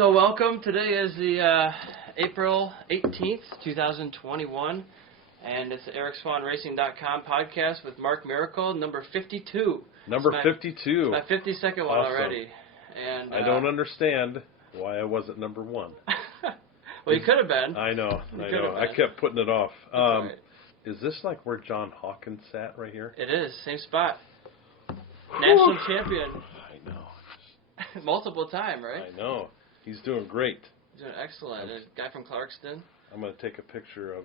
So welcome. Today is the April 18th, 2021, and it's the EricSwahn podcast with Mark Merical, number 52. Number 52. My 52nd one already. And I don't understand why I wasn't number one. Well, you could have been. I know. I kept putting it off. Right. Is this like where John Hawkins sat right here? It is. Same spot. National champion. I know. Multiple time, right? I know. He's doing great. He's doing excellent. A guy from Clarkston. I'm going to take a picture of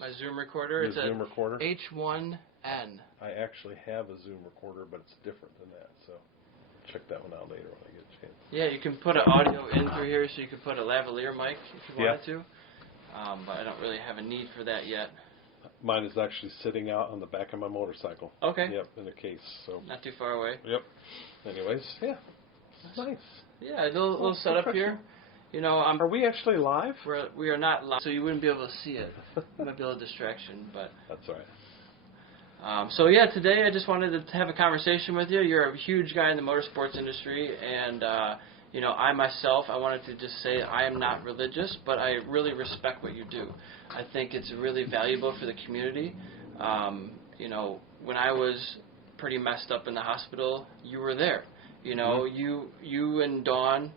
my Zoom recorder. It's Zoom recorder. H1N. I actually have a Zoom recorder, but it's different than that. So check that one out later when I get a chance. Yeah, you can put an audio in through here, so you can put a lavalier mic if you wanted to. But I don't really have a need for that yet. Mine is actually sitting out on the back of my motorcycle. Okay. Yep, in a case. So not too far away. Yep. Anyways, yeah, it's nice. Yeah, a little setup here. You know, are we actually live? We are not live, so you wouldn't be able to see it. It might be a little distraction, but that's all right. So yeah, today I just wanted to have a conversation with you. You're a huge guy in the motorsports industry, and you know, I myself, I wanted to just say I am not religious, but I really respect what you do. I think it's really valuable for the community. You know, when I was pretty messed up in the hospital, you were there. You know, you and Dawn,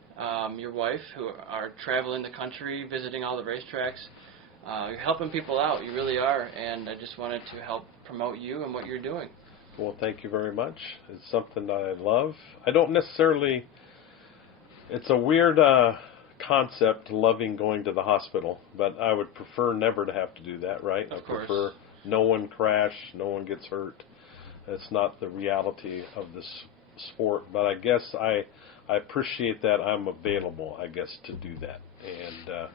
your wife, who are traveling the country, visiting all the racetracks, you're helping people out. You really are, and I just wanted to help promote you and what you're doing. Well, thank you very much. It's something that I love. I don't necessarily... It's a weird concept, loving going to the hospital, but I would prefer never to have to do that, right? Of course. I prefer no one crash, no one gets hurt. It's not the reality of this sport, but I guess I appreciate that I'm available, I guess, to do that. And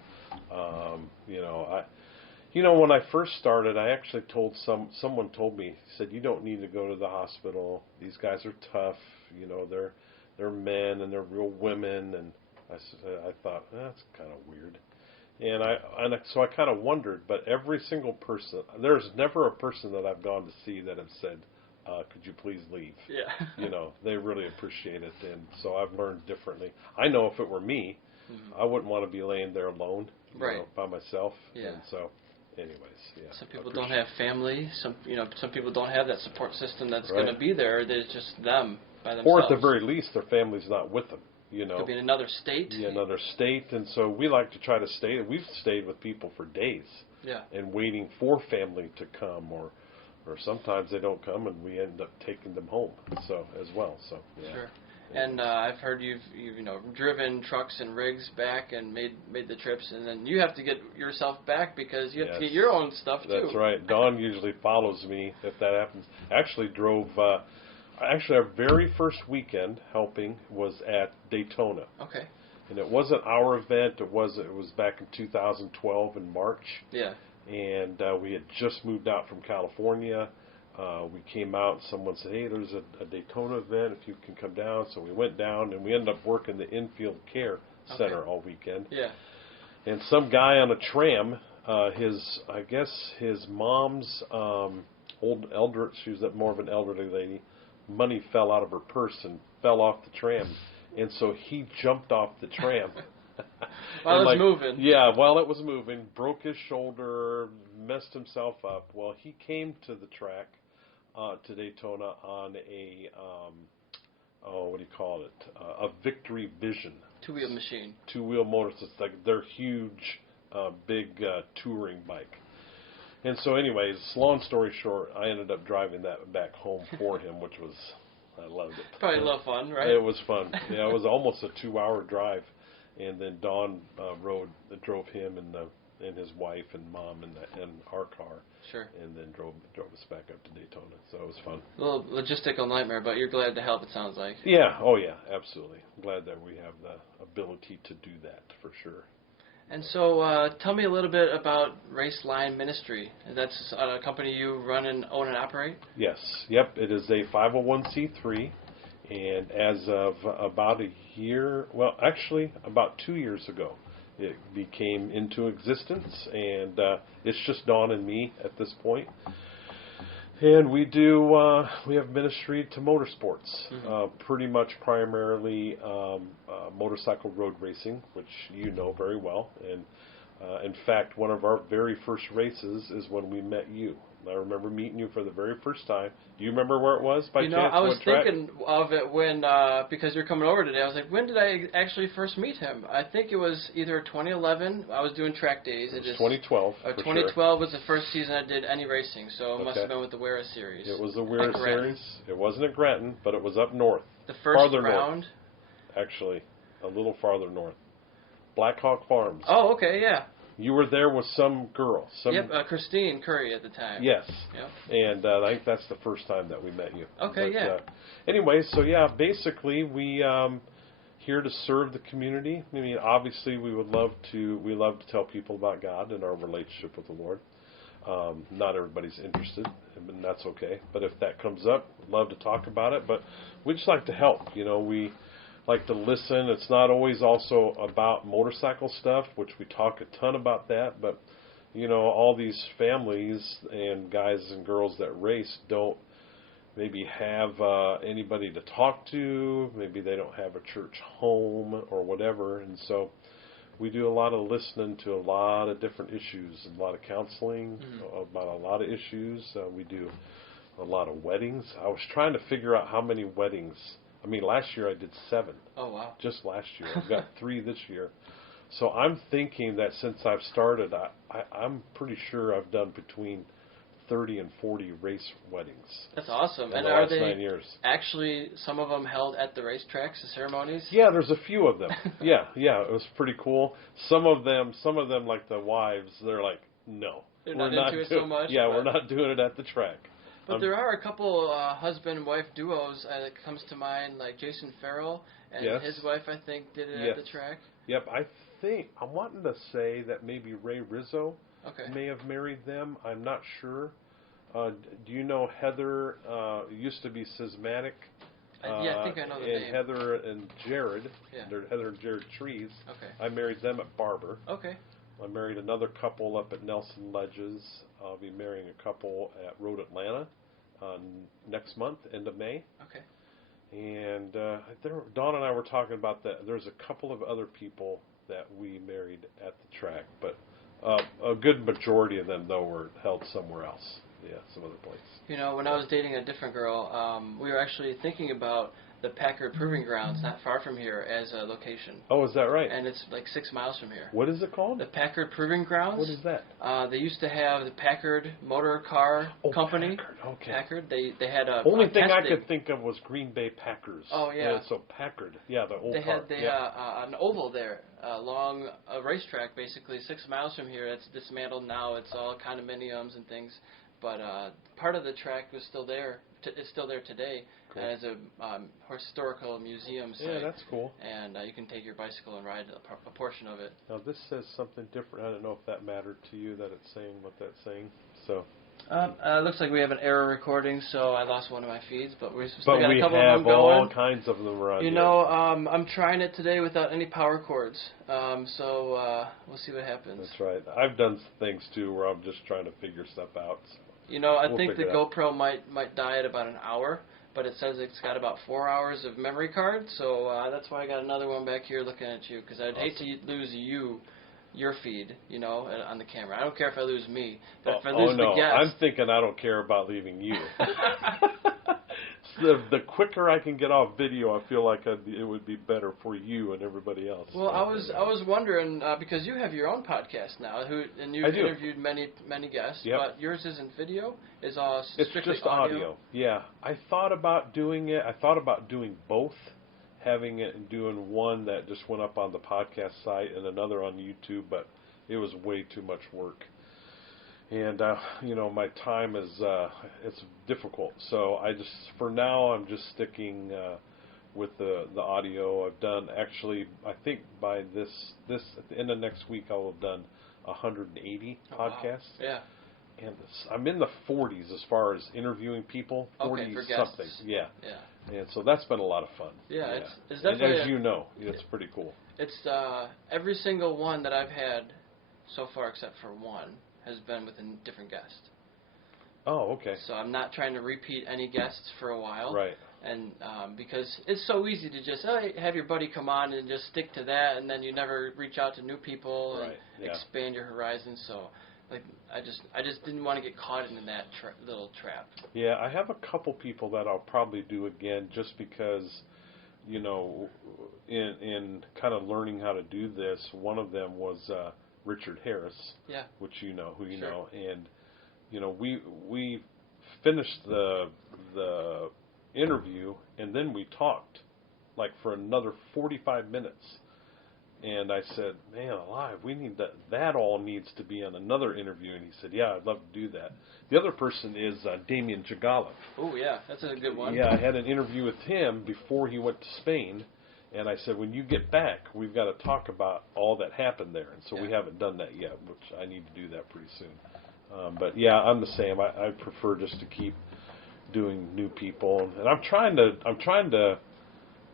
you know, when I first started, I actually told someone told me, said, you don't need to go to the hospital. These guys are tough. You know, they're men and they're real women. And I thought, that's kind of weird. And so I kind of wondered, but every single person, there's never a person that I've gone to see that have said, could you please leave? Yeah. You know, they really appreciate it. And so I've learned differently. I know if it were me, I wouldn't want to be laying there alone, you know, by myself. Yeah. And so, anyways, yeah. Some people don't have family. Some people don't have that support system that's going to be there. There's just them by themselves. Or at the very least, their family's not with them. You know, could be in another state. Yeah, another state, and so we like to try to stay. We've stayed with people for days. Yeah. And waiting for family to come, or sometimes they don't come, and we end up taking them home. So as well. So yeah. Sure. And I've heard you've driven trucks and rigs back and made the trips, and then you have to get yourself back because you have to get your own stuff too. That's right. Dawn usually follows me if that happens. Actually drove. Our very first weekend helping was at Daytona. Okay. And it wasn't our event. It was back in 2012 in March. Yeah. And we had just moved out from California. We came out. Someone said, "Hey, there's a Daytona event. If you can come down." So we went down, and we ended up working the infield care center all weekend. Yeah. And some guy on a tram, I guess his mom's she was more of an elderly lady. Money fell out of her purse and fell off the tram, and so he jumped off the tram. While it was moving. Yeah, while it was moving, broke his shoulder, messed himself up. Well, he came to the track, to Daytona on a, what do you call it? A Victory Vision. Two-wheel machine. Two-wheel motorcycles. Like they're huge, big touring bike. And so anyways, long story short, I ended up driving that back home for him, which was, I loved it. Probably a lot of fun, right? It was fun. Yeah, it was almost a 2-hour drive. And then Dawn drove him and his wife and mom in our car. Sure. And then drove us back up to Daytona. So it was fun. A little logistical nightmare, but you're glad to help, it sounds like. Yeah. Oh, yeah. Absolutely. I'm glad that we have the ability to do that for sure. And so tell me a little bit about Raceline Ministry. That's a company you run and own and operate? Yes. Yep. It is a 501c3. And as of about a year, well, actually about 2 years ago, it became into existence. And it's just Dawn and me at this point. And we do, we have ministry to motorsports, pretty much primarily motorcycle road racing, which you know very well. And in fact, one of our very first races is when we met you. I remember meeting you for the very first time. Do you remember where it was by chance? I was thinking of it when, because you're coming over today, I was like, when did I actually first meet him? I think it was either 2011, I was doing track days. It was 2012, 2012 was the first season I did any racing, so it must have been with the Wera Series. It was the Wera Series. It wasn't at Granton, but it was up north. The first farther round? North, actually, a little farther north. Black Hawk Farms. Oh, okay, yeah. You were there with some girl. Christine Curry at the time. Yes. Yep. And I think that's the first time that we met you. Okay, Anyway, so basically we here to serve the community. I mean, obviously we love to tell people about God and our relationship with the Lord. Not everybody's interested, and that's okay. But if that comes up, we'd love to talk about it. But we just like to help. We like to listen. It's not always also about motorcycle stuff, which we talk a ton about that, but all these families and guys and girls that race don't maybe have anybody to talk to. Maybe they don't have a church home or whatever, and so we do a lot of listening to a lot of different issues, a lot of counseling about a lot of issues. We do a lot of weddings. I was trying to figure out how many weddings. I mean, last year I did 7. Oh, wow. Just last year. I've got 3 this year. So I'm thinking that since I've started, I'm pretty sure I've done between 30 and 40 race weddings. That's awesome. In and the are last they 9 years. Actually some of them held at the racetracks, the ceremonies? Yeah, there's a few of them. yeah, it was pretty cool. Some of them like the wives, they're like, no. They're not into it so much? Yeah, we're not doing it at the track. But there are a couple husband and wife duos that comes to mind, like Jason Farrell and his wife, I think, did it at the track. Yep, I'm wanting to say that maybe Ray Rizzo may have married them. I'm not sure. Do you know Heather? Used to be Sysmatic. I think I know the name. And Heather and Jared. Yeah. They're Heather and Jared Trees. Okay. I married them at Barber. Okay. I married another couple up at Nelson Ledges. I'll be marrying a couple at Road Atlanta next month, end of May. Okay. And Dawn and I were talking about that. There's a couple of other people that we married at the track, but a good majority of them, though, were held somewhere else. Yeah, some other place. When I was dating a different girl, we were actually thinking about the Packard Proving Grounds, not far from here, as a location. Oh, is that right? And it's like 6 miles from here. What is it called? The Packard Proving Grounds. What is that? They used to have the Packard Motor Car Company. Packard, okay. Packard. They had a only thing I could think of was Green Bay Packers. Oh, yeah. So Packard, the old car. They had an oval there, along a racetrack, basically 6 miles from here. It's dismantled now. It's all condominiums and things. But part of the track was still there. It's still there today as a historical museum site. Yeah, that's cool. And you can take your bicycle and ride a portion of it. Now, this says something different. I don't know if that mattered to you, that it's saying what that's saying. So. Looks like we have an error recording, so I lost one of my feeds, but we still got a couple of of them all going. Kinds of them around here. I'm trying it today without any power cords, so we'll see what happens. That's right. I've done things, too, where I'm just trying to figure stuff out. So. I think the GoPro might die at about an hour, but it says it's got about 4 hours of memory card, so that's why I got another one back here looking at you, because I'd hate to lose your feed, on the camera. I don't care if I lose me, but if I lose the guest... I'm thinking I don't care about leaving you. The quicker I can get off video, I feel like it would be better for you and everybody else. Well, I was wondering, because you have your own podcast now, and you've interviewed many guests, but yours isn't video? It's strictly just audio. Yeah. I thought about doing it. I thought about doing both, having it and doing one that just went up on the podcast site and another on YouTube, but it was way too much work. And, my time is, it's difficult. So for now, I'm just sticking with the audio. I've done, actually, I think by this, at the end of next week, I will have done 180 podcasts. Wow. Yeah. And I'm in the 40s as far as interviewing people. 40 for something. Guests. Yeah. Yeah. And so that's been a lot of fun. Yeah. It's definitely... And as you know, it's pretty cool. It's every single one that I've had so far except for one has been with a different guest. Oh, okay. So I'm not trying to repeat any guests for a while. Right. And because it's so easy to just have your buddy come on and just stick to that, and then you never reach out to new people and expand your horizons. So, like, I just didn't want to get caught into that little trap. Yeah, I have a couple people that I'll probably do again, just because, you know, in kind of learning how to do this. One of them was Richard Harris, which you know, who you know, and you know, we finished the interview, and then we talked like for another 45 minutes, and I said, man alive, we need that all needs to be on another interview. And he said, yeah, I'd love to do that. The other person is Damian Jagala. Oh yeah, that's a good one. Yeah, I had an interview with him before he went to Spain, and I said, when you get back, we've got to talk about all that happened there. And so we haven't done that yet, which I need to do that pretty soon. But yeah, I'm the same. I prefer just to keep doing new people, and I'm trying to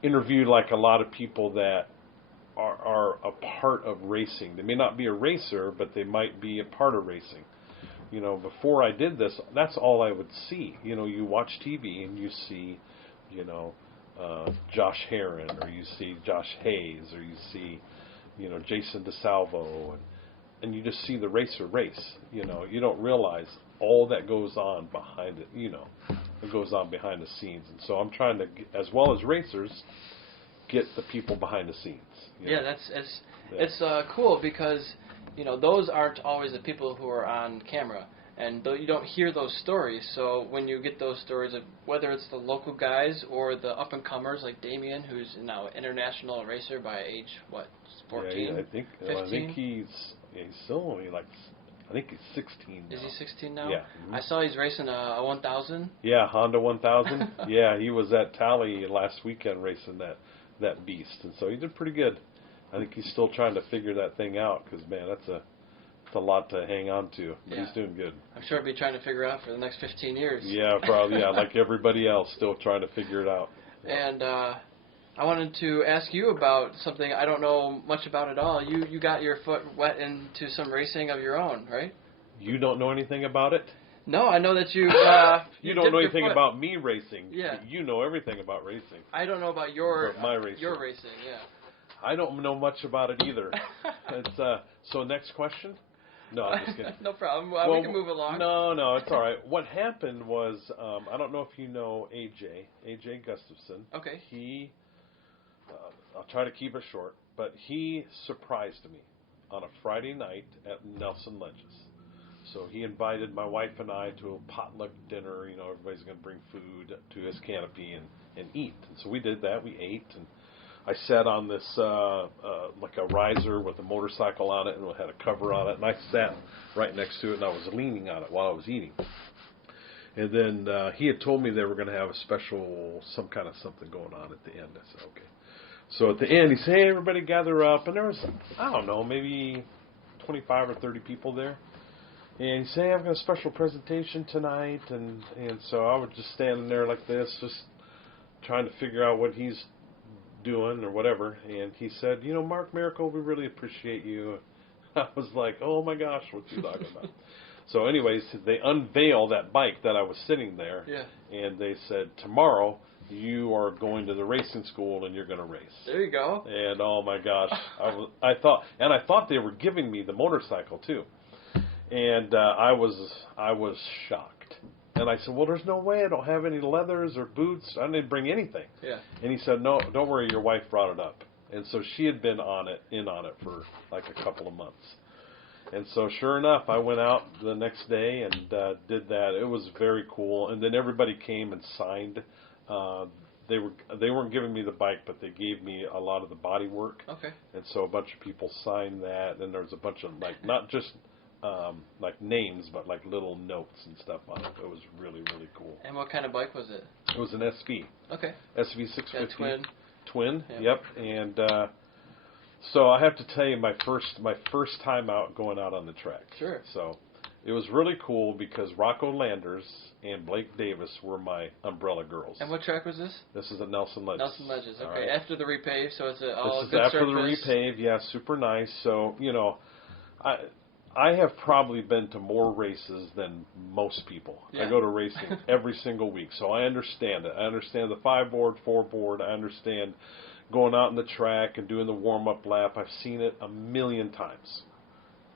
interview like a lot of people that are a part of racing. They may not be a racer, but they might be a part of racing. You know, before I did this, that's all I would see. You know, you watch TV and you see, you know, Josh Herron, or you see Josh Hayes, or you see, you know, Jason DeSalvo, and you just see the racer race. You know, you don't realize all that goes on behind it. You know, it goes on behind the scenes. And so I'm trying to, as well as racers, get the people behind the scenes. Yeah, it's cool because, you know, those aren't always the people who are on camera, and you don't hear those stories. So when you get those stories of whether it's the local guys or the up and comers like Damien, who's now an international racer by age 14, yeah, I think he's still only like, I think he's 16 now. Is he 16 now? Yeah. Mm-hmm. I saw he's racing a 1000. Yeah, Honda 1000. Yeah, he was at Tally last weekend racing that beast, and so he did pretty good. I think he's still trying to figure that thing out because, man, that's a lot to hang on to. But he's doing good. I'm sure he'll be trying to figure out for the next 15 years. Yeah, probably. Yeah, like everybody else, still trying to figure it out. And I wanted to ask you about something I don't know much about at all. You got your foot wet into some racing of your own, right? You don't know anything about it? No, I know that you... you don't know anything about me racing. Yeah. You know everything about racing. I don't know about my racing. Your racing, yeah. I don't know much about it either. It's so next question? No, I'm just kidding. No problem. We can move along. No, it's all right. What happened was, I don't know if you know AJ Gustafson. Okay. He, I'll try to keep it short, but he surprised me on a Friday night at Nelson Ledges. So he invited my wife and I to a potluck dinner. You know, everybody's going to bring food to his canopy and eat. And so we did that. We ate, and I sat on this like a riser with a motorcycle on it, and it had a cover on it. And I sat right next to it, and I was leaning on it while I was eating. And then he had told me they were going to have a special, some kind of something going on at the end. I said, okay. So at the end, he said, hey, everybody gather up. And there was, I don't know, maybe 25 or 30 people there. And he said, hey, I've got a special presentation tonight. And so I was just standing there like this, just trying to figure out what he's doing or whatever. And he said, you know, Mark Merical, we really appreciate you. I was like, oh my gosh, what's he talking about? So anyways, they unveiled that bike that I was sitting there. Yeah. And they said, tomorrow you are going to the racing school and you're going to race. There you go. And oh my gosh, I thought they were giving me the motorcycle too. And I was shocked. And I said, well, there's no way. I don't have any leathers or boots. I didn't bring anything. Yeah. And he said, no, don't worry. Your wife brought it up. And so she had been on it for like a couple of months. And so sure enough, I went out the next day and did that. It was very cool. And then everybody came and signed. They weren't giving me the bike, but they gave me a lot of the body work. Okay. And so a bunch of people signed that. And there was a bunch of, like, not just like names, but like little notes and stuff on it. It was really, really cool. And what kind of bike was it? It was an SV. Okay. SV 650. Yeah, Twin. Yeah. Yep. And so I have to tell you, my first time out going out on the track. Sure. So it was really cool because Rocco Landers and Blake Davis were my umbrella girls. And what track was this? This is at Nelson Ledges. Nelson Ledges. Okay. Right. After the repave, so it's all this good is after surface. the repave. Yeah, super nice. So you know, I have probably been to more races than most people. Yeah. I go to racing every single week, so I understand it. I understand the 5-board, 4-board. I understand going out on the track and doing the warm-up lap. I've seen it a million times.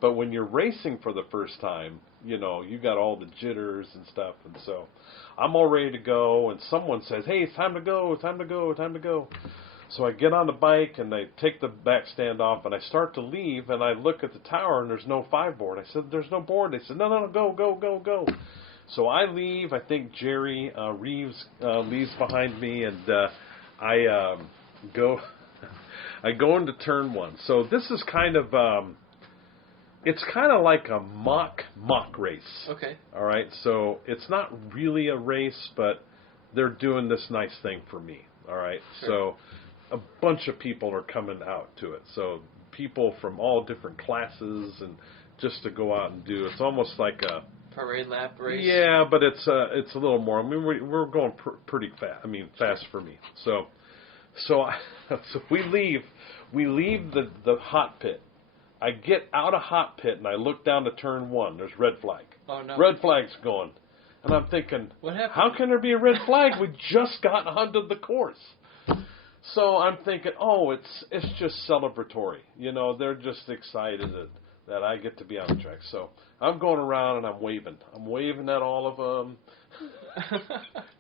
But when you're racing for the first time, you got all the jitters and stuff. And so I'm all ready to go, and someone says, hey, it's time to go, time to go, time to go. So I get on the bike, and I take the back stand off, and I start to leave, and I look at the tower, and there's no 5-board. I said, there's no board. They said, no, go, go, go, go. So I leave. I think Jerry Reeves leaves behind me, and I go into turn 1. So this is kind of it's kind of like a mock race. Okay. All right. So it's not really a race, but they're doing this nice thing for me. All right. Sure. So a bunch of people are coming out to it. So people from all different classes, and just to go out and do it's almost like a parade lap race. Yeah, but it's a little more. I mean, we're going pretty fast. I mean, fast for me. So we leave the hot pit. I get out of hot pit and I look down to turn 1. There's red flag. Oh no. Red flag's going, and I'm thinking, what happened? How can there be a red flag? We just got onto the course. So I'm thinking, oh, it's just celebratory. They're just excited that I get to be on the track. So I'm going around and I'm waving at all of them.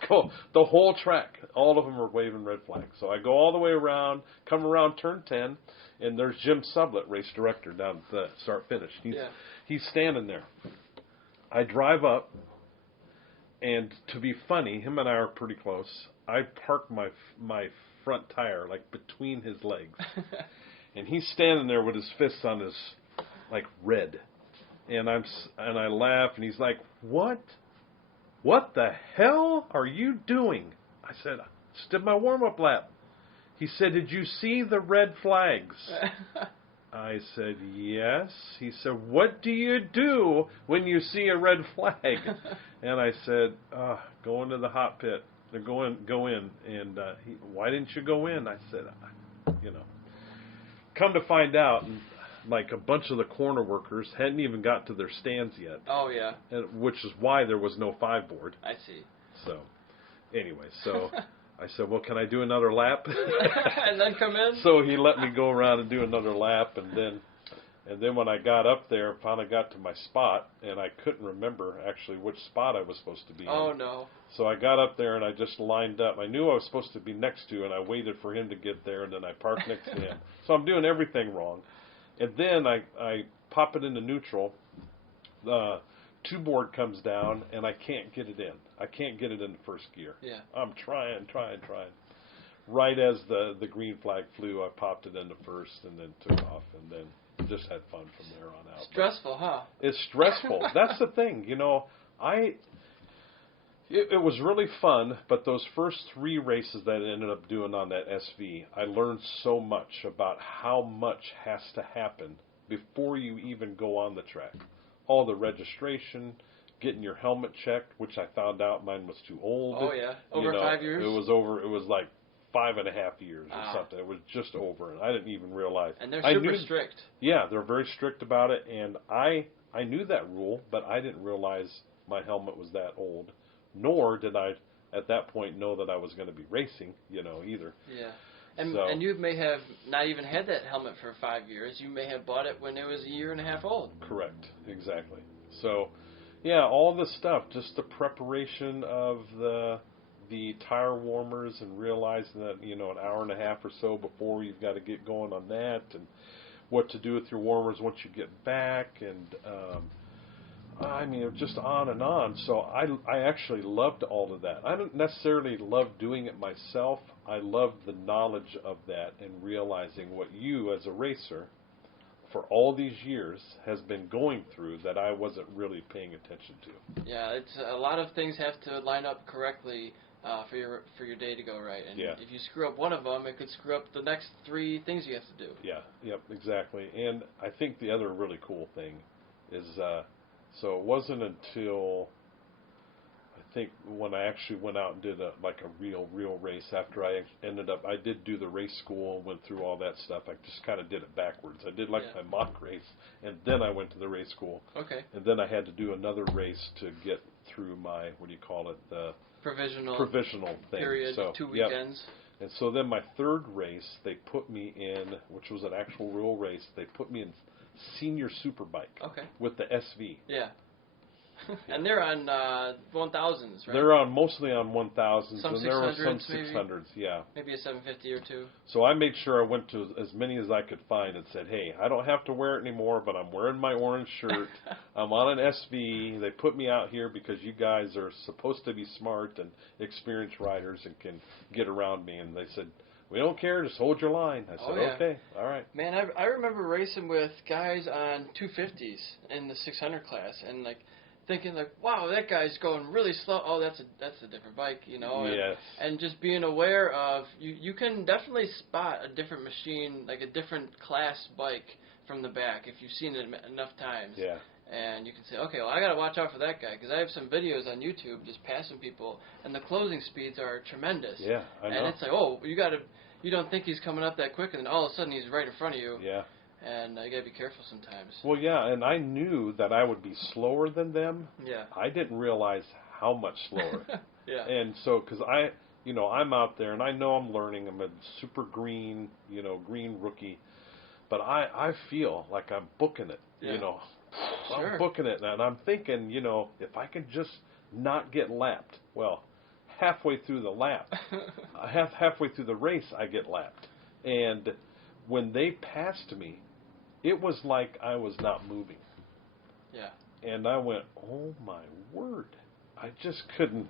The whole track, all of them are waving red flags. So I go all the way around, come around turn 10, and there's Jim Sublett, race director, down at the start-finish. He's standing there. I drive up, and to be funny, him and I are pretty close. I park my front tire, like, between his legs. And he's standing there with his fists on his, like, red. And I laugh, and he's like, What the hell are you doing? I said, just did my warm-up lap. He said, did you see the red flags? I said, yes. He said, what do you do when you see a red flag? And I said, go into the hot pit. Go in. And why didn't you go in? I said, Come to find out, like a bunch of the corner workers hadn't even got to their stands yet. Oh, yeah. Which is why there was no 5-board. I see. So, anyway, I said, well, can I do another lap? And then come in? So he let me go around and do another lap, and then when I got up there, finally got to my spot, and I couldn't remember actually which spot I was supposed to be in. Oh, no. So I got up there, and I just lined up. I knew I was supposed to be next to, and I waited for him to get there, and then I parked next to him. So I'm doing everything wrong. And then I pop it into neutral. The 2-board comes down, and I can't get it in. I can't get it in the first gear. Yeah. I'm trying. Right as the green flag flew, I popped it into first and then took off, and then just had fun from there on out. Stressful, huh? It's stressful. That's the thing. It was really fun, but those first 3 races that I ended up doing on that SV, I learned so much about how much has to happen before you even go on the track. All the registration, getting your helmet checked, which I found out mine was too old. Oh, yeah. Over 5 years? It was like 5.5 years or something. It was just over, and I didn't even realize. And they're super strict. Yeah, they're very strict about it, and I knew that rule, but I didn't realize my helmet was that old. Nor did I, at that point, know that I was going to be racing, either. Yeah. And you may have not even had that helmet for 5 years. You may have bought it when it was 1.5 years old. Correct. Exactly. So, yeah, all this stuff, just the preparation of the tire warmers and realizing that, an hour and a half or so before you've got to get going on that, and what to do with your warmers once you get back, and just on and on. So I actually loved all of that. I don't necessarily love doing it myself. I love the knowledge of that and realizing what you, as a racer, for all these years, has been going through that I wasn't really paying attention to. Yeah, it's a lot of things have to line up correctly for your day to go right. And if you screw up one of them, it could screw up the next 3 things you have to do. Yeah, yep, exactly. And I think the other really cool thing is, so it wasn't until, I think when I actually went out and did a real race after I I did do the race school, went through all that stuff. I just kind of did it backwards. I did my mock race, and then I went to the race school. Okay. And then I had to do another race to get through my, the provisional thing. Period, so, 2 weekends. Yep. And so then my third race, they put me in, which was an actual real race, they put me in senior superbike with the SV. Yeah. And they're on 1000s, right? They're mostly on 1000s, some and there were some maybe? 600s, yeah. Maybe a 750 or two. So I made sure I went to as many as I could find and said, hey, I don't have to wear it anymore, but I'm wearing my orange shirt. I'm on an SV. They put me out here because you guys are supposed to be smart and experienced riders and can get around me. And they said, we don't care, just hold your line. I said, okay, all right. Man, I remember racing with guys on 250s in the 600 class, and thinking wow, that guy's going really slow. Oh, that's a different bike, Yes. And just being aware of you can definitely spot a different machine, like a different class bike from the back if you've seen it enough times. Yeah. And you can say, okay, well, I got to watch out for that guy because I have some videos on YouTube just passing people, and the closing speeds are tremendous. Yeah, I know. And it's like, oh, you don't think he's coming up that quick, and then all of a sudden he's right in front of you. Yeah. And you got to be careful sometimes. Well, yeah, and I knew that I would be slower than them. Yeah. I didn't realize how much slower. Yeah. And so, because I'm out there, and I know I'm learning. I'm a super green rookie. But I feel like I'm booking it, Sure. I'm booking it, and I'm thinking, if I can just not get lapped. Well, halfway through the lap, halfway through the race, I get lapped. And when they passed me, it was like I was not moving. Yeah. And I went, oh my word! I just couldn't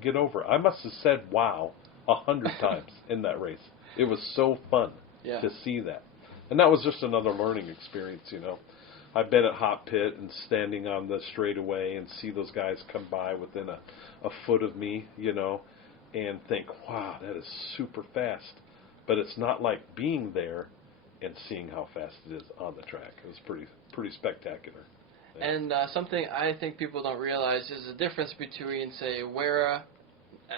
get over it. I must have said wow 100 times in that race. It was so fun to see that. And that was just another learning experience, I've been at hot pit and standing on the straightaway and see those guys come by within a foot of me, and think, wow, that is super fast. But it's not like being there and seeing how fast it is on the track. It was pretty spectacular. Yeah. And something I think people don't realize is the difference between, say, Wera,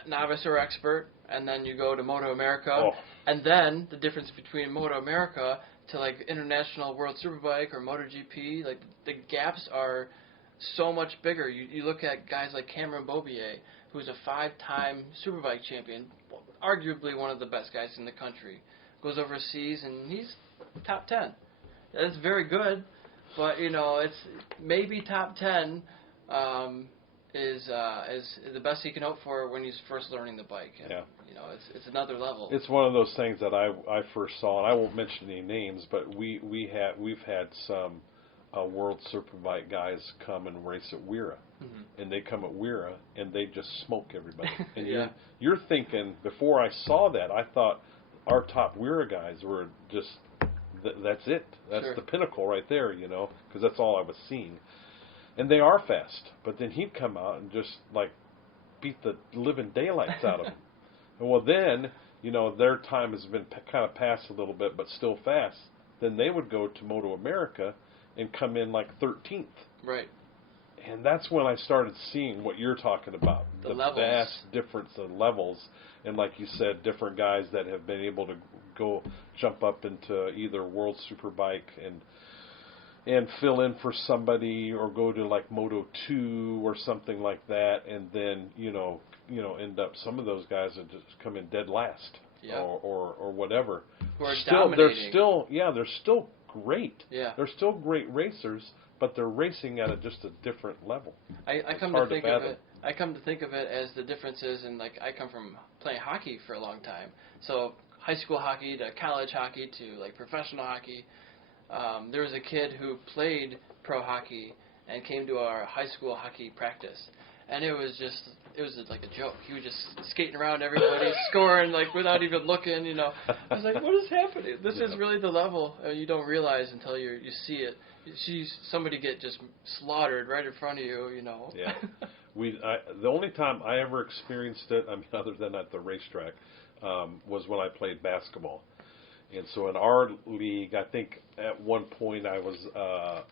novice or expert, and then you go to Moto America, and then the difference between Moto America to International World Superbike or MotoGP, the gaps are so much bigger. You look at guys like Cameron Bobier, who's a 5-time Superbike champion, arguably one of the best guys in the country, goes overseas and he's top 10. That's very good, but it's maybe top 10 is the best he can hope for when he's first learning the bike. And, it's another level. It's one of those things that I first saw, and I won't mention any names, but we've had some World Superbike guys come and race at Wera, and they come at Wera and they just smoke everybody. And you're thinking, before I saw that, I thought our top Wera guys were just that's it. That's the pinnacle right there, because that's all I was seeing. And they are fast, but then he'd come out and just beat the living daylights out of them. And well, then their time has been kind of passed a little bit, but still fast. Then they would go to Moto America and come in 13th. Right. And that's when I started seeing what you're talking about. The vast difference in levels. And like you said, different guys that have been able to go jump up into either World Superbike and fill in for somebody, or go to Moto 2 or something like that, and then end up, some of those guys that just come in dead last, or whatever. Who are dominating. They're still great. Yeah. They're still great racers, but they're racing at just a different level. I come to think of it as the differences in I come from playing hockey for a long time, so high school hockey to college hockey to professional hockey. There was a kid who played pro hockey and came to our high school hockey practice, and it was like a joke. He was just skating around everybody, scoring without even looking. I was like, what is happening? This is really the level you don't realize until you see it. You see somebody get just slaughtered right in front of you. Yeah. The only time I ever experienced it, other than at the racetrack, was when I played basketball. And so in our league, I think at one point I was a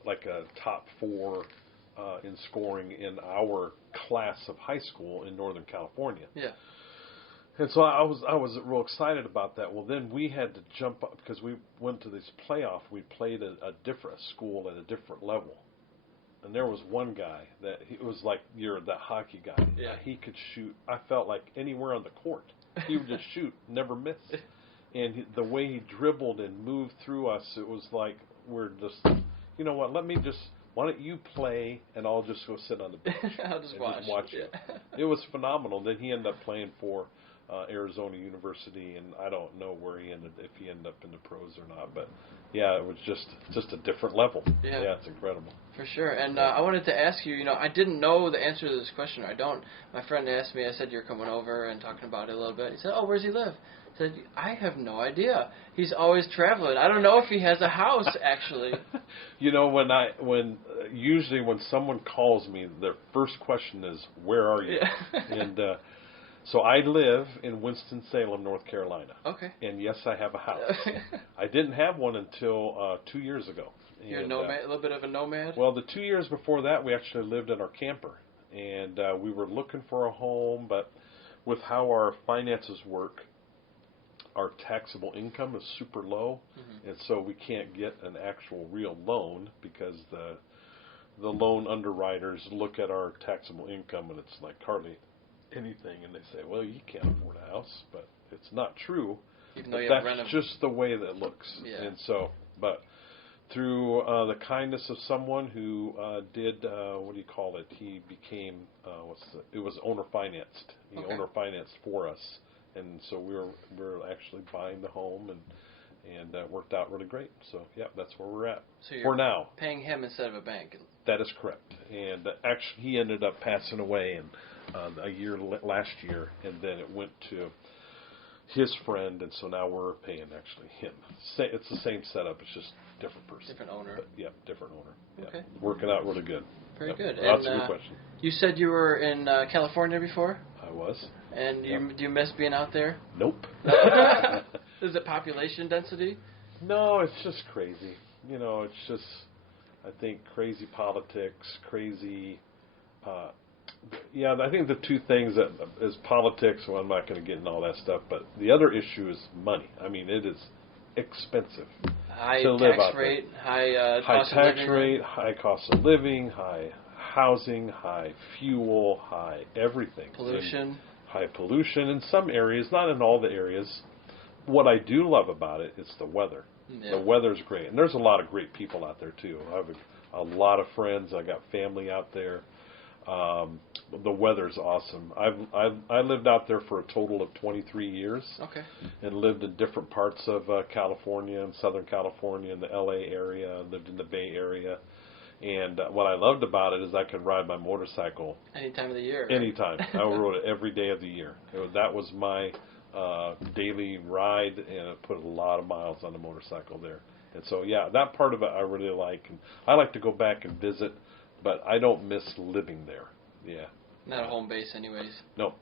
top 4 in scoring in our class of high school in Northern California. Yeah. And so I was real excited about that. Well, then we had to jump up because we went to this playoff. We played a different school at a different level. And there was one guy that it was like you're the hockey guy. Yeah. He could shoot. I felt like anywhere on the court. He would just shoot, never miss. And the way he dribbled and moved through us, it was like we're just, you know what, why don't you play and I'll just go sit on the bench. I'll just watch you. It was phenomenal. Then he ended up playing for Arizona University, and I don't know where if he ended up in the pros or not. But, yeah, it was just a different level. Yeah, it's incredible. For sure. And I wanted to ask you, I didn't know the answer to this question. I don't. My friend asked me, I said, you're coming over and talking about it a little bit. He said, oh, where's he live? I said, I have no idea. He's always traveling. I don't know if he has a house, actually. Usually when someone calls me, their first question is, where are you? Yeah. And so I live in Winston-Salem, North Carolina. Okay. And yes, I have a house. I didn't have one until 2 years ago. You're a nomad, a little bit of a nomad? Well, the 2 years before that, we actually lived in our camper. And we were looking for a home, but with how our finances work, our taxable income is super low, and so we can't get an actual real loan because the loan underwriters look at our taxable income and it's like hardly anything, and they say, well, you can't afford a house, but it's not true. Even though that's just the way that it looks. Yeah. And so, but through the kindness of someone who did, he became, it was owner financed. He owner financed for us. And so we were actually buying the home, and that worked out really great. So, yeah, that's where we're at for now. Paying him instead of a bank. That is correct. And actually, he ended up passing away last year, and then it went to his friend, and so now we're paying actually him. It's the same setup. It's just different person. Different owner. But, yeah, different owner. Okay. Yeah, working out really good. Very good. That's a good question. You said you were in California before? I was. And do you miss being out there? Nope. Is it population density? No, it's just crazy. It's just, I think, crazy politics, crazy... I think the two things that is politics, well, I'm not going to get into all that stuff, but the other issue is money. I mean, it is expensive to live out there. High tax rate, high cost of living, high housing, high fuel, high everything. Pollution. High pollution in some areas, not in all the areas. What I do love about it is the weather. Yeah. The weather's great. And there's a lot of great people out there, too. I have a lot of friends. I got family out there. The weather's awesome. I lived out there for a total of 23 years. Okay. And lived in different parts of California and Southern California and the L.A. area. Lived in the Bay Area. And what I loved about it is I could ride my motorcycle. Any time of the year. Anytime. I rode it every day of the year. That was my daily ride, and I put a lot of miles on the motorcycle there. And so, yeah, that part of it I really like. And I like to go back and visit, but I don't miss living there. Yeah. Not a home base anyways. Nope.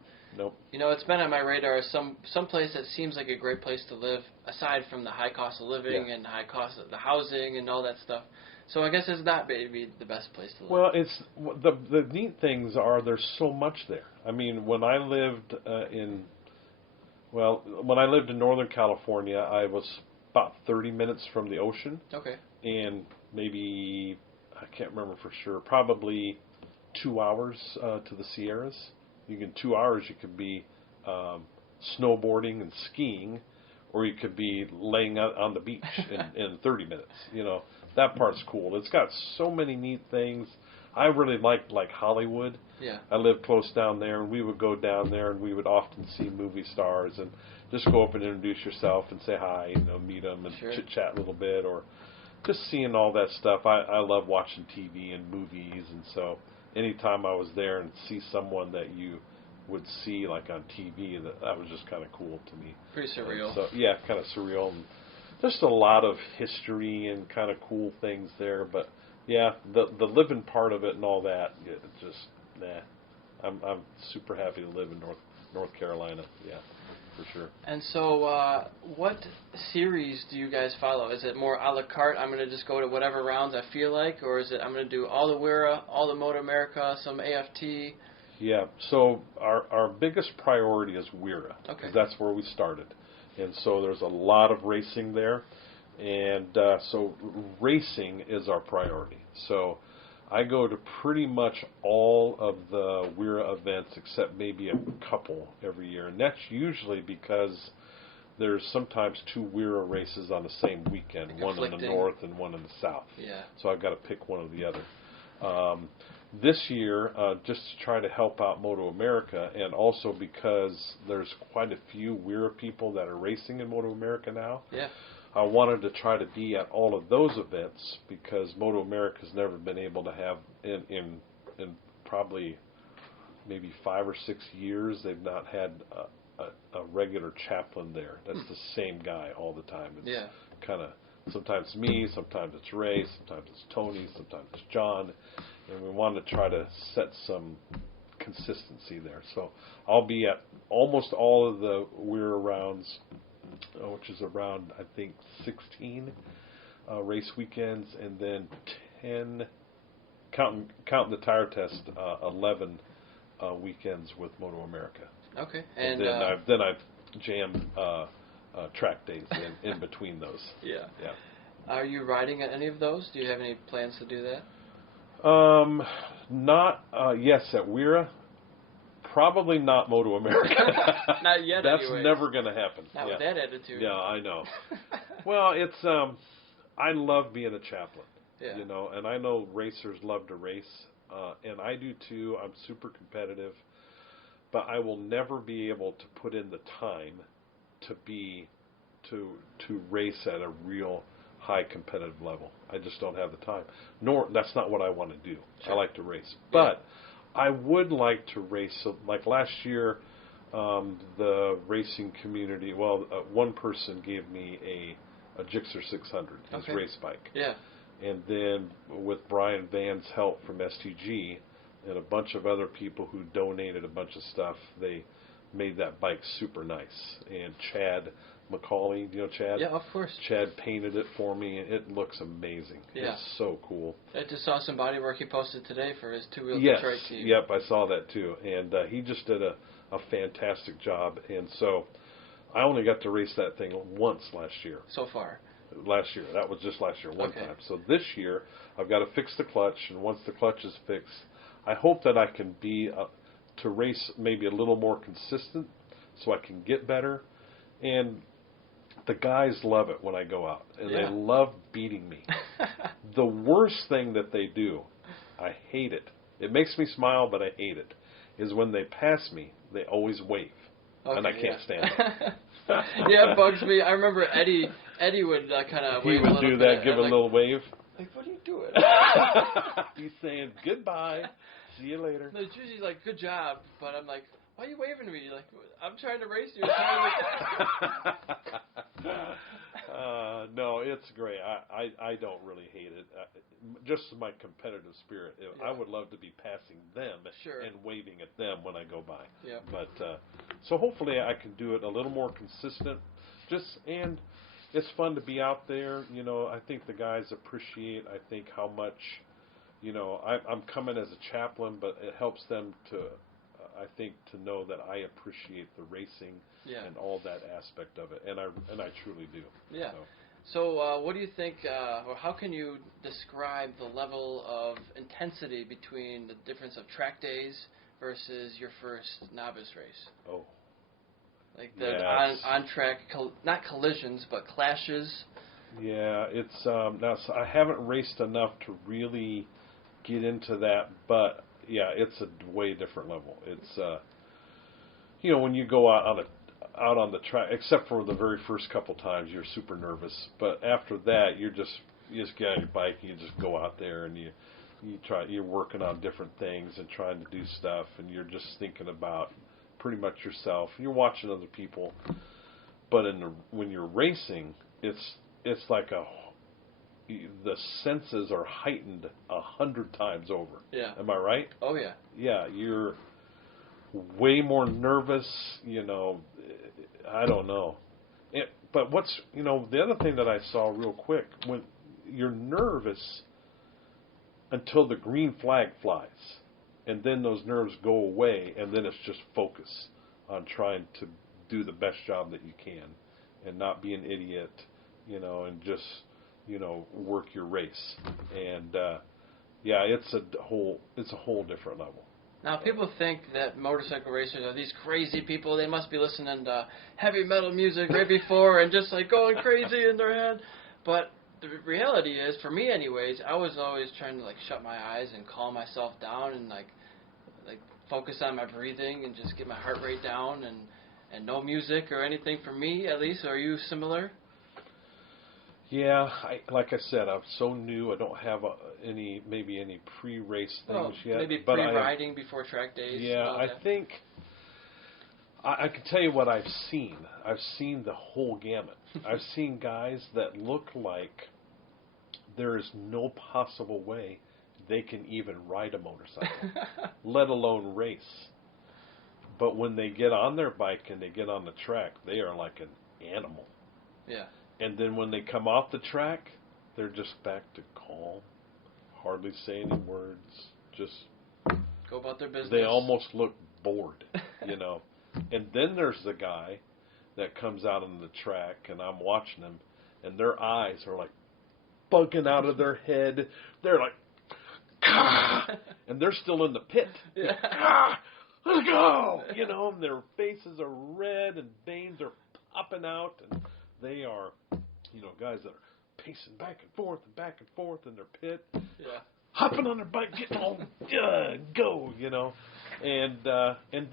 It's been on my radar some place that seems like a great place to live, aside from the high cost of living and high cost of the housing and all that stuff. So I guess it's not maybe the best place to live. Well, it's the neat things are there's so much there. I mean, when I lived in Northern California, I was about 30 minutes from the ocean. Okay. And maybe, I can't remember for sure, probably 2 hours to the Sierras. 2 hours you could be snowboarding and skiing, or you could be laying out on the beach in 30 minutes. That part's cool. It's got so many neat things. I really like Hollywood. Yeah. I lived close down there, and we would go down there, and we would often see movie stars and just go up and introduce yourself and say hi, meet them and chit-chat a little bit, or just seeing all that stuff. I love watching TV and movies, and so anytime I was there and see someone that you would see like on TV, that was just kind of cool to me. Pretty surreal. So, yeah, kind of surreal. And just a lot of history and kind of cool things there, but yeah, the living part of it and all that, I'm super happy to live in North Carolina. Yeah. for sure. And so, what series do you guys follow? Is it more a la carte? I'm going to just go to whatever rounds I feel like, or is it I'm going to do all the WERA, all the Moto America, some AFT? Yeah. So our biggest priority is WERA, because that's where we started, and so there's a lot of racing there, and so racing is our priority. So I go to pretty much all of the WERA events except maybe a couple every year. And that's usually because there's sometimes 2 WERA races on the same weekend, one in the north and one in the south. Yeah. So I've got to pick one or the other. This year, just to try to help out Moto America, and also because there's quite a few WERA people that are racing in Moto America now. Yeah. I wanted to try to be at all of those events because Moto America has never been able to have, in probably maybe 5 or 6 years, they've not had a regular chaplain there. That's the same guy all the time. It's kind of sometimes me, sometimes it's Ray, sometimes it's Tony, sometimes it's John, and we wanted to try to set some consistency there. So I'll be at almost all of the WERA rounds, which is around, I think, 16 race weekends, and then 10, counting the tire test, 11 weekends with Moto America. Okay. And then I've jammed track days in between those. Yeah. Yeah. Are you riding at any of those? Do you have any plans to do that? Not, yes, at WERA. Probably not Moto America. Not yet, That's anyways. never going to happen. Not with that attitude. Yeah, I know. Well, it's I love being a chaplain. Yeah. You know, and I know racers love to race, and I do too. I'm super competitive, but I will never be able to put in the time to race at a real high competitive level. I just don't have the time. Nor that's not what I want to do. Sure. I like to race, but I would like to race. So, like last year, the racing community. Well, one person gave me a Gixxer 600, his race bike. Yeah. And then with Brian Van's help from STG and a bunch of other people who donated a bunch of stuff, they made that bike super nice. And Chad McCauley, you know Chad? Yeah, of course. Chad painted it for me, and it looks amazing. Yeah. It's so cool. I just saw some body work he posted today for his two-wheel Yes. Detroit team. Yep, I saw that too. And he just did a fantastic job. And so I only got to race that thing once last year. So far. Last year. That was just last year, one Okay. time. So this year, I've got to fix the clutch, and once the clutch is fixed, I hope that I can be to race maybe a little more consistent so I can get better. And the guys love it when I go out, and they love beating me. The worst thing that they do, I hate it. It makes me smile, but I hate it, is when they pass me, they always wave, and I can't stand it. Yeah, it bugs me. I remember Eddie would kind of wave a little bit. He would do that, give a little wave. Like, what are you doing? He's saying, goodbye, see you later. No, it's usually like, good job, but I'm like, why are you waving to me? Like, I'm trying to race you. No, it's great. I don't really hate it. Just my competitive spirit. I would love to be passing them and waving at them when I go by. Yeah. But so hopefully I can do it a little more consistent. And it's fun to be out there. You know, I think the guys appreciate. I think how much. You know, I'm coming as a chaplain, but it helps them to. I think to know that I appreciate the racing and all that aspect of it, and I truly do. Yeah. So what do you think, or how can you describe the level of intensity between the difference of track days versus your first novice race? Oh. Like the on-track, not collisions, but clashes? Yeah, it's now so I haven't raced enough to really get into that, but yeah, it's a way different level. It's you know, when you go out on the track, except for the very first couple times, you're super nervous. But after that, you just get on your bike and you just go out there and you're working on different things and trying to do stuff, and you're just thinking about pretty much yourself. You're watching other people, but when you're racing, it's like the senses are heightened 100 times over. Yeah. Am I right? Oh, yeah. Yeah, you're way more nervous, you know. I don't know. But what's, the other thing that I saw real quick, when you're nervous until the green flag flies, and then those nerves go away, and then it's just focus on trying to do the best job that you can and not be an idiot, and just, work your race. And, it's a whole different level. Now, people think that motorcycle racers are these crazy people. They must be listening to heavy metal music right before and just, going crazy in their head. But the reality is, for me anyways, I was always trying to, shut my eyes and calm myself down and, focus on my breathing and just get my heart rate down and no music or anything for me, at least. Are you similar? Yeah, like I said, I'm so new. I don't have any pre-race things yet. Maybe pre-riding before track days. Yeah, I think I can tell you what I've seen. I've seen the whole gamut. I've seen guys that look like there is no possible way they can even ride a motorcycle, let alone race. But when they get on their bike and they get on the track, they are like an animal. Yeah. And then when they come off the track, they're just back to calm, hardly say any words, just go about their business. They almost look bored, And then there's the guy that comes out on the track, and I'm watching him, and their eyes are like bugging out of their head. They're like, Gah! And they're still in the pit. Yeah. Gah! Let's go! And their faces are red and veins are popping out, and they are, guys that are pacing back and forth in their pit. Yeah. Hopping on their bike, getting all go, and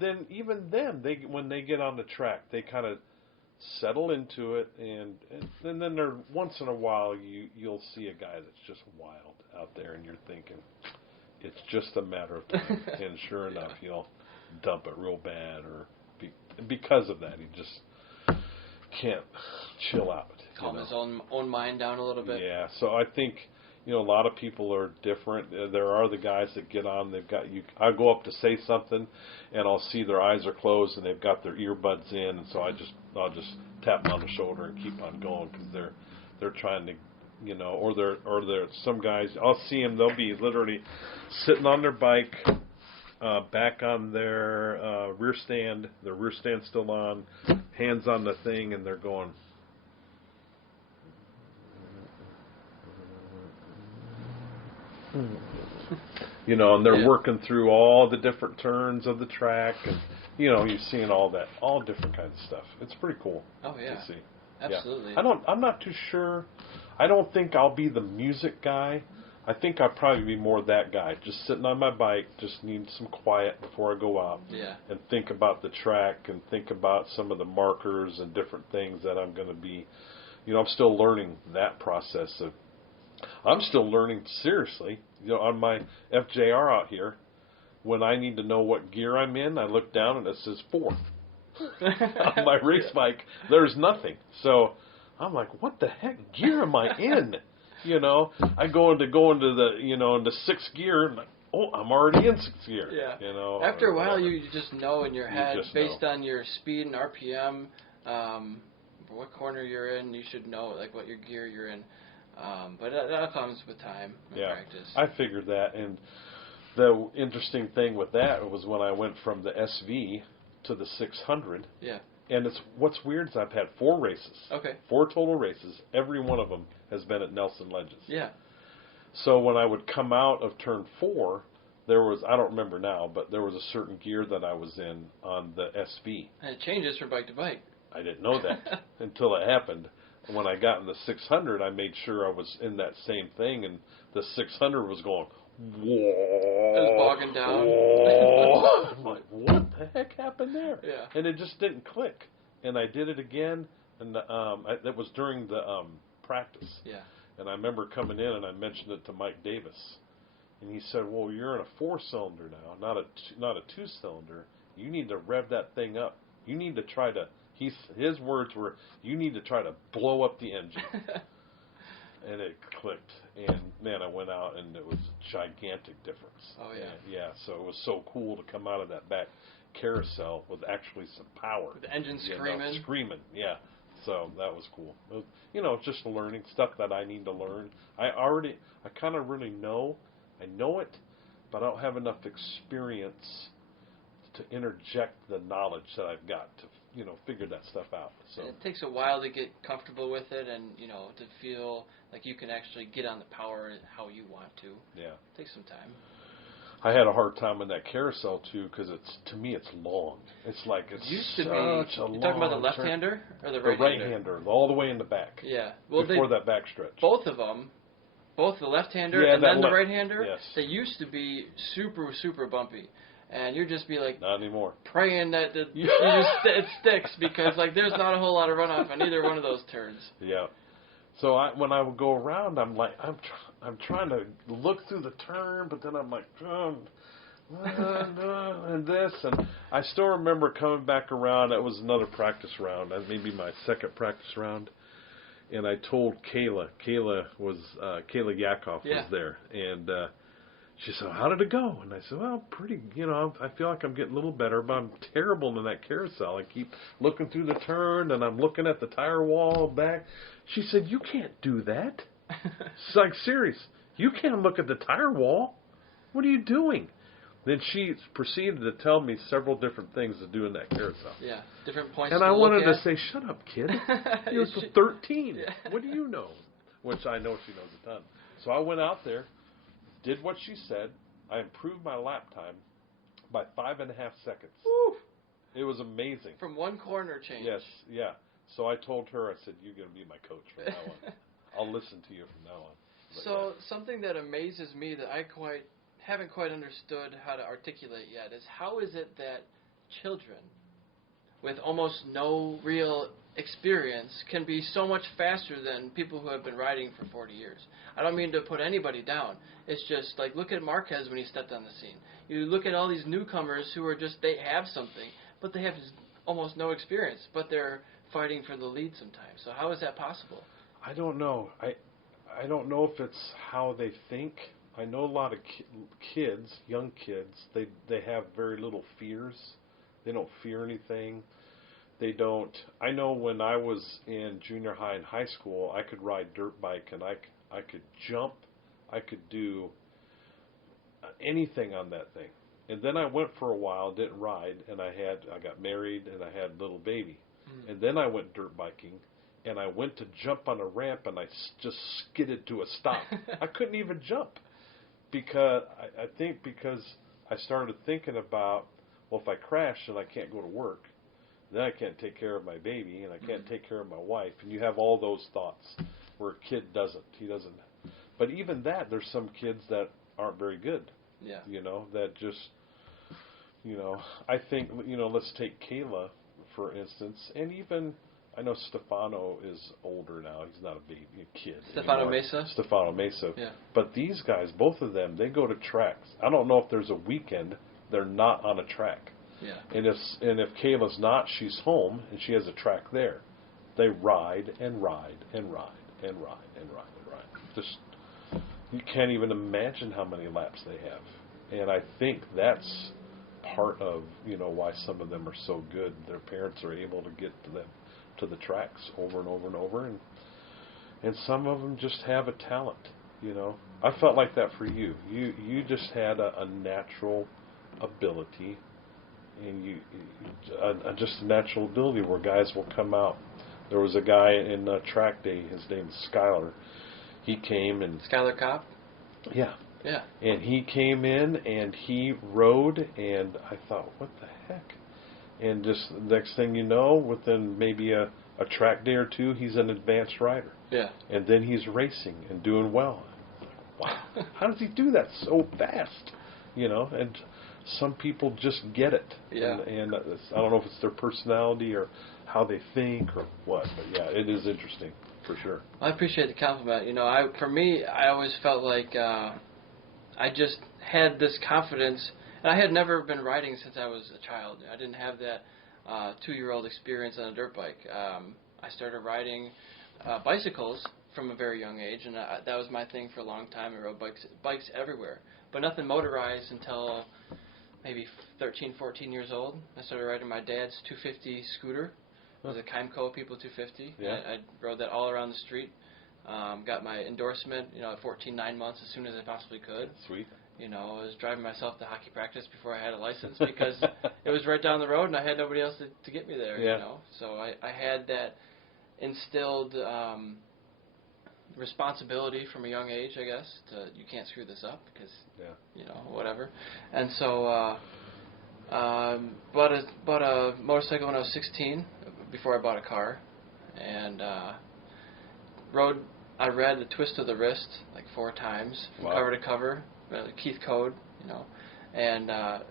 then even them, when they get on the track, they kind of settle into it, and then there once in a while you'll see a guy that's just wild out there, and you're thinking it's just a matter of time, and sure enough, he'll dump it real bad, or because of that, he just can't chill out. Calm his own mind down a little bit. Yeah, so I think a lot of people are different. There are the guys that get on. They've got you. I go up to say something, and I'll see their eyes are closed and they've got their earbuds in, and so I'll just tap them on the shoulder and keep on going because they're trying to, or they're some guys. I'll see them. They'll be literally sitting on their bike, back on their rear stand. Their rear stand's still on, hands on the thing, and they're going. And they're working through all the different turns of the track, and you're seeing all different kinds of stuff. It's pretty cool. Oh yeah, to see. Absolutely. Yeah. I'm not too sure. I don't think I'll be the music guy. I think I'll probably be more that guy, just sitting on my bike, just need some quiet before I go out, and think about the track and think about some of the markers and different things that I'm going to be. I'm still learning that process of. I'm still learning seriously. On my FJR out here, when I need to know what gear I'm in, I look down and it says 4. On my race bike, there's nothing. So I'm like, what the heck gear am I in? I go into the into 6th gear, and like, oh, I'm already in 6th gear. Yeah. After a while, you just know in your head, based on your speed and RPM, what corner you're in, you should know what your gear you're in. But that comes with time and practice. I figured that, and the interesting thing with that was when I went from the SV to the 600. Yeah. And what's weird is I've had 4 races. Okay. 4 total races. Every one of them has been at Nelson Ledges. Yeah. So when I would come out of turn 4, there was, I don't remember now, but there was a certain gear that I was in on the SV. And it changes from bike to bike. I didn't know that until it happened. When I got in the 600, I made sure I was in that same thing, and the 600 was going, whoa. It was bogging down. Whoa. I'm like, what the heck happened there? Yeah. And it just didn't click. And I did it again, and that was during the practice. Yeah. And I remember coming in, and I mentioned it to Mike Davis. And he said, well, you're in a 4-cylinder now, not a 2-cylinder. You need to rev that thing up. You need to try to... His words were, you need to try to blow up the engine. And it clicked, and man, I went out, and it was a gigantic difference. Oh yeah. And, yeah, so it was so cool to come out of that back carousel with actually some power. With the engine screaming. Screaming, yeah. So that was cool. It was, just learning stuff that I need to learn. I kind of really know. I know it, but I don't have enough experience to interject the knowledge that I've got to, figure that stuff out. So it takes a while to get comfortable with it, and to feel like you can actually get on the power how you want to. Yeah, it takes some time. I had a hard time in that carousel too because to me it's long. It's like it's used to such be. a You're talking about the left-hander or the right-hander? The right-hander, all the way in the back. Yeah, before that back stretch. Both of them. Both the left-hander and then the right-hander, yes. They used to be super, super bumpy. And you'd just be like... Not anymore. Praying that it sticks because there's not a whole lot of runoff on either one of those turns. Yeah. So when I would go around, I'm like, I'm trying to look through the turn, but then I'm like, and this. And I still remember coming back around. It was another practice round, maybe my second practice round. And I told Kayla Yakov was there, and she said, "How did it go?" And I said, "Well, pretty. I feel like I'm getting a little better, but I'm terrible in that carousel. I keep looking through the turn, and I'm looking at the tire wall back." She said, "You can't do that." It's like, serious. You can't look at the tire wall. What are you doing? Then she proceeded to tell me several different things to do in that carousel. Yeah, different points. And I wanted to say, "Shut up, kid. You're 13. Yeah. What do you know?" Which I know she knows a ton. So I went out there, did what she said. I improved my lap time by 5.5 seconds. Woo! It was amazing. From one corner change. Yes, yeah. So I told her, I said, "You're going to be my coach from now on. I'll listen to you from now on." But so something that amazes me that I haven't quite understood how to articulate yet is how is it that children with almost no real experience can be so much faster than people who have been riding for 40 years. I don't mean to put anybody down. It's just like, look at Marquez when he stepped on the scene. You look at all these newcomers who are just, they have something, but they have almost no experience, but they're fighting for the lead sometimes. So how is that possible? I don't know. I don't know if it's how they think. I know a lot of kids, young kids, they have very little fears. They don't fear anything. They don't. I know when I was in junior high and high school, I could ride dirt bike and I could jump. I could do anything on that thing. And then I went for a while, didn't ride, and I got married and I had a little baby. And then I went dirt biking, and I went to jump on a ramp and I just skidded to a stop. I couldn't even jump. Because I think because I started thinking about, well, if I crash and I can't go to work, then I can't take care of my baby and I can't take care of my wife. And you have all those thoughts where a kid doesn't. He doesn't. But even that, there's some kids that aren't very good. Yeah. That just, I think, let's take Kayla, for instance, and even, I know Stefano is older now. He's not a baby, a kid. Stefano Mesa? Stefano Mesa. Yeah. But these guys, both of them, they go to tracks. I don't know if there's a weekend they're not on a track. Yeah. And if Kayla's not, she's home and she has a track there. They ride and ride and ride and ride and ride and ride. Just, you can't even imagine how many laps they have. And I think that's part of, why some of them are so good. Their parents are able to get to the tracks over and over and over, and some of them just have a talent. I felt like that for you. You just had a natural ability, and just a natural ability where guys will come out. There was a guy in track day. His name is Skylar. He came and Skylar Kopp. Yeah. Yeah. And he came in and he rode, and I thought, what the heck? And just next thing you know, within maybe a track day or two, he's an advanced rider. Yeah. And then he's racing and doing well. Wow, how does he do that so fast? And some people just get it. Yeah. And I don't know if it's their personality or how they think or what, but yeah, it is interesting for sure. I appreciate the compliment. For me, I always felt like I just had this confidence, and I had never been riding since I was a child. I didn't have that 2-year-old experience on a dirt bike. I started riding bicycles from a very young age, and that was my thing for a long time. I rode bikes everywhere, but nothing motorized until maybe 13, 14 years old. I started riding my dad's 250 scooter. It was a Kymco People 250. Yeah. I rode that all around the street. Got my endorsement, at 14, 9 months, as soon as I possibly could. Sweet. I was driving myself to hockey practice before I had a license because it was right down the road and I had nobody else to get me there, Yeah. So I had that instilled responsibility from a young age, I guess, you can't screw this up because, whatever. And so bought a motorcycle when I was 16 before I bought a car, and I read The Twist of the Wrist like 4 times from cover to cover, Keith Code, and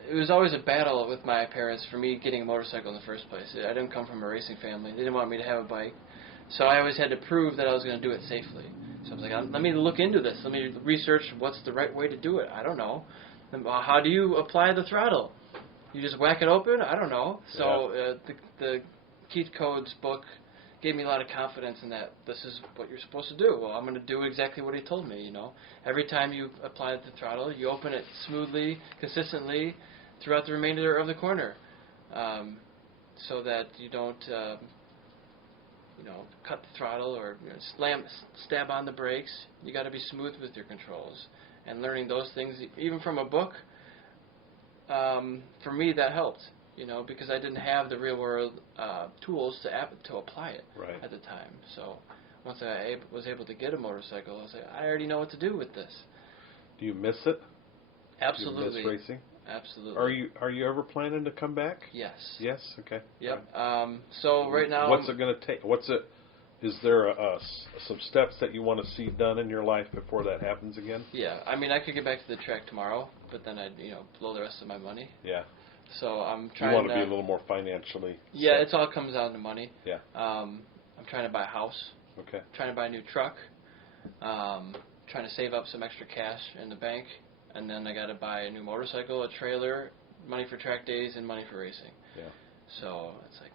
it was always a battle with my parents for me getting a motorcycle in the first place. I didn't come from a racing family. They didn't want me to have a bike. So I always had to prove that I was going to do it safely. So I was like, let me look into this. Let me research what's the right way to do it. I don't know. How do you apply the throttle? You just whack it open? I don't know. So the Keith Code's book gave me a lot of confidence in that this is what you're supposed to do. Well, I'm going to do exactly what he told me, Every time you apply the throttle, you open it smoothly, consistently throughout the remainder of the corner so that you don't... cut the throttle or stab on the brakes. You got to be smooth with your controls. And learning those things, even from a book, for me that helped. Because I didn't have the real world tools to apply it at the time. So once I was able to get a motorcycle, I was like, I already know what to do with this. Do you miss it? Absolutely. Do you miss racing? Absolutely. Are you ever planning to come back? Yes. Yes. Okay. Yep. So right now, what's it going to take? Is there some steps that you want to see done in your life before that happens again? Yeah. I mean, I could get back to the track tomorrow, but then I'd blow the rest of my money. Yeah. So I'm trying. You want to be a little more financially. Yeah, it all comes down to money. Yeah. I'm trying to buy a house. Okay. Trying to buy a new truck. Trying to save up some extra cash in the bank. And then I got to buy a new motorcycle, a trailer, money for track days, and money for racing. Yeah. So it's like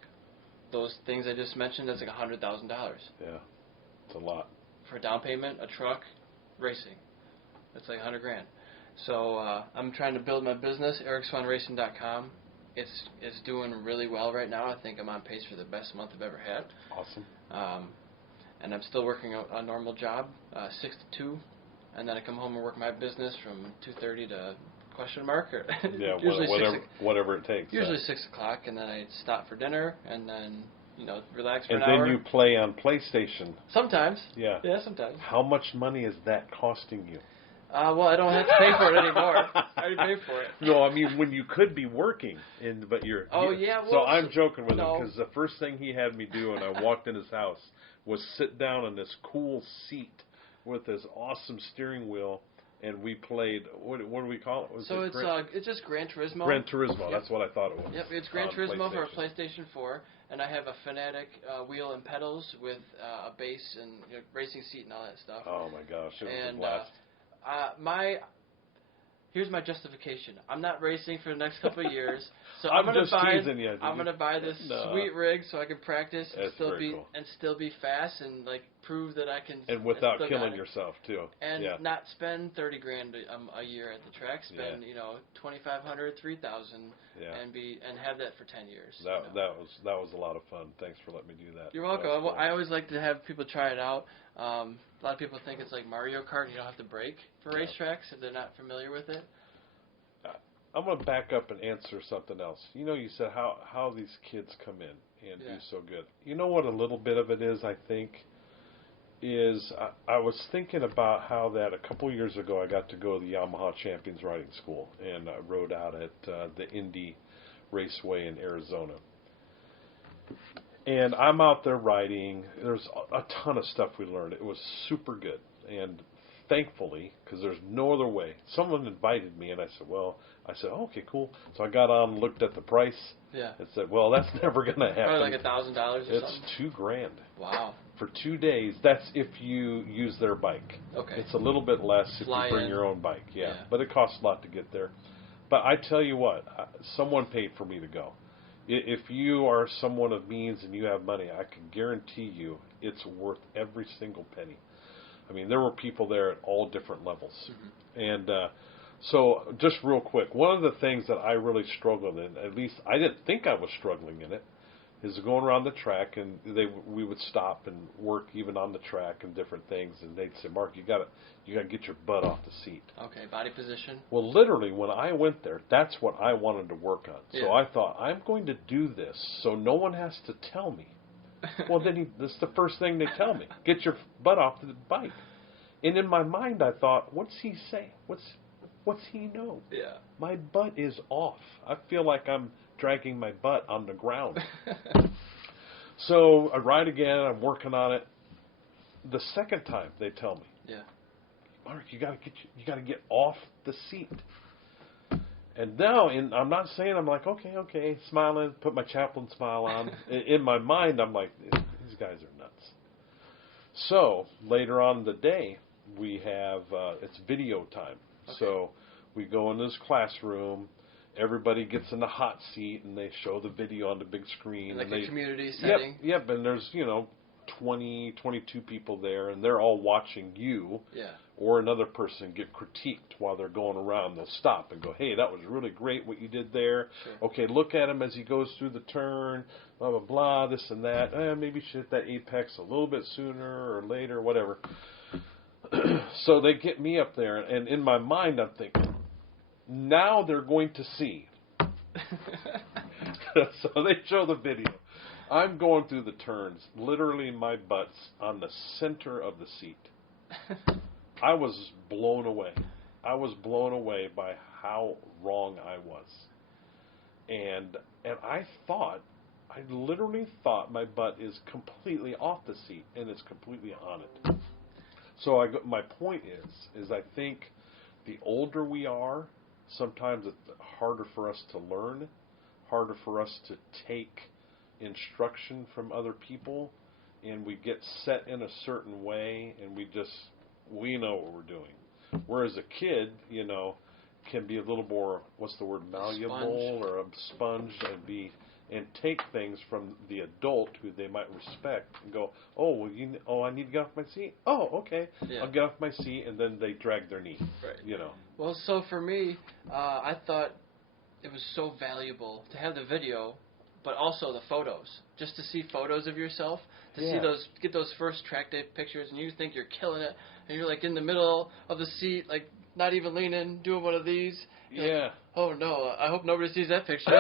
those things I just mentioned. That's like $100,000. Yeah, it's a lot for a down payment, a truck, racing. That's like $100,000. So I'm trying to build my business, EricSwannRacing.com. It's doing really well right now. I think I'm on pace for the best month I've ever had. Awesome. And I'm still working a normal job, 6 to 2. And then I come home and work my business from 2:30 to question mark. Or yeah, usually whatever it takes. Usually 6 o'clock, and then I stop for dinner, and then relax for an hour. And then you play on PlayStation. Sometimes. Yeah. Yeah, sometimes. How much money is that costing you? Well, I don't have to pay for it anymore. I already paid for it. No, I mean when you could be working, but you're. Oh yeah. Well, so I'm joking with him because the first thing he had me do when I walked in his house was sit down on this cool seat with this awesome steering wheel, and we played. What do we call it? It's just Gran Turismo. Gran Turismo. Yep. That's what I thought it was. Yep, it's Gran Turismo for a PlayStation 4, and I have a Fanatic wheel and pedals with a base and racing seat and all that stuff. Oh my gosh, it was a blast. Here's my justification. I'm not racing for the next couple of years, so I'm going to buy this sweet rig so I can practice and still be fast and prove that I can. And without killing yourself too. And not spend $30,000 a year at the track. Spend $2,500, $3,000, and have that for 10 years. That was a lot of fun. Thanks for letting me do that. You're welcome. Cool. I always like to have people try it out. A lot of people think it's like Mario Kart. You don't have to brake for racetracks if they're not familiar with it. I'm going to back up and answer something else. You said how these kids come in and do so good. You know what a little bit of it is, I think, is I was thinking about how that a couple years ago I got to go to the Yamaha Champions Riding School, and I rode out at the Indy Raceway in Arizona. And I'm out there riding. There's a ton of stuff we learned. It was super good. And thankfully, because there's no other way, someone invited me, and I said, oh, okay, cool. So I got on and looked at the price. Yeah. And said, well, that's never going to happen. Probably like $1,000 or something. It's $2,000. Wow. For 2 days. That's if you use their bike. Okay. It's a little bit less if you bring your own bike. Yeah. But it costs a lot to get there. But I tell you what, someone paid for me to go. If you are someone of means and you have money, I can guarantee you it's worth every single penny. I mean, there were people there at all different levels. And so just real quick, one of the things that I really struggled in, at least I didn't think I was struggling in it, is going around the track, and we would stop and work even on the track and different things, and they'd say, Mark, you gotta get your butt off the seat. Okay, body position. Well, literally, when I went there, that's what I wanted to work on. So I thought, I'm going to do this so no one has to tell me. Well, then that's the first thing they tell me. Get your butt off the bike. And in my mind, I thought, what's he say? What's he know? Yeah. My butt is off. I feel like I'm dragging my butt on the ground. So I ride again. I'm working on it. The second time, they tell me, yeah, Mark, you gotta get off the seat. And now, I'm not saying I'm like, okay, smiling, put my chaplain smile on. In my mind, I'm like, these guys are nuts. So later on in the day, we have it's video time. Okay. So we go in this classroom. Everybody gets in the hot seat, and they show the video on the big screen. Like a community setting? Yep, and there's, 20, 22 people there, and they're all watching you or another person get critiqued while they're going around. They'll stop and go, hey, that was really great what you did there. Sure. Okay, look at him as he goes through the turn, blah, blah, blah, this and that. Maybe you should hit that apex a little bit sooner or later, whatever. So they get me up there, and in my mind I'm thinking, now they're going to see. So they show the video. I'm going through the turns. Literally, my butt's on the center of the seat. I was blown away. I was blown away by how wrong I was. And I literally thought my butt is completely off the seat, and it's completely on it. So my point is I think the older we are, sometimes it's harder for us to learn, harder for us to take instruction from other people, and we get set in a certain way, and we know what we're doing. Whereas a kid, can be a little more, what's the word, malleable or a sponge, and take things from the adult who they might respect and go, I need to get off my seat. Oh, okay, I'll get off my seat, and then they drag their knee. Right. Well, so for me, I thought it was so valuable to have the video, but also the photos. Just to see photos of yourself, get those first track day pictures, and you think you're killing it, and you're like in the middle of the seat, like not even leaning, doing one of these. Like, oh no! I hope nobody sees that picture.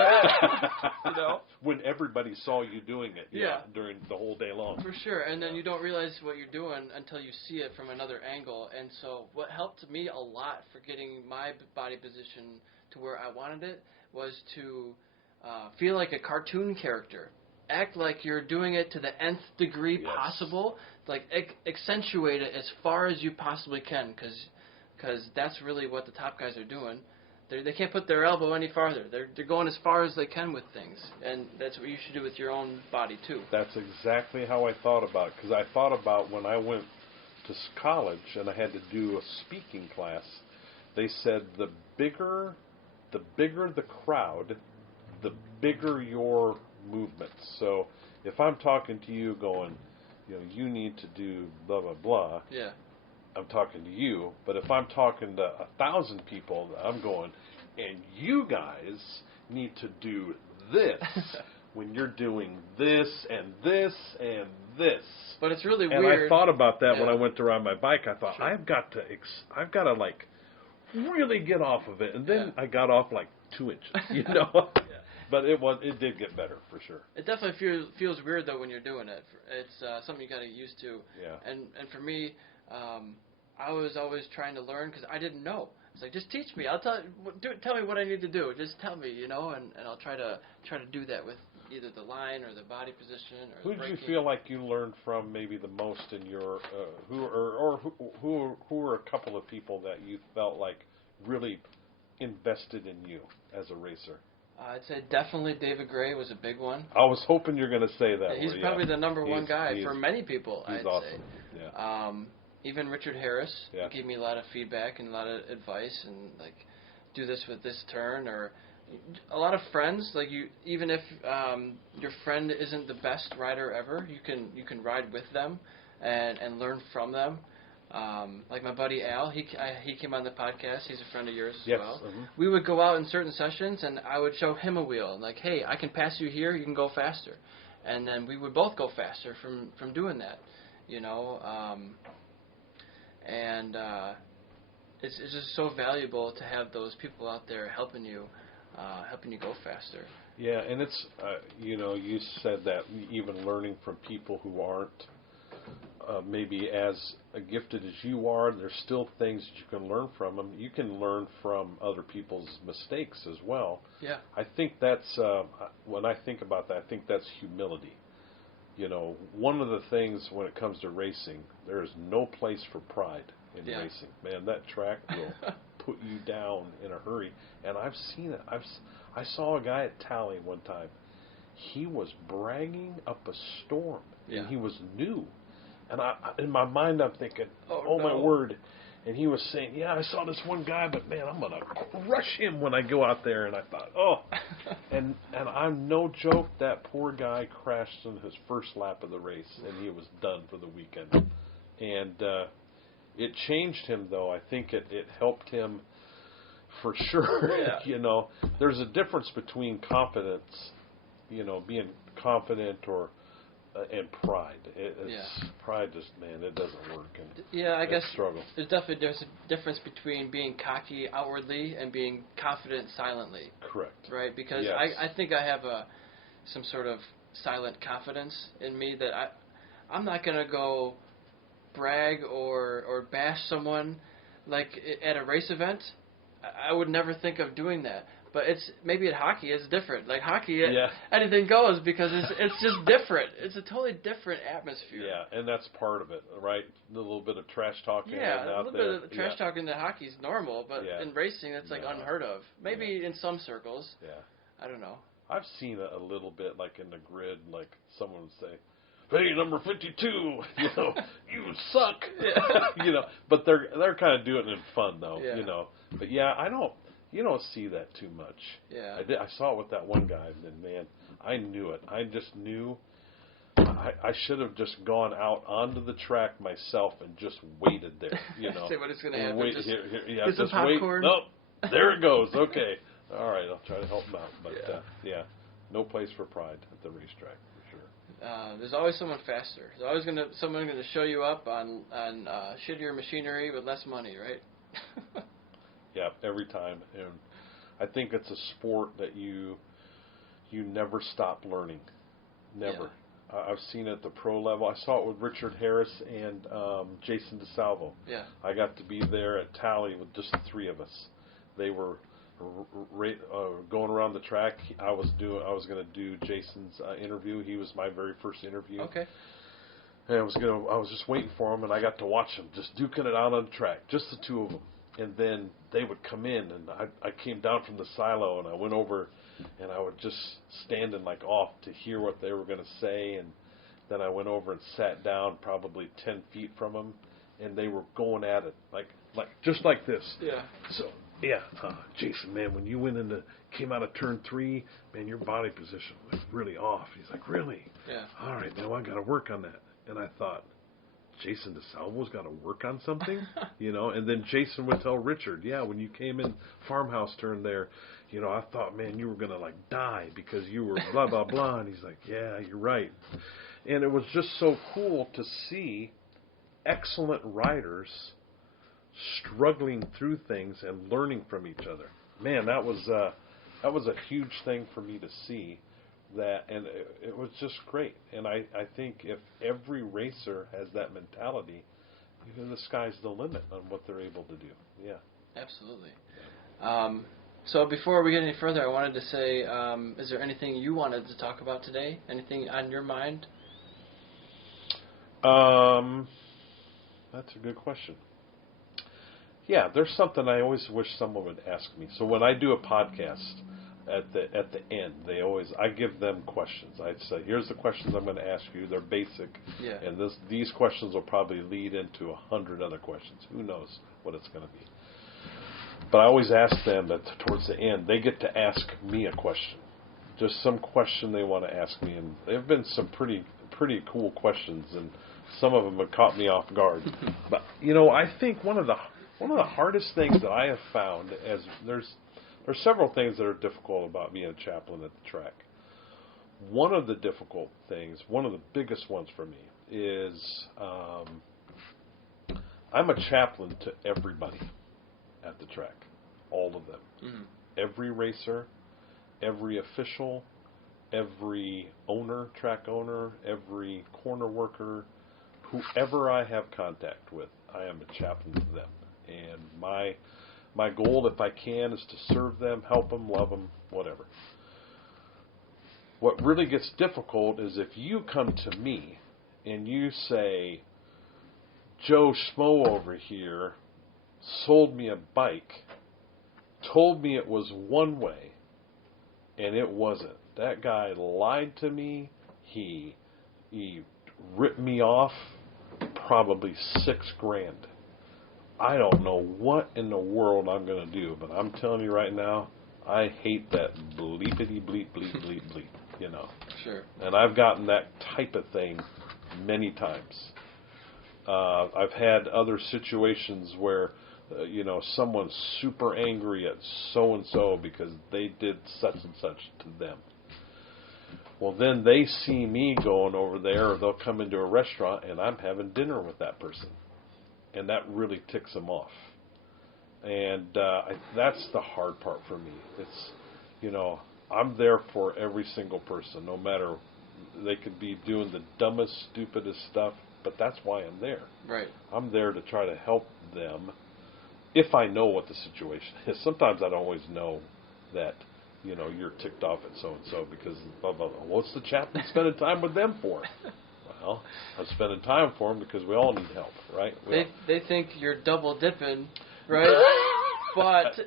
When everybody saw you doing it, during the whole day long. For sure, and then you don't realize what you're doing until you see it from another angle. And so, what helped me a lot for getting my body position to where I wanted it was to feel like a cartoon character. Act like you're doing it to the nth degree possible. Like accentuate it as far as you possibly can, because that's really what the top guys are doing. They can't put their elbow any farther. They're going as far as they can with things, and that's what you should do with your own body too. That's exactly how I thought about it, because I thought about when I went to college and I had to do a speaking class. They said the bigger the crowd, the bigger your movements. So if I'm talking to you going, you need to do blah, blah, blah, I'm talking to you. But if I'm talking to 1,000 people, I'm going, and you guys need to do this when you're doing this and this and this. But it's really weird. And I thought about that when I went to ride my bike. I thought, I've got to like really get off of it. And then I got off like 2 inches, But it did get better for sure. It definitely feels weird though when you're doing it. It's something you got to get used to. Yeah. And for me, I was always trying to learn because I didn't know. It's like, just teach me. Tell me what I need to do. Just tell me, and I'll try to do that with either the line or the body position or the braking. Who did you feel like you learned from maybe the most in your who were a couple of people that you felt like really invested in you as a racer? I'd say definitely David Gray was a big one. I was hoping you're going to say that. He's probably the number one guy for many people, I'd awesome. Say. Yeah. Even Richard Harris gave me a lot of feedback and a lot of advice, and like, do this with this turn, or a lot of friends. Like even if your friend isn't the best rider ever, you can ride with them and learn from them. Like my buddy Al, he came on the podcast. He's a friend of yours as Yes. well. Mm-hmm. We would go out in certain sessions, and I would show him a wheel. Like, hey, I can pass you here. You can go faster. And then we would both go faster from doing that, you know. It's just so valuable to have those people out there helping you go faster. Yeah, and it's, you said that even learning from people who aren't maybe as gifted as you are, there's still things that you can learn from them. You can learn from other people's mistakes as well. Yeah. I think that's, when I think about that, I think that's humility. You know, one of the things when it comes to racing, there is no place for pride in racing. Man, that track will put you down in a hurry. And I've seen it. I saw a guy at Tally one time. He was bragging up a storm, and he was new. And in my mind, I'm thinking, oh my word. And he was saying, yeah, I saw this one guy, but man, I'm going to crush him when I go out there. And I thought, oh. and I'm no joke, that poor guy crashed in his first lap of the race, and he was done for the weekend. And it changed him, though. I think it helped him for sure. Yeah. You know, there's a difference between confidence, you know, being confident and pride. Pride just, man, it doesn't work. And I guess struggle. There's a difference between being cocky outwardly and being confident silently. Correct. Right? Because I think I have some sort of silent confidence in me that I'm not going to go brag or bash someone like at a race event. I would never think of doing that. But maybe at hockey it's different. Like hockey, anything goes because it's just different. It's a totally different atmosphere. Yeah, and that's part of it, right? A little bit of trash talking. Yeah, a little bit of trash talking in hockey is normal, but in racing it's like unheard of. Maybe in some circles. Yeah. I don't know. I've seen it a little bit, like in the grid, like someone would say, "Hey, number 52, you know, you suck." You know, but they're kind of doing it in fun though, you know. But you don't see that too much. Yeah. I saw it with that one guy, and man, I knew it. I just knew I should have just gone out onto the track myself and just waited there, you know. See what is going to happen. Wait, just just wait. Oh, there it goes. Okay. All right, I'll try to help him out. But, no place for pride at the racetrack, for sure. There's always someone faster. There's always someone going to show you up on shittier machinery with less money, right? Yeah, every time. And I think it's a sport that you never stop learning. Never. Yeah. I've seen it at the pro level. I saw it with Richard Harris and Jason DeSalvo. Yeah. I got to be there at Tally with just the three of us. They were going around the track. I was going to do Jason's interview. He was my very first interview. Okay. And I was just waiting for him, and I got to watch him just duking it out on the track, just the two of them. And then they would come in, and I came down from the silo, and I went over, and I would just standing like off to hear what they were going to say. And then I went over and sat down probably 10 feet from them, and they were going at it like just like this. Yeah. So Jason, man, when you came out of turn 3, man, your body position was really off. He's like, really? Yeah. All right, now I got to work on that. And I thought, Jason DeSalvo's got to work on something, you know. And then Jason would tell Richard, when you came in farmhouse turn there, you know, I thought, man, you were going to like die because you were blah, blah, blah. And he's like, yeah, you're right. And it was just so cool to see excellent riders struggling through things and learning from each other. Man, that was a huge thing for me to see. And it was just great. And I think if every racer has that mentality, even the sky's the limit on what they're able to do. Yeah. Absolutely. So before we get any further, I wanted to say, is there anything you wanted to talk about today? Anything on your mind? That's a good question. Yeah, there's something I always wish someone would ask me. So when I do a podcast, at the end, I give them questions. I'd say, here's the questions I'm going to ask you. They're basic, and these questions will probably lead into 100 other questions. Who knows what it's going to be? But I always ask them that towards the end, they get to ask me a question, just some question they want to ask me. And there have been some pretty pretty cool questions, and some of them have caught me off guard. But I think one of the hardest things that I have found there's several things that are difficult about being a chaplain at the track. One of the difficult things, one of the biggest ones for me, is I'm a chaplain to everybody at the track, all of them. Mm-hmm. Every racer, every official, every owner, track owner, every corner worker, whoever I have contact with, I am a chaplain to them. And my goal, if I can, is to serve them, help them, love them, whatever. What really gets difficult is if you come to me and you say, Joe Schmo over here sold me a bike, told me it was one way, and it wasn't. That guy lied to me. He ripped me off probably $6,000. I don't know what in the world I'm going to do, but I'm telling you right now, I hate that bleepity bleep bleep bleep bleep. Sure. And I've gotten that type of thing many times. I've had other situations where, someone's super angry at so-and-so because they did such and such to them. Well, then they see me going over there, or they'll come into a restaurant, and I'm having dinner with that person. And that really ticks them off. And that's the hard part for me. It's, I'm there for every single person, no matter, they could be doing the dumbest, stupidest stuff, but that's why I'm there. Right. I'm there to try to help them if I know what the situation is. Sometimes I don't always know that, you're ticked off at so-and-so because blah, blah, blah. What's the chaplain spending time with them for? Well, I'm spending time for them because we all need help, right? They think you're double dipping, right? But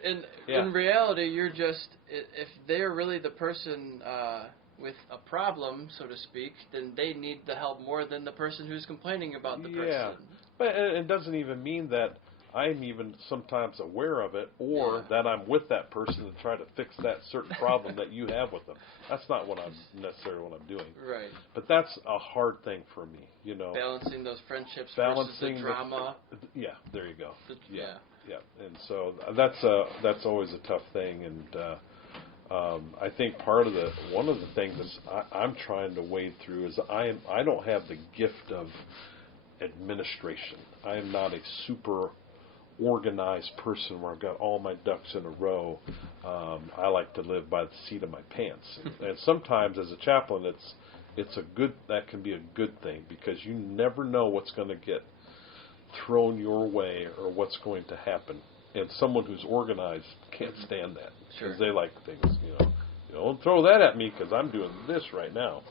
in reality, you're just, if they're really the person with a problem, so to speak, then they need the help more than the person who's complaining about the person. Yeah, but it doesn't even mean that I'm even sometimes aware of it, or that I'm with that person to try to fix that certain problem that you have with them. That's not what I'm doing. Right. But that's a hard thing for me, Balancing those friendships versus the drama. There you go. Yeah. And so that's always a tough thing, and I think one of the things that I'm trying to wade through is I don't have the gift of administration. I am not a super organized person where I've got all my ducks in a row. I like to live by the seat of my pants, and sometimes as a chaplain, that can be a good thing because you never know what's going to get thrown your way or what's going to happen. And someone who's organized can't stand that because they like things, don't throw that at me because I'm doing this right now,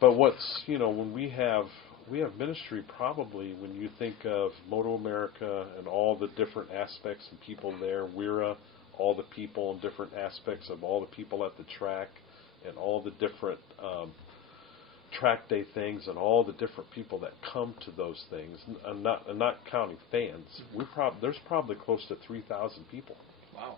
But when we have ministry, probably when you think of Moto America and all the different aspects and people there, WIRA, all the people and different aspects of all the people at the track and all the different track day things and all the different people that come to those things, and not counting fans, there's probably close to 3,000 people. Wow.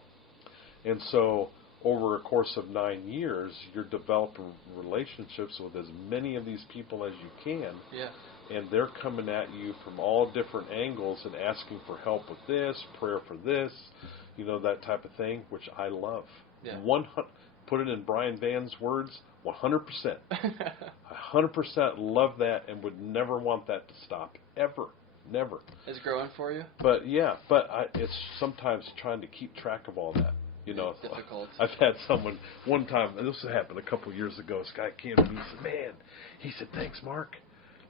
And so over a course of 9 years, you're developing relationships with as many of these people as you can. Yeah. And they're coming at you from all different angles and asking for help with this, prayer for this, that type of thing, which I love. Yeah. Put it in Brian Van's words, 100%. 100% love that and would never want that to stop, ever. Never. It's growing for you? But it's sometimes trying to keep track of all that. It's difficult. I've had someone one time, and this happened a couple years ago, this guy came to me and he said, thanks, Mark.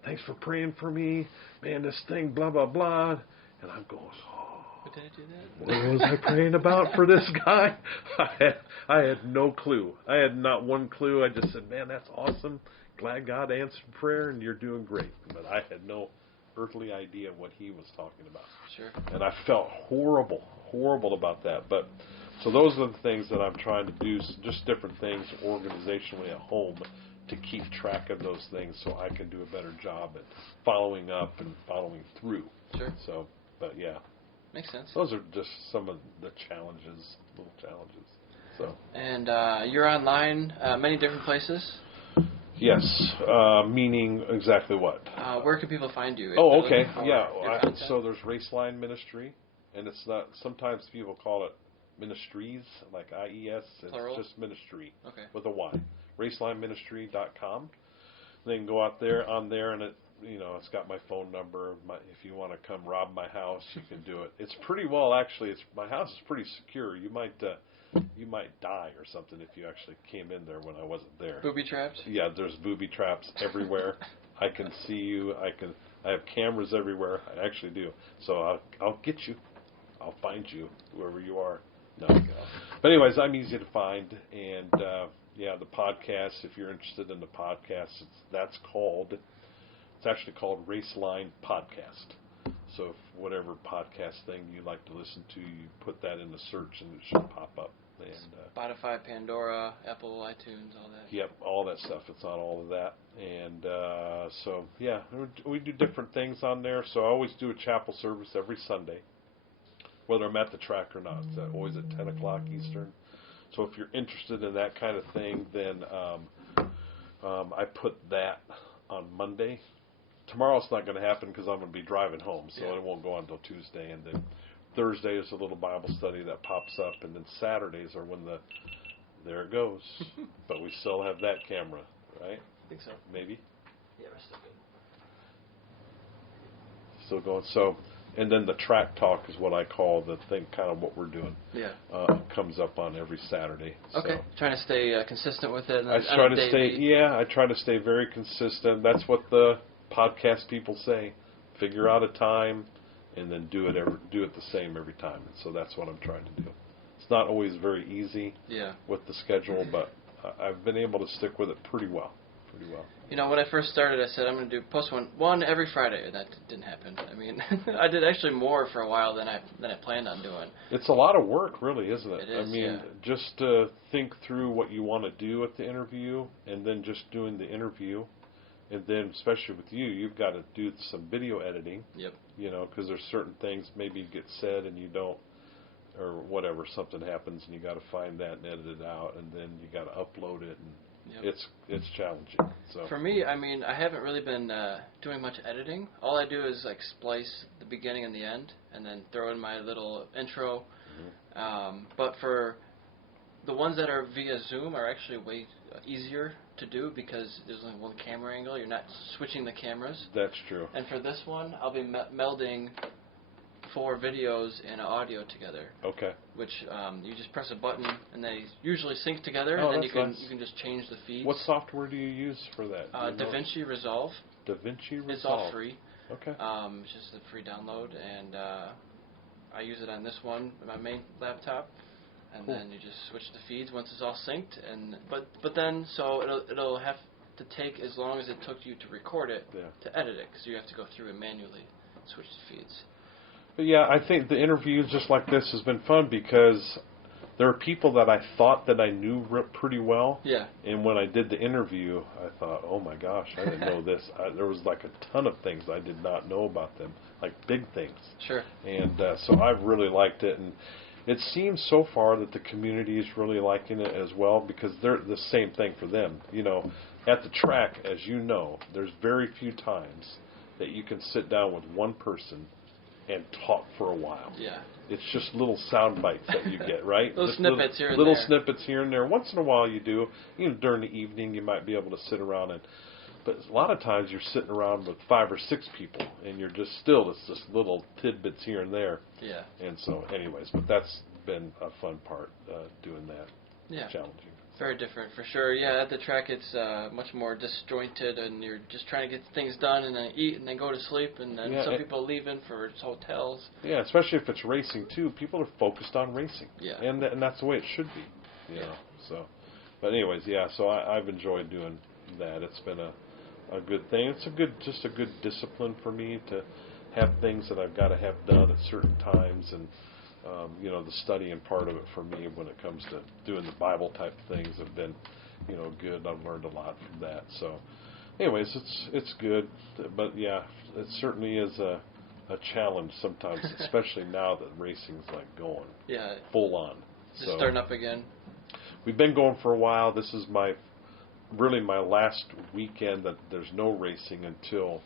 Thanks for praying for me. Man, this thing, blah, blah, blah. And I'm going, What did I do that? What was I praying about for this guy? I had no clue. I had not one clue. I just said, man, that's awesome. Glad God answered prayer, and you're doing great. But I had no earthly idea what he was talking about. Sure. And I felt horrible about that. But so those are the things that I'm trying to do, just different things organizationally at home to keep track of those things so I can do a better job at following up and following through. Sure. So, but yeah. Makes sense. Those are just some of the little challenges. So. And you're online many different places? Yes, meaning exactly what? Where can people find you? Oh, okay, yeah. Content? So there's Raceline Ministry, and it's not. Sometimes people call it ministries, like IES. It's Plural? just ministry Okay. with a Y. RacelineMinistry.com. They can go out there and it's got my phone number. If you want to come rob my house, you can do it. It's pretty well actually. My house is pretty secure. You might die or something if you actually came in there when I wasn't there. Booby traps? Yeah, there's booby traps everywhere. I can see you. I have cameras everywhere. I actually do. So I'll get you. I'll find you whoever you are. No. But anyways, I'm easy to find, and the podcast. If you're interested in the podcast, it's actually called Raceline Podcast. So if whatever podcast thing you like to listen to, you put that in the search and it should pop up. And Spotify, Pandora, Apple, iTunes, all that. Yep, all that stuff. It's on all of that. And we do different things on there. So I always do a chapel service every Sunday, whether I'm at the track or not. It's always at 10 o'clock Eastern. So if you're interested in that kind of thing, then I put that on Monday. Tomorrow it's not going to happen because I'm going to be driving home, so it won't go on until Tuesday. And then Thursday is a little Bible study that pops up, and then Saturdays are when there it goes. But we still have that camera, right? I think so. Maybe? Yeah, we're still good. Still going. So, and then the track talk is what I call the thing, kind of what we're doing. Yeah. Comes up on every Saturday. Okay. So. Trying to stay consistent with it. I try to stay very consistent. That's what the podcast people say. Figure out a time and then do it the same every time. And so that's what I'm trying to do. It's not always very easy with the schedule, but I've been able to stick with it pretty well. You know, when I first started, I said I'm going to post one every Friday, and that didn't happen. I mean, I did actually more for a while than I planned on doing. It's a lot of work, really, isn't it? It is, I mean, just to think through what you want to do at the interview, and then just doing the interview, and then especially with you've got to do some video editing. Yep. You know, because there's certain things maybe get said and you don't, or whatever, something happens and you got to find that and edit it out, and then you got to upload it, and it's challenging. So for me, I mean, I haven't really been doing much editing. All I do is like splice the beginning and the end, and then throw in my little intro. Mm-hmm. But for the ones that are via Zoom are actually way easier to do because there's only one camera angle. You're not switching the cameras. That's true. And for this one, I'll be melding 4 videos and audio together. Okay. Which you just press a button and they usually sync together, oh, and then you can just change the feeds. What software do you use for that? DaVinci Resolve. DaVinci Resolve. It's all free. Okay. It's just a free download, and I use it on this one, my main laptop. And then you just switch the feeds once it's all synced, but then so it'll have to take as long as it took you to record it to edit it, because you have to go through and manually switch the feeds. But yeah, I think the interviews just like this has been fun because there are people that I thought that I knew pretty well. Yeah. And when I did the interview, I thought, oh my gosh, I didn't know this. There was like a ton of things I did not know about them, like big things. Sure. And so I've really liked it, and it seems so far that the community is really liking it as well because they're the same thing for them. You know, at the track, as you know, there's very few times that you can sit down with one person and talk for a while. Yeah. It's just little sound bites that you get, right? Little snippets here and there. Little snippets here and there. Once in a while you do. You know, during the evening you might be able to sit around but a lot of times you're sitting around with 5 or 6 people and you're just it's just little tidbits here and there. Yeah. And so anyways, but that's been a fun part, doing that. Yeah. Challenging. Very different, for sure. Yeah, at the track it's much more disjointed, and you're just trying to get things done and then eat and then go to sleep, and then some people leaving for hotels. Yeah, especially if it's racing, too. People are focused on racing. Yeah. And that's the way it should be. You know, so. But anyways, so I've enjoyed doing that. It's been a good thing. It's just a good discipline for me to have things that I've got to have done at certain times, and you know, the studying part of it for me when it comes to doing the Bible type things have been, you know, good. I've learned a lot from that. So, anyways, it's good. But yeah, it certainly is a challenge sometimes, especially now that racing's like going full on. Just starting up again. We've been going for a while. This is my really my last weekend that there's no racing until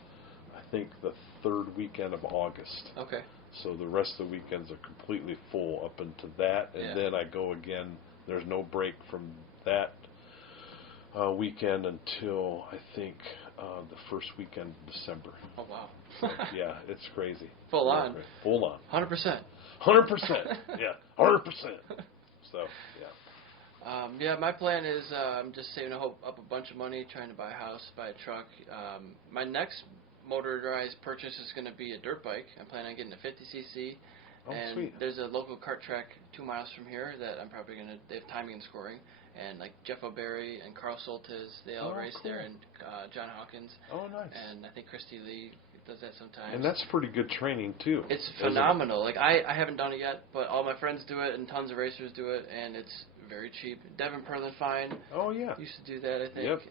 I think the third weekend of August. Okay. So the rest of the weekends are completely full up into that, and then I go again. There's no break from that weekend until I think the first weekend of December. Oh wow! So, yeah, it's crazy. Full on. Full on. 100%. 100%. Yeah, 100%. So yeah, my plan is I'm just saving up a bunch of money, trying to buy a house, buy a truck. My next motorized purchase is going to be a dirt bike. I'm planning on getting a 50cc. Oh, and sweet. There's a local kart track 2 miles from here that I'm probably going to, they have timing and scoring. And like Jeff O'Barry and Carl Soltez, they all race there, and John Hawkins. Oh, nice. And I think Christy Lee does that sometimes. And that's pretty good training, too. It's phenomenal. Like, I haven't done it yet, but all my friends do it, and tons of racers do it, and it's very cheap. Devin Perlinfine used to do that, I think. Yep.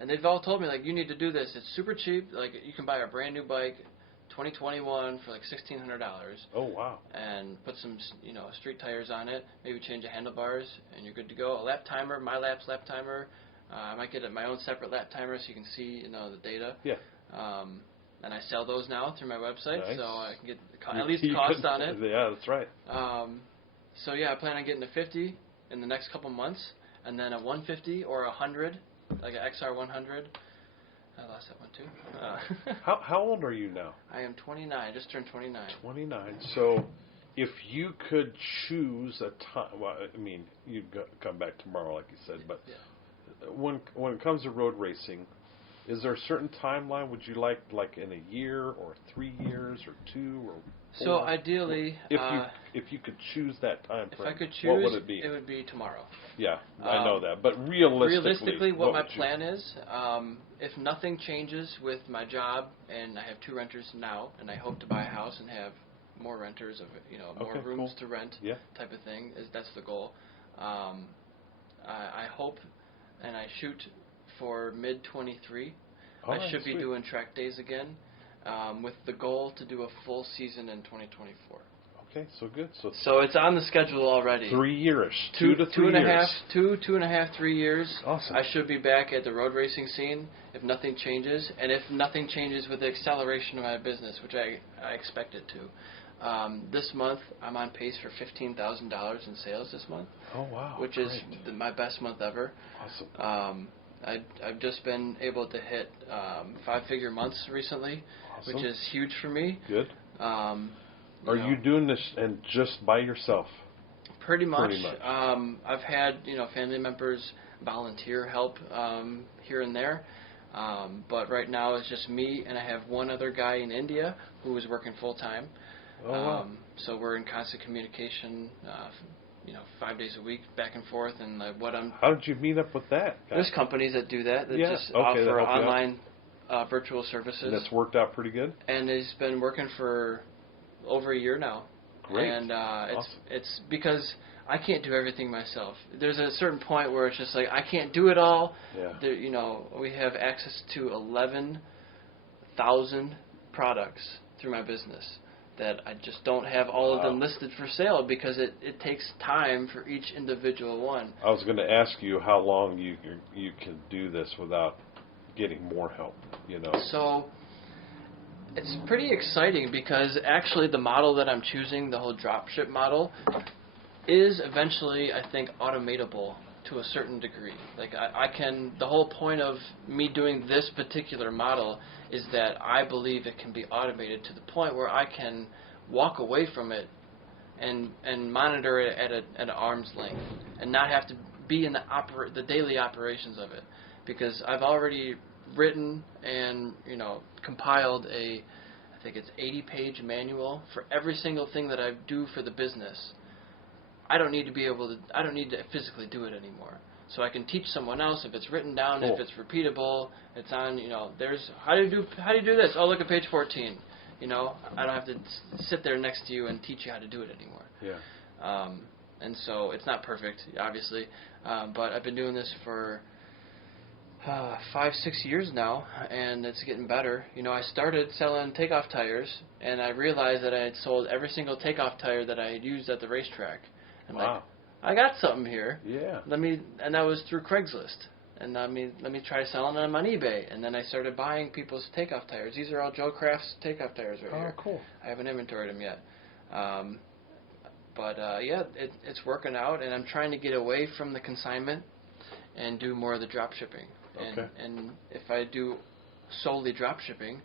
And they've all told me, like, you need to do this. It's super cheap. Like, you can buy a brand new bike, 2021, for like $1,600. Oh, wow. And put some, street tires on it, maybe change the handlebars, and you're good to go. A lap timer, my lap timer. I might get my own separate lap timer so you can see, the data. Yeah. And I sell those now through my website, Nice. so I can get at least cost on it. Yeah, that's right. So yeah, I plan on getting a 50 in the next couple months, and then a 150 or a 100, like an XR 100. I lost that one too. How old are you now? I am 29. Just turned 29. 29. So, if you could choose a time, well, I mean, you'd come back tomorrow, like you said, but when it comes to road racing, is there a certain timeline? Would you like in a year or 3 years or 2 or 4? So ideally, if you could choose that time frame, if I could choose, what would it be? It would be tomorrow. Yeah, I know that, but realistically, what my plan is, if nothing changes with my job, and I have 2 renters now, and I hope to buy a house and have more renters, more rooms to rent, type of thing. That's the goal. I hope, and I shoot for mid-23. I should be doing track days again, with the goal to do a full season in 2024. Okay, so good. So it's on the schedule already. 3 years. 2 to 3 years. 2.5, 3 years. Awesome. I should be back at the road racing scene if nothing changes, and if nothing changes with the acceleration of my business, which I expect it to. This month, I'm on pace for $15,000 in sales this month. Oh, wow. Which is my best month ever. Awesome. I've just been able to hit 5-figure months recently, which is huge for me. Good. Are you doing this and just by yourself? Pretty much. I've had family members volunteer help here and there, but right now it's just me, and I have one other guy in India who is working full time. Oh, wow. So we're in constant communication, 5 days a week, back and forth, and what I'm. How did you meet up with that guy? There's companies that do that just offer online virtual services. And that's worked out pretty good. And it's been working for over a year now. Great. And awesome. it's because I can't do everything myself. There's a certain point where it's just like I can't do it all. Yeah. We have access to 11,000 products through my business that I just don't have all of them listed for sale because it takes time for each individual one. I was going to ask you how long you can do this without getting more help, So it's pretty exciting because actually the model that I'm choosing, the whole dropship model, is eventually, I think, automatable to a certain degree. Like the whole point of me doing this particular model is that I believe it can be automated to the point where I can walk away from it and monitor it at an arm's length and not have to be in the daily operations of it, because I've already written and compiled I think it's 80-page manual for every single thing that I do for the business. I don't need to physically do it anymore. So I can teach someone else if it's written down, if it's repeatable, it's on, there's, how do you do this? Oh, look at page 14. I don't have to sit there next to you and teach you how to do it anymore. Yeah. And so it's not perfect, obviously, but I've been doing this for 5-6 years now, and it's getting better. I started selling takeoff tires, and I realized that I had sold every single takeoff tire that I had used at the racetrack. And wow. I got something here. Yeah. And that was through Craigslist. And let me try selling them on eBay. And then I started buying people's takeoff tires. These are all Joe Craft's takeoff tires right here. Oh, cool. I haven't inventoried them yet. It's working out, and I'm trying to get away from the consignment and do more of the drop shipping. Okay. And if I do solely drop shipping,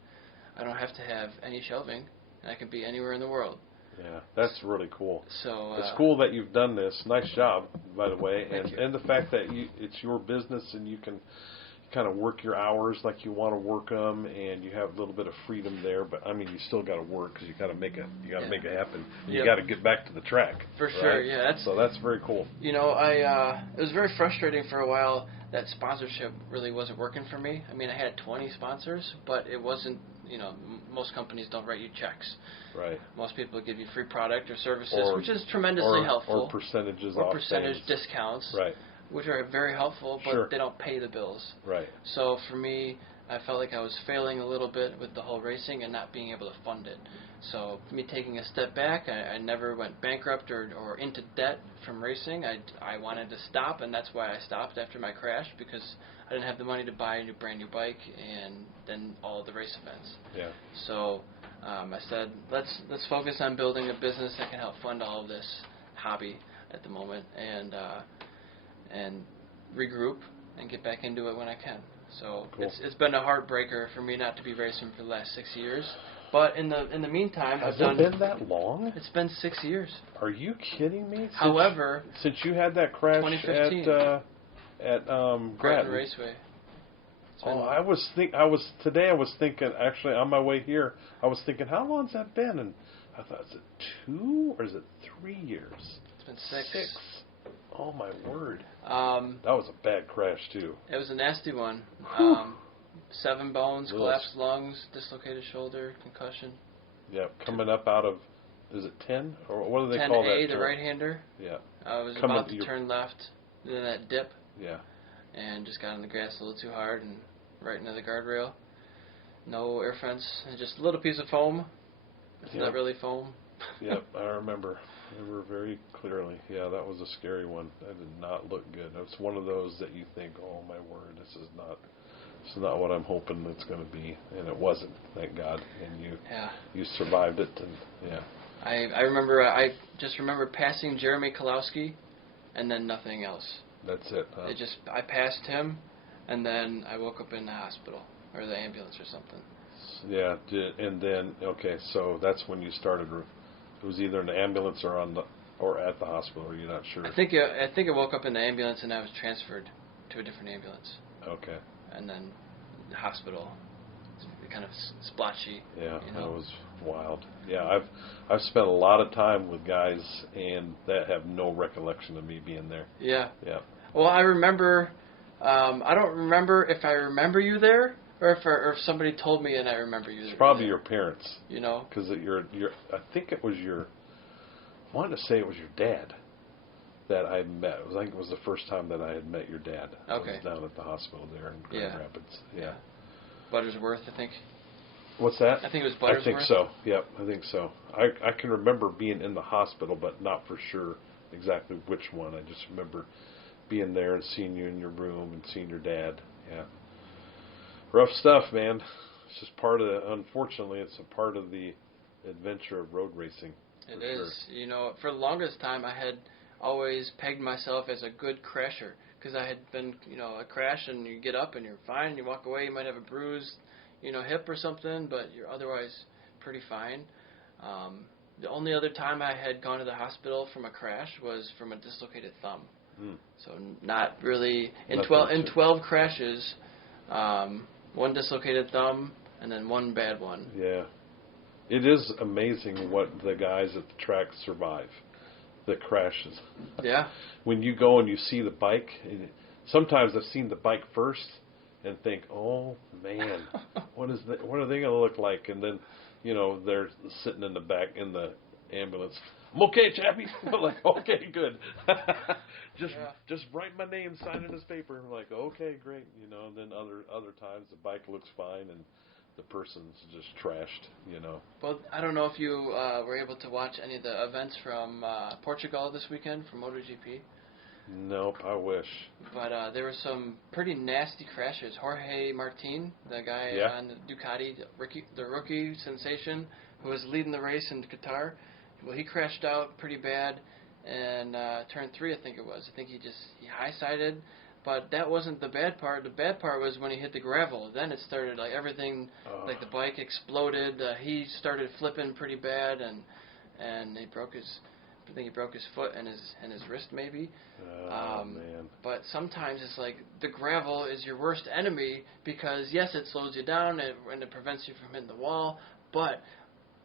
I don't have to have any shelving, and I can be anywhere in the world. Yeah, that's really cool. So it's cool that you've done this. Nice job, by the way, Thank you. and the fact that it's your business and you can kind of work your hours like you want to work them, and you have a little bit of freedom there. But I mean, you still got to work because you got to make it. You got to make it happen. You got to get back to the track. For sure, right? yeah. So that's very cool. It was very frustrating for a while that sponsorship really wasn't working for me. I mean, I had 20 sponsors, but it wasn't. Most companies don't write you checks. Right. Most people give you free product or services, which is tremendously helpful. Or percentages or off percentage things. discounts. Right. Which are very helpful, but they don't pay the bills. Right. So for me, I felt like I was failing a little bit with the whole racing and not being able to fund it. So me taking a step back, I never went bankrupt or into debt from racing. I wanted to stop, and that's why I stopped after my crash, because I didn't have the money to buy a brand new bike and then all the race events. Yeah. So I said, let's focus on building a business that can help fund all of this hobby at the moment, and regroup and get back into it when I can. So cool. It's been a heartbreaker for me not to be racing for the last 6 years. But in the meantime, has it been that long? It's been 6 years. Are you kidding me? However, since you had that crash 2015 at Grattan Raceway. I was thinking actually on my way here. I was thinking, how long's that been? And I thought, is it 2 or is it 3 years? It's been 6. 6. Oh my word! That was a bad crash too. It was a nasty one. 7 bones, collapsed lungs, dislocated shoulder, concussion. Yeah, coming up out of, is it 10 or what do they call that? 10A, the right-hander. Yeah. I was about to turn left, then that dip. Yeah. And just got on the grass a little too hard and right into the guardrail. No air fence, just a little piece of foam. It's not really foam. Yep, I remember very clearly. Yeah, that was a scary one. That did not look good. It's one of those that you think, oh my word, this is not what I'm hoping it's going to be, and it wasn't. Thank God, and you survived it, and yeah. I just remember passing Jeremy Kalowski, and then nothing else. That's it. Huh? I passed him, and then I woke up in the hospital or the ambulance or something. Yeah, and then so that's when you started. It was either in the ambulance or at the hospital. Are you not sure? I think I woke up in the ambulance and I was transferred to a different ambulance. Okay. And then the hospital, kind of splotchy. Yeah, that was wild. Yeah, I've spent a lot of time with guys and that have no recollection of me being there. Yeah. Yeah. Well, I remember. I don't remember if I remember you there. Or if somebody told me and I remember you. It's probably your parents. Because I think it was I wanted to say it was your dad that I met. I think it was the first time that I had met your dad. Okay. I was down at the hospital there in Grand Rapids. Yeah. Buttersworth, I think. What's that? I think it was Buttersworth. I think so. Yep, I think so. I can remember being in the hospital, but not for sure exactly which one. I just remember being there and seeing you in your room and seeing your dad. Yeah. Rough stuff, man. It's just unfortunately, it's a part of the adventure of road racing. It is. Sure. For the longest time, I had always pegged myself as a good crasher because I had been, a crash and you get up and you're fine. You walk away, you might have a bruised, hip or something, but you're otherwise pretty fine. The only other time I had gone to the hospital from a crash was from a dislocated thumb. So not really in 12 crashes. 1 dislocated thumb, and then 1 bad one. Yeah. It is amazing what the guys at the track survive, the crashes. Yeah. When you go and you see the bike, sometimes I've seen the bike first and think, oh, man, what are they going to look like? And then, they're sitting in the back in the ambulance. I'm okay, Chappie. I'm like, okay, good. Just write my name, sign in this paper. I'm like, okay, great. And then other times the bike looks fine and the person's just trashed. Well, I don't know if you were able to watch any of the events from Portugal this weekend from MotoGP. Nope, I wish. But there were some pretty nasty crashes. Jorge Martin, the guy on the Ducati, the rookie sensation, who was leading the race in Qatar, well, he crashed out pretty bad, and turn 3, I think it was. I think he high-sided, but that wasn't the bad part. The bad part was when he hit the gravel. Then it started, like, everything, like the bike exploded. He started flipping pretty bad, and he broke his... I think he broke his foot and his wrist maybe. Man. But sometimes it's like the gravel is your worst enemy because, yes, it slows you down and it prevents you from hitting the wall. But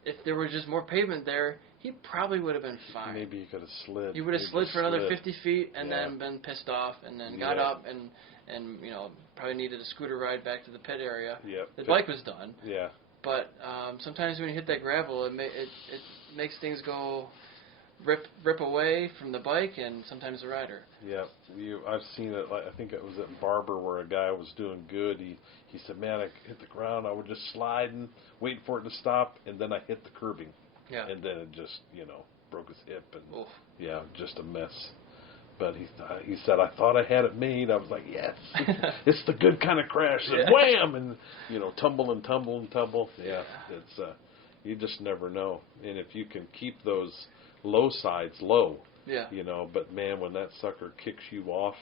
if there was just more pavement there, he probably would have been fine. Maybe he could have slid. He would have slid for another 50 feet and then been pissed off and then got up and probably needed a scooter ride back to the pit area. Yep. The bike was done. Yeah. But sometimes when you hit that gravel, it makes things go... rip away from the bike and sometimes the rider. Yeah, I've seen it. I think it was at Barber where a guy was doing good. He said, "Man, I hit the ground. I would just slide and wait for it to stop, and then I hit the curbing, and then it just broke his hip and just a mess." But he said, "I thought I had it made." I was like, "Yes, it's the good kind of crash." And wham, and tumble and tumble and tumble. Yeah, it's you just never know, and if you can keep those low sides low, but man, when that sucker kicks you off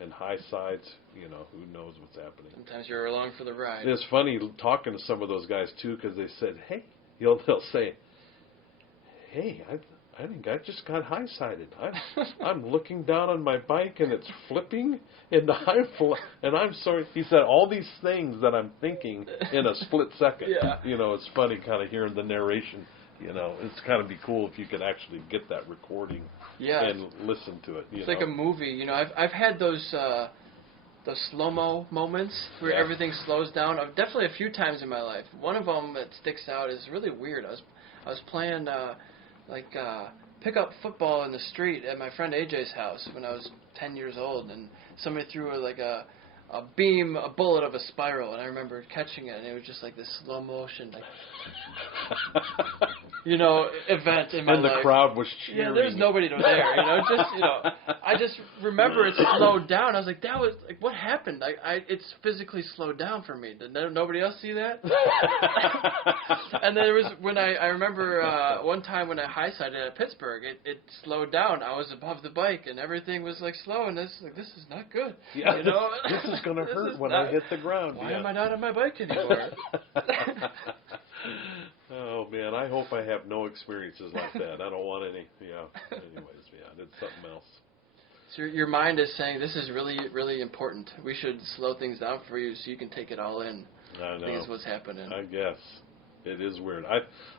and high sides, who knows what's happening. Sometimes you're along for the ride. It's funny talking to some of those guys too, because they said, "Hey," they'll say, "Hey, I think I just got high sided. I'm looking down on my bike and it's flipping and I'm sorry." He said all these things that I'm thinking in a split second. It's funny kind of hearing the narration. It's kind of be cool if you could actually get that recording and listen to it. It's like a movie. I've had those slow-mo moments where everything slows down. Definitely a few times in my life. One of them that sticks out is really weird. I was playing pickup football in the street at my friend AJ's house when I was 10 years old, and somebody threw a bullet of a spiral, and I remember catching it, and it was just like this slow motion, event in my life. And the crowd was cheering. Yeah, there's nobody there. I just remember it slowed down. I was like, that was like, what happened? It's physically slowed down for me. Did nobody else see that? And then there was when I remember one time when I high-sided at Pittsburgh, it slowed down. I was above the bike, and everything was like slow, and this is not good. Yeah, this is going to hurt when I hit the ground. Why am I not on my bike anymore? Oh, man, I hope I have no experiences like that. I don't want any. Anyways, it's something else. So your mind is saying, this is really, really important. We should slow things down for you so you can take it all in. I know. I think is what's happening. I guess. It is weird.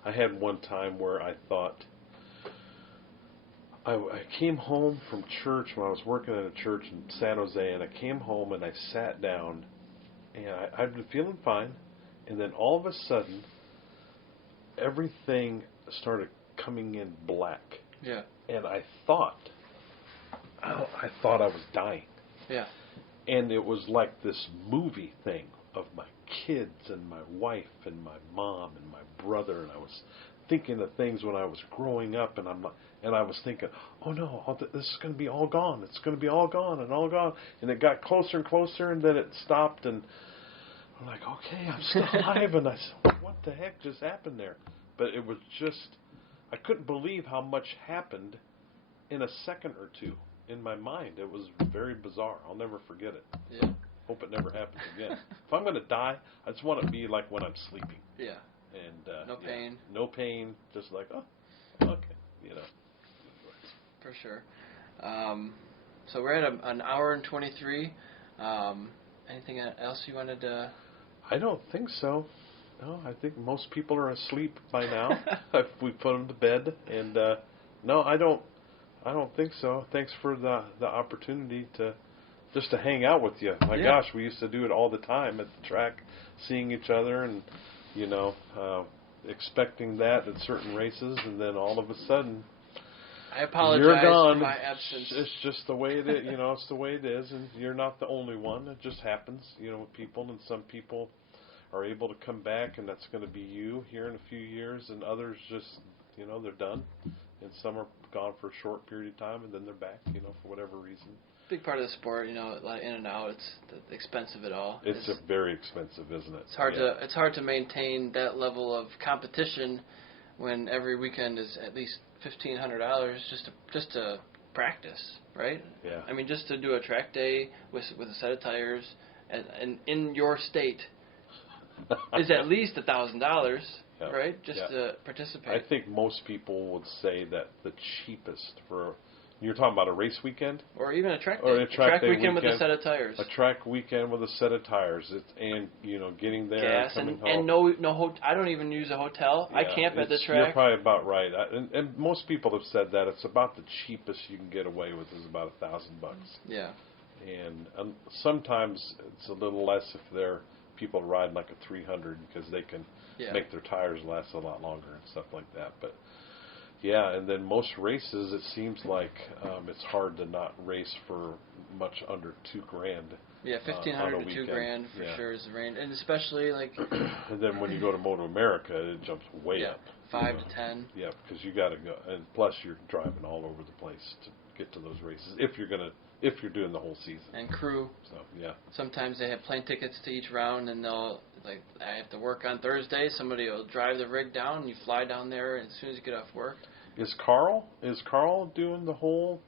I had one time where I thought, I came home from church when I was working at a church in San Jose, and I came home and I sat down, and I'd been feeling fine, and then all of a sudden, everything started coming in black. Yeah. And I thought I was dying. Yeah. And it was like this movie thing of my kids and my wife and my mom and my brother, and I was thinking of things when I was growing up, and I was thinking, oh no, this is going to be all gone. It's going to be all gone and all gone. And it got closer and closer, and then it stopped, and I'm like, okay, I'm still alive. And I said, what the heck just happened there? But it was just, I couldn't believe how much happened in a second or two in my mind. It was very bizarre. I'll never forget it. Yeah. Hope it never happens again. If I'm going to die, I just want it to be like when I'm sleeping. Yeah. And no pain. No pain. Just like, oh, okay, For sure. So we're at an hour and 23. Anything else you wanted to? I don't think so. No, I think most people are asleep by now. We put them to bed, and no, I don't think so. Thanks for the opportunity to hang out with you. My gosh, we used to do it all the time at the track, seeing each other, and expecting that at certain races, and then all of a sudden, I apologize you're gone. for my absence. It's just the way it is. It's the way it is, and you're not the only one. It just happens, with people, and some people are able to come back, and that's going to be you here in a few years, and others just, they're done. and some are gone for a short period of time, and then they're back, for whatever reason. Big part of the sport, a lot of in and out. It's the expense of it all. It's very expensive, isn't it? It's hard to maintain that level of competition when every weekend is at least $1,500 just to practice, right? Yeah. I mean, just to do a track day with a set of tires, and in your state is at least $1,000, right? Just to participate. I think most people would say that the cheapest for. You're talking about a race weekend? Or even a track day. Or a track weekend with a set of tires. A track weekend with a set of tires. And getting there gas and coming and home. no I don't even use a hotel. Yeah, I camp at the track. You're probably about right. And most people have said that. It's about the cheapest you can get away with is about $1,000. Yeah. And sometimes it's a little less if they're people riding like a 300 because they can make their tires last a lot longer and stuff like that. But yeah, and then most races, it seems like it's hard to not race for much under $2,000. Yeah, $1,500 to $2,000 for sure is the range, and especially like. And then when you go to Motor America, it jumps way up. 5 to 10. Yeah, because you got to go, and plus you're driving all over the place to get to those races if you're doing the whole season. And crew. So yeah. Sometimes they have plane tickets to each round, and they'll I have to work on Thursday. Somebody will drive the rig down, and you fly down there, and as soon as you get off work. Is Carl doing the whole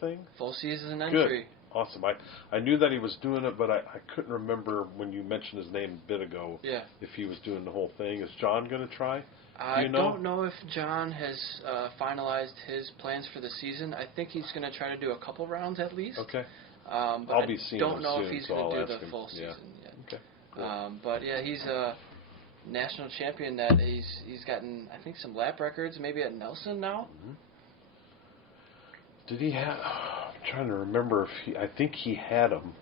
thing? Full season entry. Good. Awesome. I knew that he was doing it, but I couldn't remember when you mentioned his name a bit ago. Yeah. If he was doing the whole thing. Is John going to try? I don't know if John has finalized his plans for the season. I think he's going to try to do a couple rounds at least. Okay. But I'll be seeing him don't know soon, if he's so going to do the him. full season yet. Okay. Cool. But yeah, he's a national champion that he's gotten, I think, some lap records, maybe at Nelson now. Mm-hmm. Did he have? I'm trying to remember if I think he had them.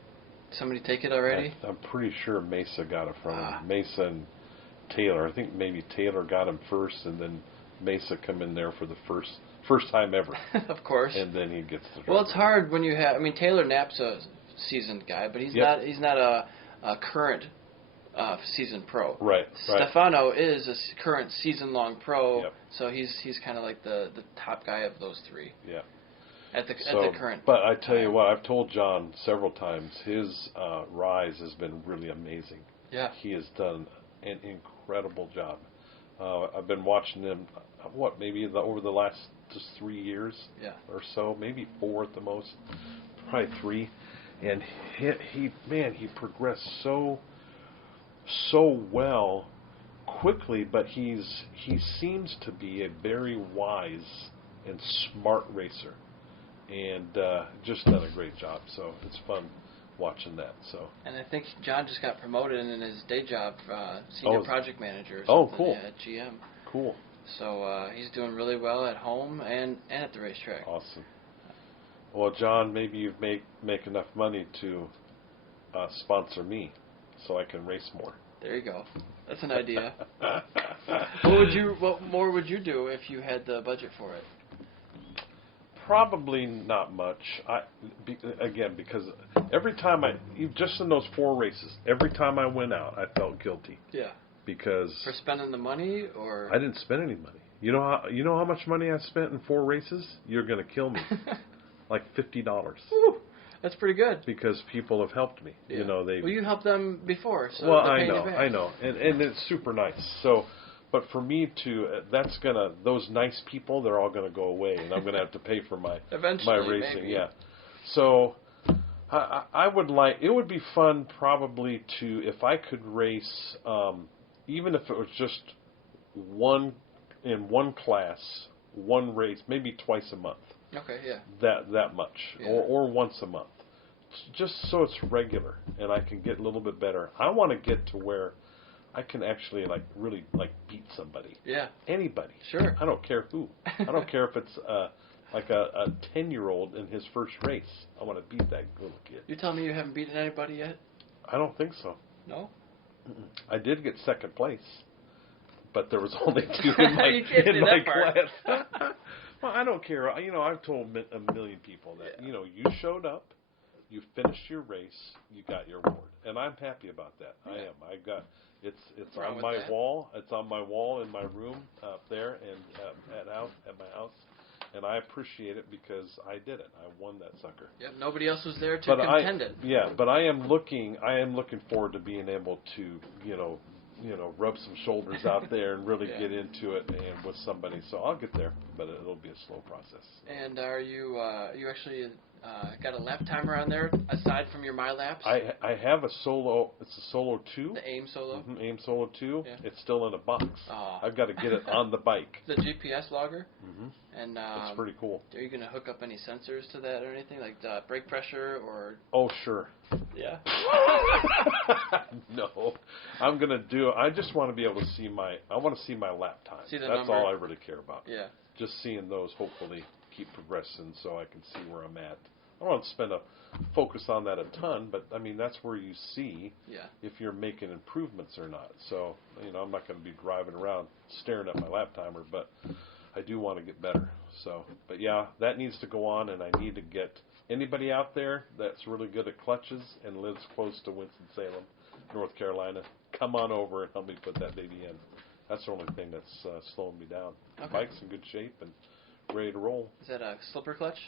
Somebody take it already? I'm pretty sure Mesa got it from him. Mesa and Taylor. I think maybe Taylor got him first, and then Mesa come in there for the first time ever. Of course. And then he gets the. Well, it's hard when you have. I mean, Taylor Knapp's a seasoned guy, but he's not a current seasoned pro. Right. Stefano is a current season-long pro, so he's kind of like the top guy of those three. Yeah. At the current. But I tell you what, I've told John several times, his rise has been really amazing. Yeah. He has done an incredible job. I've been watching him, maybe over the last just 3 years or so, maybe 4 at the most, probably 3. And he progressed so well quickly, but he seems to be a very wise and smart racer. And just done a great job, so it's fun watching that. So. And I think John just got promoted in his day job, senior project manager. Or something, cool. At GM. Cool. So he's doing really well at home and at the racetrack. Awesome. Well, John, maybe you make enough money to sponsor me, so I can race more. There you go. That's an idea. What more would you do if you had the budget for it? Probably not much. Because every time just in those 4 races, every time I went out, I felt guilty. Yeah. Because for spending the money, or I didn't spend any money. You know how much money I spent in 4 races? You're going to kill me. Like $50. Woo, that's pretty good. Because people have helped me. Yeah. Well, you helped them before, so well, I know, and it's super nice. So. But for me those nice people, they're all going to go away, and I'm going to have to pay for my racing. Maybe. Yeah. So I would it would be fun probably if I could race, even if it was just one class, one race, maybe twice a month. Okay, yeah. That much, or once a month, just so it's regular, and I can get a little bit better. I want to get to where I can actually really beat somebody. Yeah. Anybody. Sure. I don't care who. I don't care if it's like a 10-year-old in his first race. I want to beat that little kid. You telling me you haven't beaten anybody yet? I don't think so. No? Mm-mm. I did get second place, but there was only 2 in my class. Well, I don't care. I've told a million people that you showed up, you finished your race, you got your award, and I'm happy about that. Yeah. I am. I got. It's on my wall. It's on my wall in my room up there and at my house. and I appreciate it because I did it. I won that sucker. Yep, nobody else was there to contend it. Yeah, but I am looking forward to being able to, rub some shoulders out there and really get into it and with somebody. So I'll get there, but it'll be a slow process. And are you actually got a lap timer on there aside from your MyLaps? I have a Solo. It's a Solo 2. The AIM Solo? Mm-hmm, AIM Solo 2. Yeah. It's still in a box. Oh. I've got to get it on the bike. The GPS logger? Mm-hmm. And it's pretty cool. Are you going to hook up any sensors to that or anything, like brake pressure or... Oh, sure. Yeah? No. I'm going to do... I just want to be able to see my... I want to see my lap time. See the That's number? all I really care about. Yeah. Just seeing those hopefully keep progressing so I can see where I'm at. I don't want to spend a focus on that a ton, but I mean that's where you see if you're making improvements or not. So I'm not going to be driving around staring at my lap timer, but I do want to get better. So, but yeah, that needs to go on, and I need to get anybody out there that's really good at clutches and lives close to Winston-Salem, North Carolina. Come on over and help me put that baby in. That's the only thing that's slowing me down. The bike's in good shape and ready to roll. Is that a slipper clutch?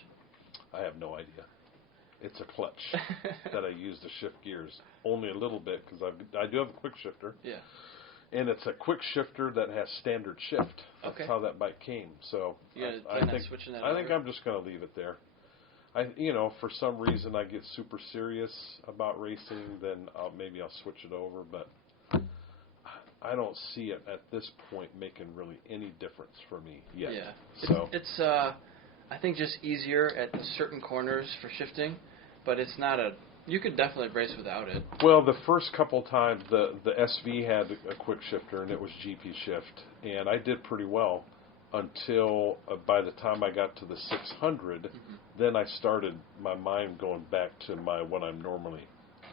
I have no idea. It's a clutch that I use to shift gears. Only a little bit because I do have a quick shifter. Yeah. And it's a quick shifter that has standard shift. That's how that bike came. So I think I'm just going to leave it there. For some reason I get super serious about racing, then maybe I'll switch it over. But I don't see it at this point making really any difference for me yet. Yeah. So it's I think just easier at certain corners for shifting, but it's not a... You could definitely race without it. Well, the first couple times, the SV had a quick shifter, and it was GP shift, and I did pretty well until by the time I got to the 600, then I started my mind going back to what I'm normally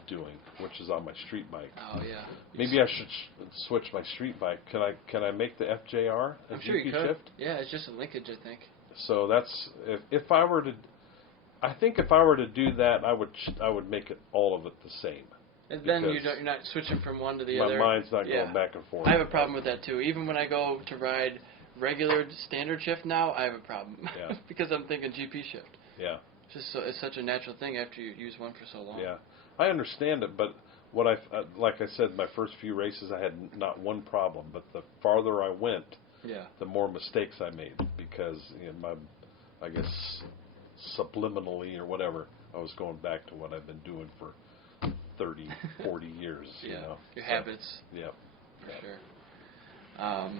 doing, which is on my street bike. Oh, yeah. Maybe I should switch my street bike. Can I make the FJR a I'm GP sure you could. shift? Yeah, it's just a linkage, I think. So that's if I were to, I think if I were to do that, I would make it all of it the same. And then you're not switching from one to the other. My mind's not going back and forth. I have a problem with that too. Even when I go to ride regular standard shift now, I have a problem because I'm thinking GP shift. Yeah. It's such a natural thing after you use one for so long. Yeah, I understand it, but like I said, my first few races I had not one problem, but the farther I went, the more mistakes I made because I guess subliminally or whatever, I was going back to what I've been doing for 30, 40 years. Your habits. Yeah. For sure.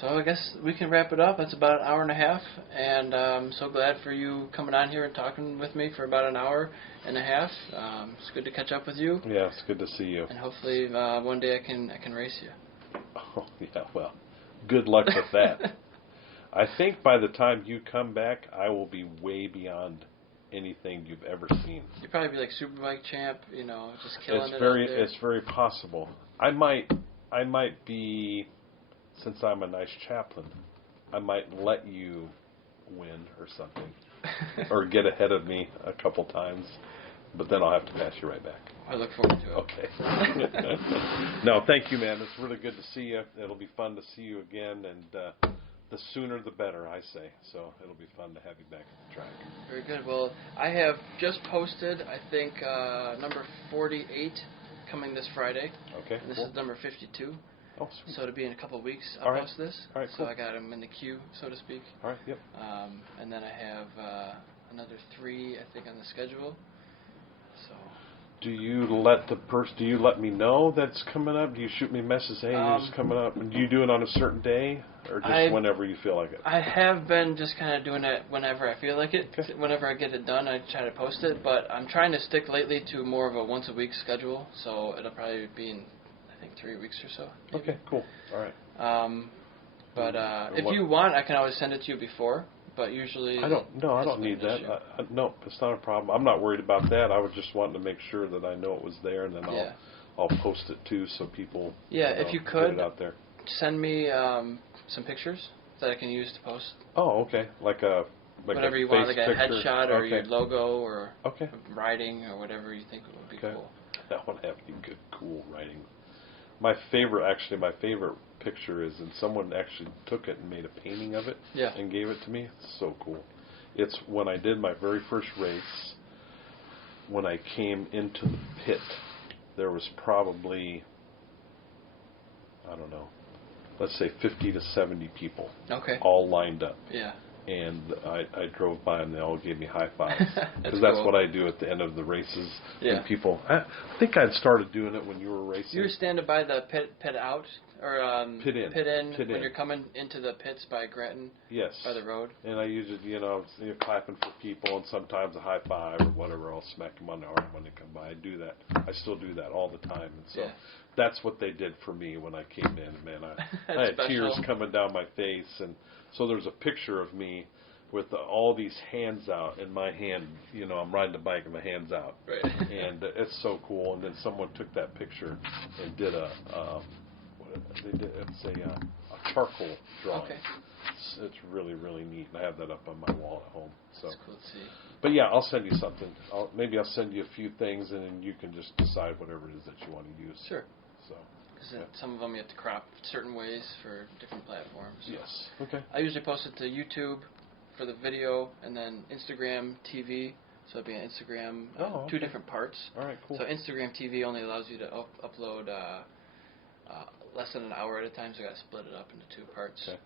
So I guess we can wrap it up. It's about an hour and a half, and I'm so glad for you coming on here and talking with me for about an hour and a half. It's good to catch up with you. Yeah, it's good to see you. And hopefully one day I can race you. Oh, yeah, well, good luck with that. I think by the time you come back, I will be way beyond anything you've ever seen. You'll probably be like Superbike champ, just killing It's very possible. I might be... Since I'm a nice chaplain, I might let you win or something, or get ahead of me a couple times, but then I'll have to pass you right back. I look forward to it. Okay. No, thank you, man. It's really good to see you. It'll be fun to see you again, and the sooner the better, I say. So it'll be fun to have you back at the track. Very good. Well, I have just posted, I think, number 48 coming this Friday. Okay. And this is number 52. Oh, sweet. So it'll be in a couple of weeks. I'll post this. All right, so cool. I got them in the queue, so to speak. All right, yep. And then I have another 3, I think, on the schedule. So. Do you let me know that's coming up? Do you shoot me a message, hey, it's coming up? And do you do it on a certain day, or just whenever you feel like it? I have been just kind of doing it whenever I feel like it. Okay. Whenever I get it done, I try to post it. But I'm trying to stick lately to more of a once-a-week schedule, so it'll probably be in, I think, 3 weeks or so. Maybe. Okay, cool. All right. But if you want, I can always send it to you before. But usually... I don't need that. No, it's not a problem. I'm not worried about that. I was just wanting to make sure that I know it was there, and then I'll post it, too, so people if you could, get it out there. Send me some pictures that I can use to post. Oh, okay. Like whatever you want, like a headshot or your logo or writing or whatever you think would be cool. I want to have any good, cool writing. My favorite picture is, and someone actually took it and made a painting of it and gave it to me. It's so cool. It's when I did my very first race. When I came into the pit, there was probably, I don't know, let's say 50 to 70 people, all lined up. Yeah. And I drove by and they all gave me high fives. Because that's what I do at the end of the races. Yeah. And people, I think I'd started doing it when you were racing. You were standing by the pit out? Or pit in when you're coming into the pits by Granton? Yes. By the road? And I usually, clapping for people and sometimes a high five or whatever. I'll smack them on the arm when they come by. I do that. I still do that all the time. And so that's what they did for me when I came in. Man, I had tears coming down my face. And so there's a picture of me with all these hands out, and my hand, I'm riding the bike and my hand's out. Right. And it's so cool. And then someone took that picture and did it's a charcoal drawing. Okay. It's really, really neat. And I have that up on my wall at home. So. That's cool to see. But yeah, I'll send you something. Maybe I'll send you a few things, and then you can just decide whatever it is that you want to use. Sure. So. Because some of them you have to crop certain ways for different platforms. So. Yes. Okay. I usually post it to YouTube for the video, and then Instagram TV. So it'll be on Instagram, two different parts. All right, cool. So Instagram TV only allows you to upload less than an hour at a time, so I got to split it up into two parts. Okay.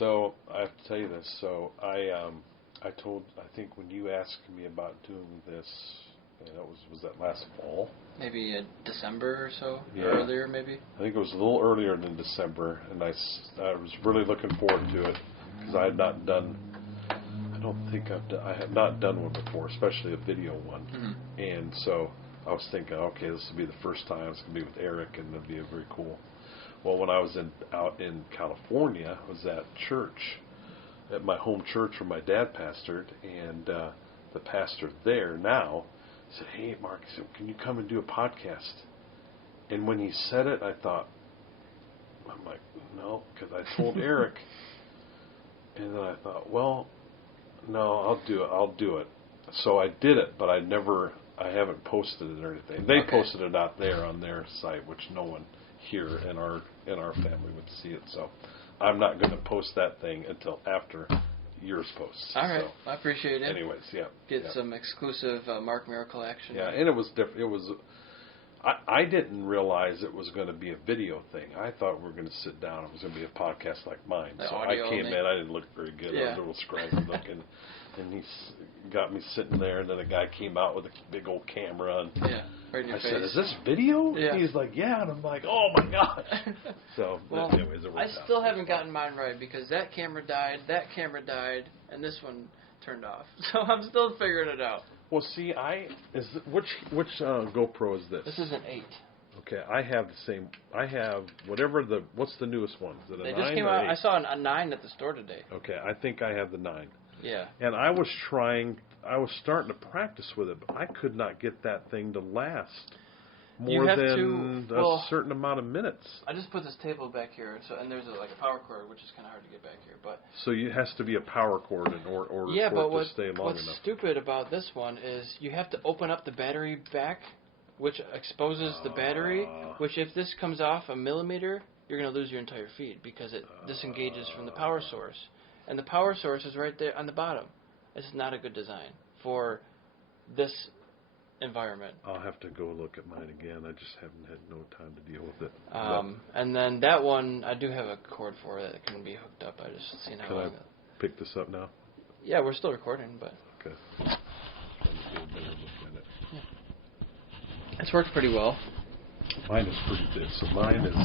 So I have to tell you this. So I think when you asked me about doing this, was that last fall? Maybe December or so, or earlier maybe. I think it was a little earlier than December, and I was really looking forward to it because I had not done. I have not done one before, especially a video one, and so I was thinking, okay, this will be the first time. It's going to be with Eric, and it'll be very cool. Well, when I was out in California, I was at church, at my home church where my dad pastored, and the pastor there now said, "Hey, Mark, can you come and do a podcast?" And when he said it, I'm like, no, because I told Eric, and then I thought, well, no, I'll do it. So I did it, but I haven't posted it or anything. They posted it out there on their site, which no one here in our family would see it. So I'm not going to post that thing until after yours posts. All right, so, I appreciate it. Anyways, Get some exclusive Mark Merical action. Yeah, and it was different. It was. I didn't realize it was going to be a video thing. I thought we were going to sit down. It was going to be a podcast like mine. The so audio I came only. in. I didn't look very good. I was a little scraggly looking. And he got me sitting there, and then a guy came out with a big old camera. And right in your I face. said, "Is this video?" Yeah. He's like, "Yeah." And I'm like, "Oh, my God." So, well, anyways, it worked I still haven't gotten mine right because that camera died, and this one turned off. So I'm still figuring it out. Well, see, which GoPro is this? This is an 8. Okay, I have the same. I have what's the newest one? Is it a 9 just came or out. 8? I saw a 9 at the store today. Okay, I think I have the 9. Yeah. And I was starting to practice with it, but I could not get that thing to last more than a certain amount of minutes. I just put this table back here, and there's a power cord, which is kind of hard to get back here. But so it has to be a power cord in order for it to stay long enough. What's stupid about this one is you have to open up the battery back, which exposes the battery, which if this comes off a millimeter, you're going to lose your entire feed because it disengages from the power source. And the power source is right there on the bottom. It's not a good design for this environment. I'll have to go look at mine again. I just haven't had no time to deal with it. And then that one, I do have a cord for it that can be hooked up. I just seen how long. Can I pick this up now? Yeah, we're still recording, but. Okay. Trying to get a better look at it. Yeah. It's worked pretty well. Mine is pretty big. So mine is.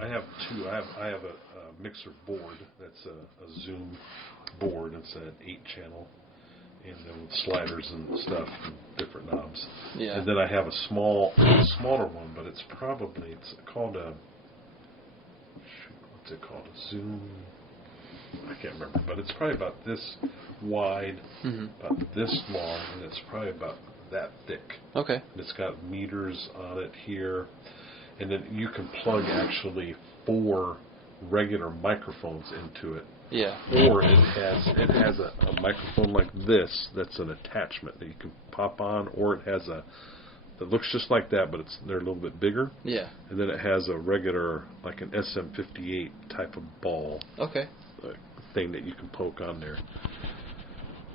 I have two. I have a mixer board that's a Zoom board. It's an 8-channel, and then with sliders and stuff and different knobs. Yeah. And then I have a smaller one, but it's called a what's it called? A Zoom. I can't remember, but it's probably about this wide, about this long, and it's probably about that thick. Okay. And it's got meters on it here, and then you can plug actually 4 regular microphones into it. Yeah. Or it has a microphone like this that's an attachment that you can pop on, or it has a that looks just like that, but they're a little bit bigger. Yeah. And then it has a regular, like an SM58 type of ball. Okay. Thing that you can poke on there.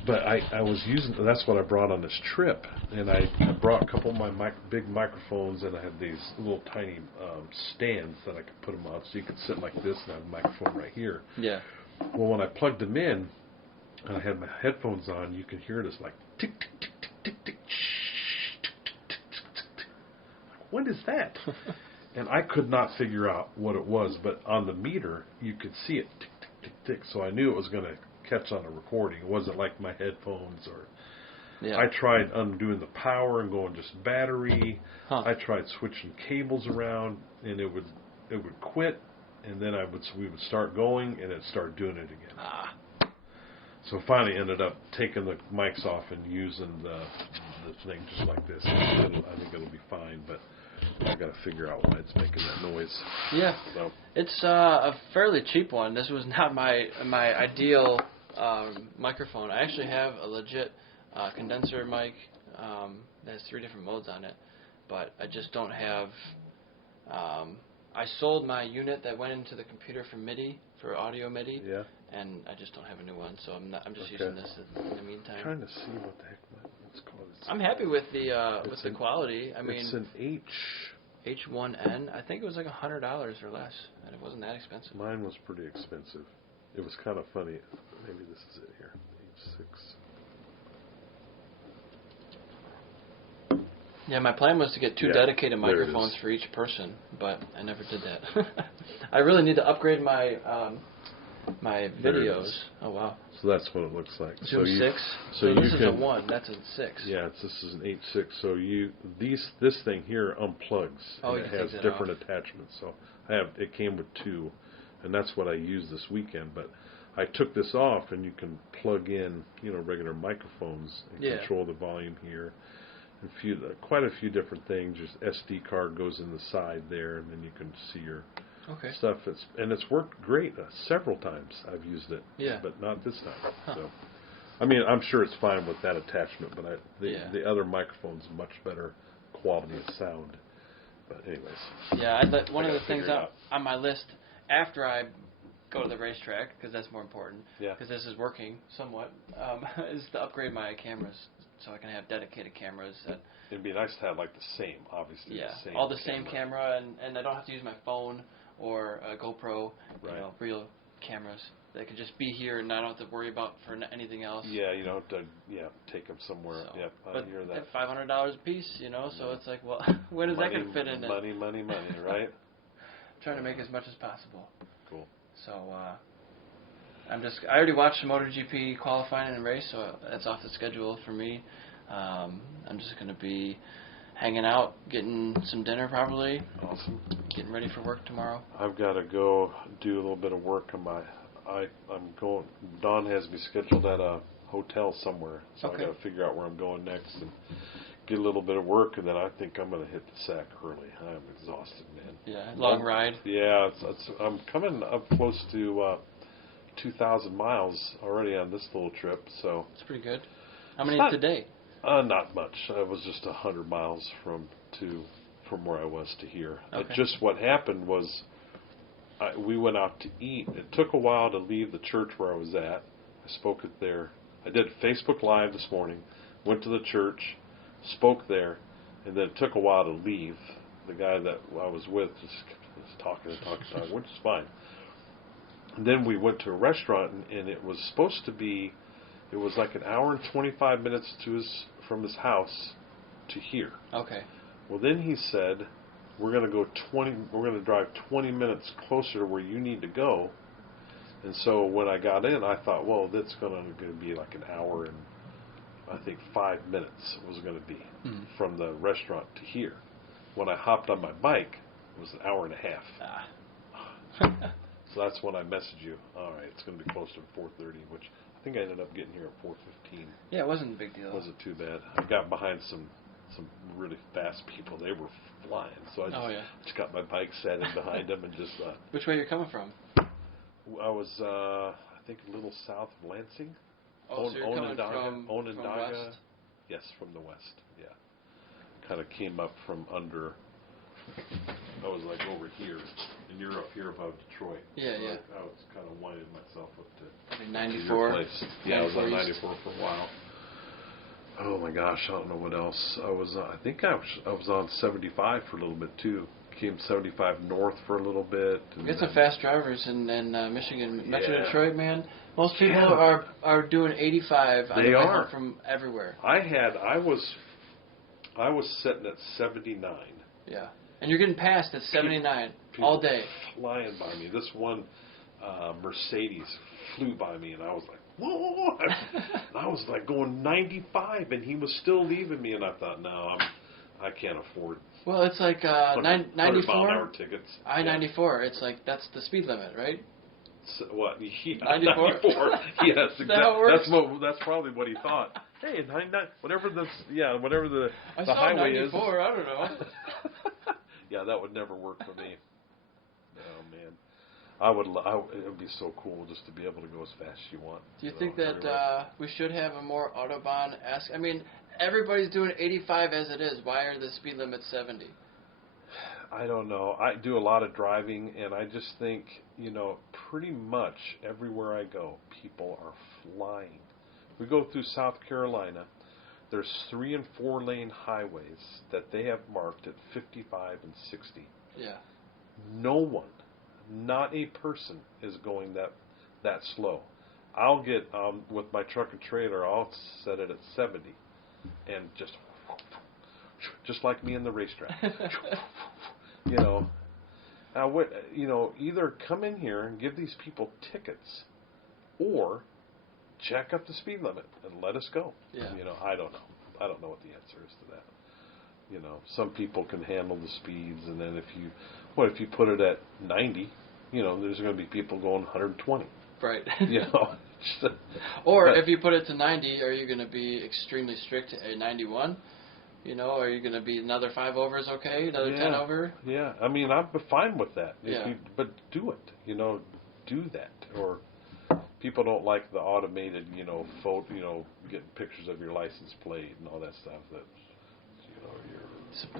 But I was using, that's what I brought on this trip, and I brought a couple of my big microphones, and I had these little tiny stands that I could put them on, so you could sit like this, and I have a microphone right here. Yeah. Well, when I plugged them in, and I had my headphones on, you could hear this like tick, tick, tick, tick, tick, tick, what is that? And I could not figure out what it was, but on the meter, you could see it tick, tick, tick, tick, so I knew it was going to catch on a recording. It wasn't like my headphones or... Yeah. I tried undoing the power and going just battery. I tried switching cables around, and it would quit, and then we would start going, and it'd start doing it again. So finally ended up taking the mics off and using the thing just like this. I think it'll be fine, but I got to figure out why it's making that noise. Yeah, so. It's a fairly cheap one. This was not my ideal microphone. I actually have a legit condenser mic that has 3 different modes on it, but I just don't have. I sold my unit that went into the computer for audio MIDI. Yeah. And I just don't have a new one, so I'm just using this in the meantime. I'm trying to see what the heck it's called. I'm happy with the quality. I mean, it's an H1N. I think it was like $100 or less, and it wasn't that expensive. Mine was pretty expensive. It was kind of funny. Maybe this is it here. H6. Yeah, my plan was to get 2 dedicated microphones for each person, but I never did that. I really need to upgrade my my videos. Oh wow! So that's what it looks like. Zoom 6. So this is a 1. That's a 6. Yeah, this is an 8.6. So this thing here unplugs. Oh, and it has different attachments. So it came with 2, and that's what I used this weekend. But I took this off, and you can plug in regular microphones and control the volume here. And quite a few different things. Just SD card goes in the side there, and then you can see your stuff. It's worked great several times. I've used it, but not this time. So, I mean, I'm sure it's fine with that attachment, but the other microphone's much better quality of sound. But anyways, one of the things on my list after I go to the racetrack, because that's more important, because this is working somewhat, is to upgrade my cameras so I can have dedicated cameras. It'd be nice to have like the same, obviously. Yeah, all the same camera, and I don't have to use my phone or a GoPro, real cameras. They can just be here, and I don't have to worry about for anything else. Yeah, you don't have to take them somewhere. So, I hear that. $500 a piece, so it's like, well, when is that going to fit in? Money, right? Trying to make as much as possible. Cool. So I already watched the MotoGP qualifying and race, so that's off the schedule for me. I'm just going to be hanging out, getting some dinner probably. Awesome. Getting ready for work tomorrow. I've got to go do a little bit of work on I'm going. Dawn has me scheduled at a hotel somewhere, so I got to figure out where I'm going next and get a little bit of work, and then I think I'm going to hit the sack early. I'm exhausted, man. Yeah, long ride. Yeah, I'm coming up close to 2,000 miles already on this little trip, so it's pretty good. How many today? Not much. I was just 100 miles from where I was to here. Just what happened was we went out to eat. It took a while to leave the church where I was at. I spoke it there. I did Facebook Live this morning, went to the church, spoke there, and then it took a while to leave. The guy that I was with just was talking, which is fine. And then we went to a restaurant, and it was supposed to be, it was like an hour and 25 minutes from his house to here. Okay. Well, then he said, we're going to drive 20 minutes closer to where you need to go. And so when I got in, I thought, well, that's going to be like an hour and I think 5 minutes was going to be from the restaurant to here. When I hopped on my bike, it was an hour and a half. So that's when I messaged you. All right, it's going to be closer to 4:30, which I think I ended up getting here at 4:15. Yeah, it wasn't a big deal. It wasn't too bad. I got behind some really fast people. They were flying, so I just got my bike, sat in behind them, and just. Which way you're coming from? I was, I think, a little south of Lansing. Oh, so you're coming from Onondaga. west? Yes, from the west. Yeah. kind of came up from under. I was like over here, and you're up here above Detroit. Yeah, so yeah. I was kind of winding myself up to, I think to 94. your place. Yeah, I was on 94 94 for a while. Oh my gosh, I don't know what else. I think I was on 75 for a little bit too. Came 75 north for a little bit. We get some fast drivers in Michigan, Metro Yeah. Detroit, man. Most people are doing 85 on the way home from everywhere. I was sitting at 79. Yeah, and you're getting passed at 79 all day. Flying by me. This one Mercedes flew by me, and I was like, whoa! I was like going 95, and he was still leaving me, and I thought, no, I can't afford. Well, it's like 94 tickets. I-94. It's like that's the speed limit, right? So, what? 94. Yes, exactly. That's probably what he thought. Hey, 99, whatever the I the saw highway 94, is. I don't know. Yeah, that would never work for me. Oh man, it would be so cool just to be able to go as fast as you want. Do you think that we should have a more Autobahn-esque? I mean, everybody's doing 85 as it is. Why are the speed limits 70? I don't know. I do a lot of driving, and I just think, pretty much everywhere I go, people are flying. We go through South Carolina. There's 3 and 4 lane highways that they have marked at 55 and 60. Yeah. No one, not a person, is going that slow. I'll get with my truck and trailer. I'll set it at 70, and just like me in the racetrack. Either come in here and give these people tickets, or jack up the speed limit and let us go. Yeah. I don't know. I don't know what the answer is to that. Some people can handle the speeds, and then if you put it at 90, there's going to be people going 120. Right. Or if you put it to 90, are you going to be extremely strict at 91? Are you going to be another 5 overs okay? Another 10 over? Yeah. I mean, I'm fine with that. Yeah. But do it. Do that. Or people don't like the automated, photo, getting pictures of your license plate and all that stuff. That,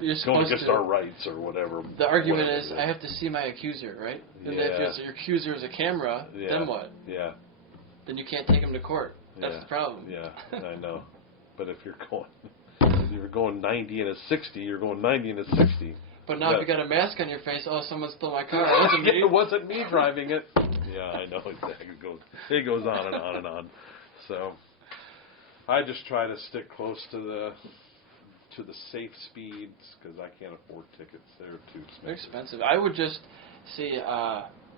you're going supposed against our rights or whatever. The argument is, I have to see my accuser, right? Yeah. And if your accuser is a camera, then what? Yeah. Then you can't take him to court. That's the problem. Yeah, I know. But if you're going 90 and a 60, you're going 90 and a 60. But now if you got a mask on your face, someone stole my car. It wasn't me. It wasn't me driving it. Yeah, I know exactly. It goes on and on and on. So I just try to stick close to the safe speeds because I can't afford tickets. They're too expensive. They're expensive. I would just see.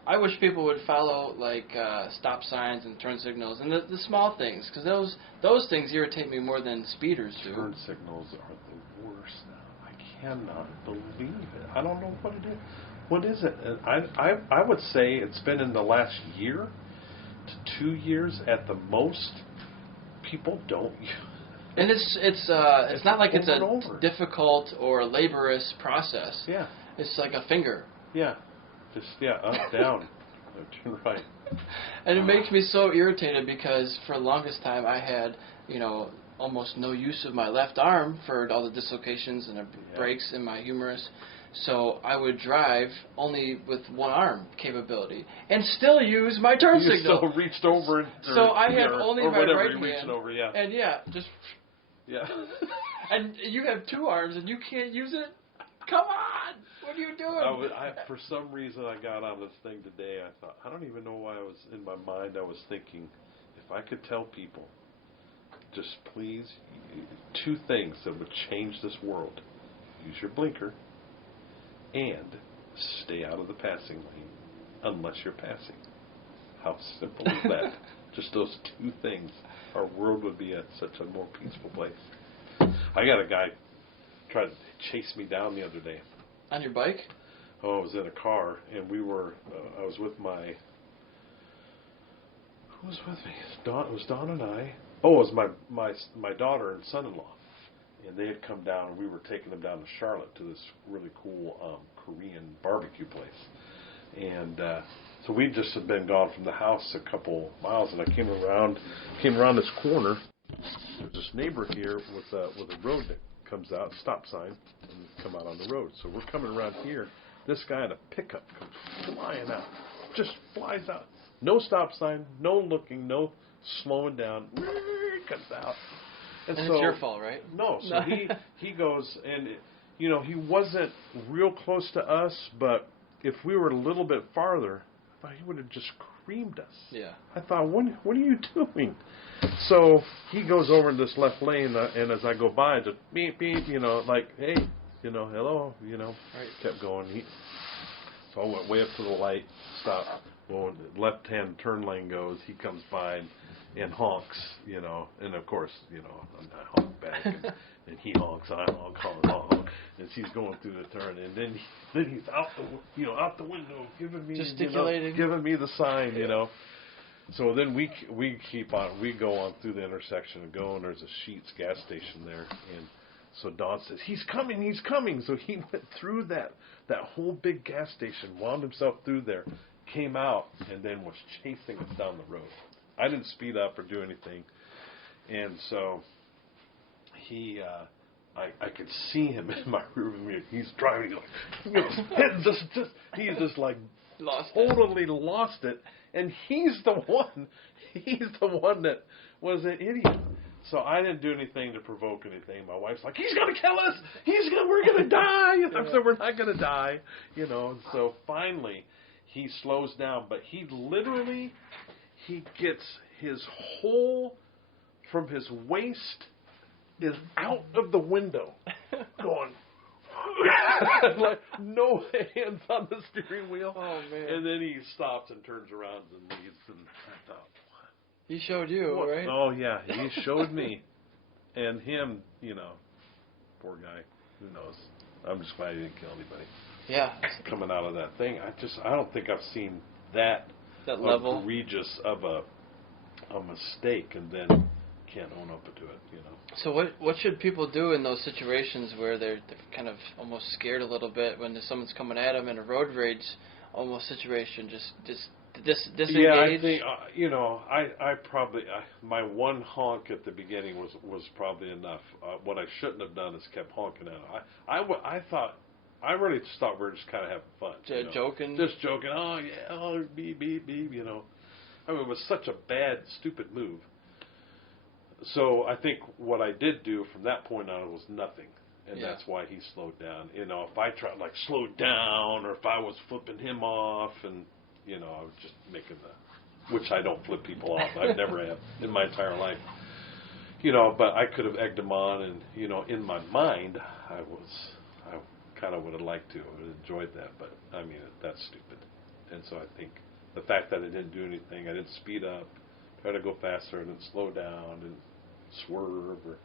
I wish people would follow stop signs and turn signals and the small things, because those things irritate me more than speeders do. Turn signals are the worst now. I cannot believe it. I don't know what it is. What is it? I would say it's been in the last year to 2 years at the most. People don't. And it's not like it's a difficult or laborious process. Yeah. It's like a finger. Yeah. Just, up, down, right. And it makes me so irritated because for the longest time I had, almost no use of my left arm for all the dislocations and breaks in my humerus. So I would drive only with one arm capability and still use my turn signal. You still reached over. So I have only my right hand. Reaching over, yeah. And just. Yeah. And you have 2 arms and you can't use it? Come on! What are you doing? For some reason, I got on this thing today. I thought, I don't even know why in my mind, I was thinking, if I could tell people, just please, 2 things that would change this world. Use your blinker and stay out of the passing lane unless you're passing. How simple is that? Just those 2 things. Our world would be such a more peaceful place. I got a guy tried to chase me down the other day. On your bike? Oh, I was in a car, and I was with who was with me? It was Dawn and I. Oh, it was my daughter and son-in-law. And they had come down, and we were taking them down to Charlotte to this really cool Korean barbecue place. And so we just had been gone from the house a couple miles, and I came around this corner. There's this neighbor here with a road comes out, stop sign, and come out on the road. So we're coming around here. This guy in a pickup comes flying out, just flies out. No stop sign, no looking, no slowing down. Comes out. And so, it's your fault, right? No. So he goes, and he wasn't real close to us, but if we were a little bit farther, I thought he would have just creamed us. Yeah. I thought, what are you doing? So he goes over in this left lane, and as I go by, just beep, beep, like, hey, hello, Right. Kept going. So I went way up to the light, stopped. Well, left-hand turn lane goes, he comes by and honks, and of course, I honk back, and he honks, I honk, and she's going through the turn, and then he's out the window, giving me, gesticulating, giving me the sign, So then we keep on, we go on through the intersection and go, and there's a Sheetz gas station there, and so Don says, he's coming. So he went through that whole big gas station, wound himself through there, came out, and then was chasing us down the road. I didn't speed up or do anything. And so I could see him in my rearview mirror. He's driving, he's just like totally lost it. And he's the one that was an idiot. So I didn't do anything to provoke anything. My wife's like, he's going to kill us. We're going to die. I said, we're not going to die. And so finally he slows down. But he gets his whole, from his waist, is out of the window, going, like, no hands on the steering wheel. Oh, man. And then he stops and turns around and leaves. And I thought, he showed you, what? Right? Oh, yeah, he showed me. And him, poor guy, who knows. I'm just glad he didn't kill anybody. Yeah. Coming out of that thing, I don't think I've seen that level egregious of a mistake and then can't own up to it, So what should people do in those situations where they're kind of almost scared a little bit when someone's coming at them in a road rage almost situation? Just disengage? Yeah, I think, I probably, my one honk at the beginning was probably enough. What I shouldn't have done is kept honking at him. I really just thought we were just kind of having fun. Joking? Just joking. Oh, yeah, oh, beep, beep, beep, I mean, it was such a bad, stupid move. So I think what I did do from that point on was nothing. And that's why he slowed down. If I tried, slow down, or if I was flipping him off, and, I was just making which I don't flip people off. I've never have in my entire life. But I could have egged him on, and, in my mind, I kind of would have liked to. I would have enjoyed that, but, I mean, that's stupid. And so I think the fact that I didn't do anything, I didn't speed up, try to go faster, I didn't slow down, didn't swerve, or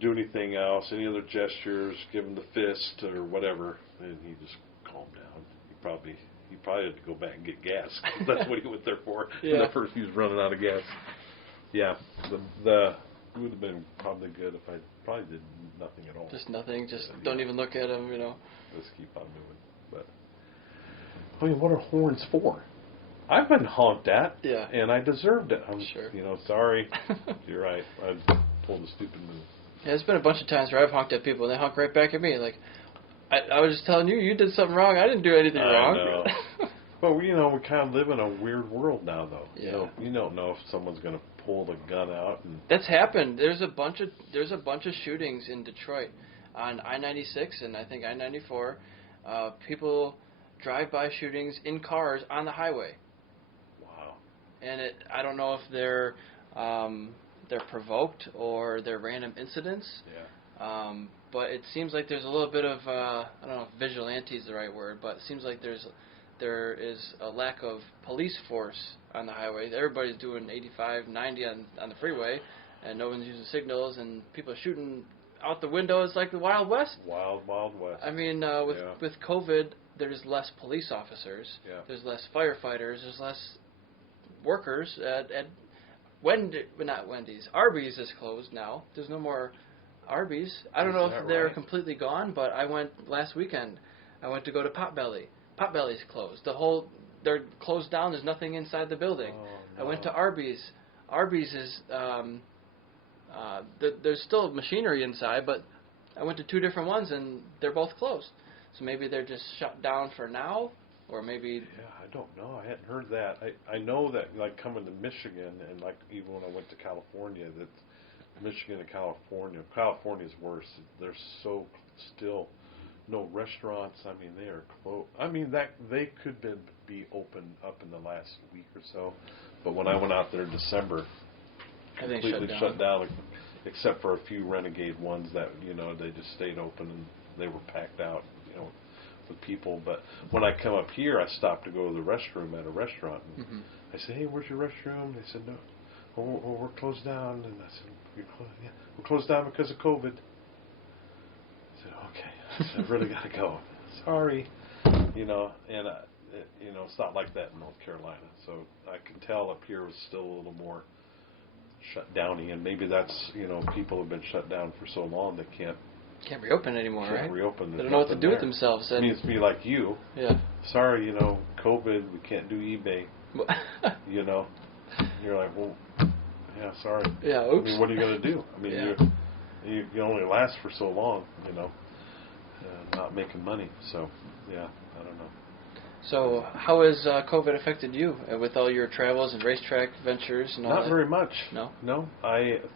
do anything else, any other gestures, give him the fist or whatever, and he just calmed down. He probably had to go back and get gas. That's what he went there for. Yeah. The first he was running out of gas. Yeah, it would have been probably good if I probably did nothing at all. Just nothing. Don't even look at him. Just keep on moving. But I mean, what are horns for? I've been honked at, and I deserved it. I'm sure. Sorry. You're right. I pulled a stupid move. Yeah, there's been a bunch of times where I've honked at people and they honk right back at me. Like, I was just telling you did something wrong. I didn't do anything wrong. I know. But we kind of live in a weird world now, though. Yeah. You don't know if someone's going to pull the gun out. And that's happened. There's a bunch of shootings in Detroit on I-96 and I think I-94. People drive-by shootings in cars on the highway. Wow. And I don't know if they're provoked or they're random incidents. Yeah. But it seems like there's a little bit of I don't know if vigilante is the right word, but it seems like there is a lack of police force on the highway. Everybody's doing 85, 90 on the freeway, and no one's using signals, and people are shooting out the window. It's like the Wild West. Wild West. I mean, with COVID, there's less police officers. Yeah. There's less firefighters. There's less workers at not Wendy's. Arby's is closed now. There's no more Arby's. I don't know if they're completely gone, but I went last weekend. I went to go to Potbelly. Potbelly's closed. They're closed down. There's nothing inside the building. Oh, no. I went to Arby's. Arby's is there's still machinery inside, but I went to 2 different ones, and they're both closed. So maybe they're just shut down for now, or maybe... Yeah, I don't know. I hadn't heard that. I know that, like, coming to Michigan, and, like, even when I went to California, that Michigan and California's worse. There's so still no restaurants. I mean, they are closed. I mean, that they could be open up in the last week or so. But when I went out there in December, completely shut down, except for a few renegade ones that, you know, they just stayed open and they were packed out, you know, with people. But when I come up here, I stopped to go to the restroom at a restaurant. And I said, hey, where's your restroom? They said, no, we're closed down. And I said, yeah, we're closed down because of COVID. I said, okay. I said, I really got to go. Sorry. You know, and, you know, it's not like that in North Carolina. So I can tell up here was still a little more shut downy, and maybe that's, you know, people have been shut down for so long they can't reopen anymore, right? Can't reopen. They don't know what to do with themselves. It means to be like you. Yeah. Sorry, you know, COVID, we can't do eBay. You know, you're like, well, yeah, sorry. Yeah, oops. I mean, what are you going to do? I mean, you can only last for so long, you know, not making money. So, yeah, I don't know. So how has COVID affected you with all your travels and racetrack ventures and all that? Not very much. No? No.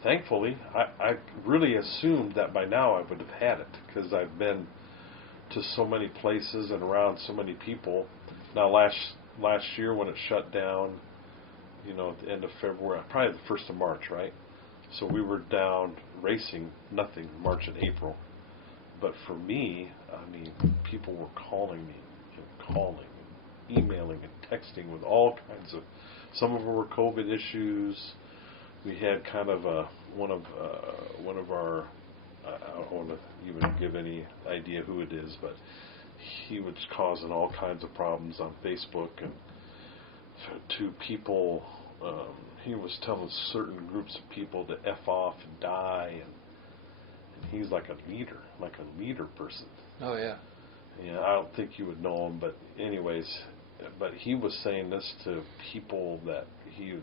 Thankfully, I really assumed that by now I would have had it because I've been to so many places and around so many people. Now, last year when it shut down, you know, at the end of February, probably the 1st of March, right? So we were down racing, nothing, March and April. But for me, I mean, people were calling me and emailing and texting with all kinds of, some of them were COVID issues. We had kind of one of our, I don't want to even give any idea who it is, but he was causing all kinds of problems on Facebook and to people. He was telling certain groups of people to F off and die, and he's like a leader person. Oh yeah. Yeah, I don't think you would know him, but anyways, but he was saying this to people that he was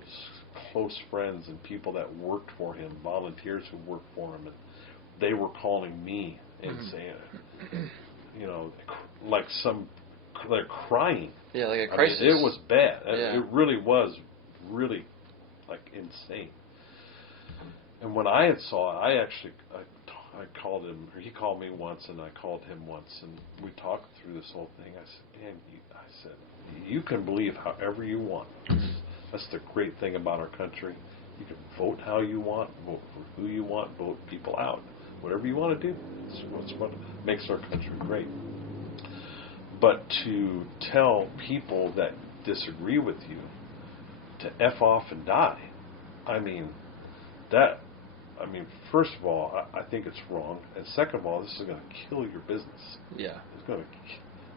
close friends and people that worked for him, volunteers who worked for him, and they were calling me and saying, you know, like they're crying. Yeah, like a crisis. I mean, it was bad. Yeah. It really was like insane. And when I had saw it, I called him, or he called me once, and I called him once, and we talked through this whole thing. I said, man, you can believe however you want. That's the great thing about our country. You can vote how you want, vote for who you want, vote people out. Whatever you want to do. It's what makes our country great. But to tell people that disagree with you to F off and die, first of all, I think it's wrong. And second of all, this is going to kill your business. Yeah. It's going to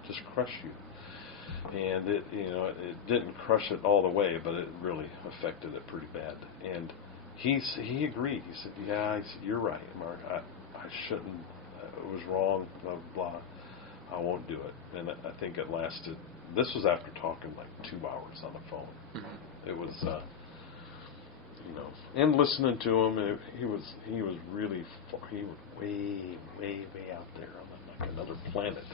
just crush you. And it didn't crush it all the way, but it really affected it pretty bad. And he agreed. He said, yeah, you're right, Mark. I shouldn't. It was wrong, blah, blah. I won't do it. And I think it lasted. This was after talking like 2 hours on the phone. Mm-hmm. It was, and listening to him, he was really far, he was way, way, way out there on like another planet.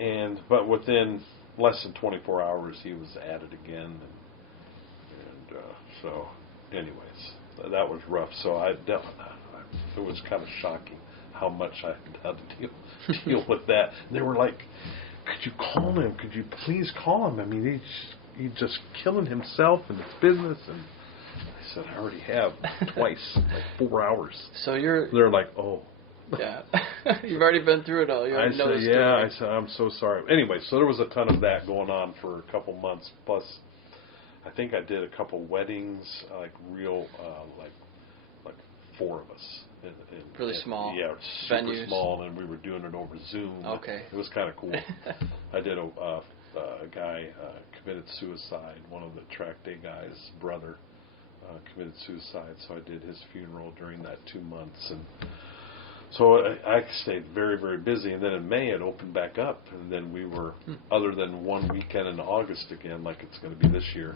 And but within less than 24 hours, he was at it again. And so, anyways, that was rough. So it was kind of shocking how much I had to deal with that. And they were like, could you call him? Could you please call him? I mean, he's just killing himself and his business. And I said, I already have twice, like 4 hours. So they're like, oh. Yeah. You've already been through it all. You already know the story. I said, I'm so sorry. Anyway, so there was a ton of that going on for a couple months. Plus, I think I did a couple weddings, like real, like 4 of us. Really small. Yeah, super venues. small, and we were doing it over Zoom. Okay. It was kind of cool. I did a guy committed suicide. One of the track day guys' brother committed suicide, so I did his funeral during that 2 months, and so I stayed very, very busy. And then in May it opened back up, and then we were, other than one weekend in August again, like it's going to be this year,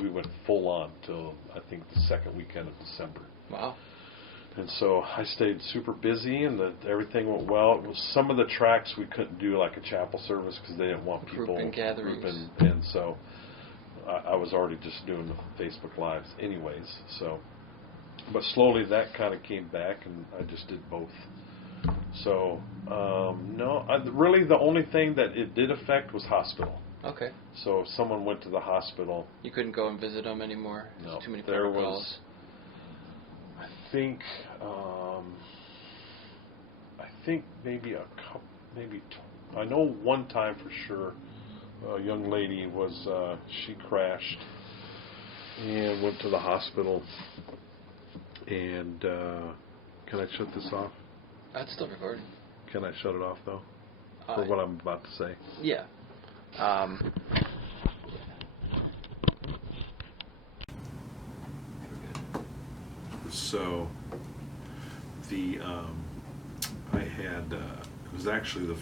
we went full on till I think the second weekend of December. Wow. And so I stayed super busy, and everything went well. It was some of the tracks we couldn't do, like a chapel service, because they didn't want people group and gatherings. And so I was already just doing the Facebook Lives anyways. So, but slowly that kind of came back, and I just did both. So really the only thing that it did affect was hospital. Okay. So if someone went to the hospital, you couldn't go and visit them anymore. No, Too many there protocols. I think maybe I know one time for sure, a young lady was she crashed and went to the hospital. And can I shut this off? That's still recording. Can I shut it off though? For what I'm about to say. Yeah. So I had it was actually the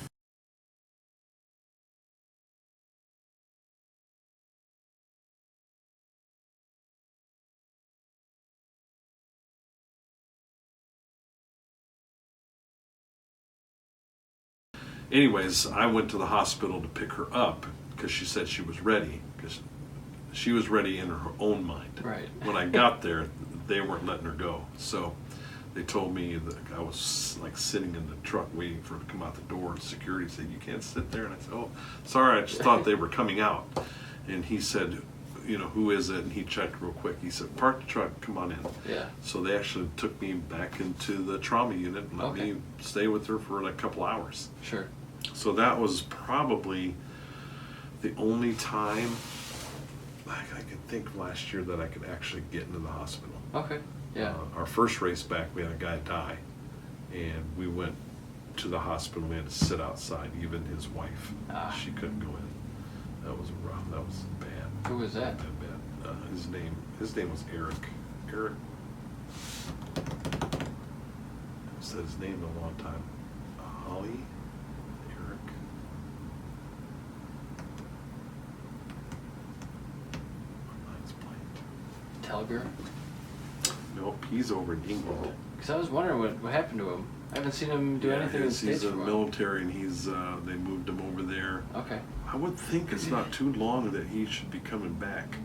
anyways, I went to the hospital to pick her up because she said she was ready, because she was ready in her own mind. Right. When I got there, they weren't letting her go. So they told me that I was like sitting in the truck waiting for her to come out the door, and security said, "You can't sit there." And I said, "Oh, sorry, I just thought they were coming out." And he said, "Who is it?" And he checked real quick. He said, "Park the truck, come on in." Yeah. So they actually took me back into the trauma unit and let me stay with her for like a couple hours. Sure. So that was probably the only time I could think last year that I could actually get into the hospital. Okay. Yeah. Our first race back, we had a guy die, and we went to the hospital. We had to sit outside. Even his wife, she couldn't go in. That was rough. That was bad. Who was that? Bad. His name was Eric. Eric. I said his name in a long time. Holly. Telger? Nope, he's over in England. Because I was wondering what happened to him. I haven't seen him do anything in the States He's for in a the while. military, and they moved him over there. Okay. I would think it's not too long that he should be coming back.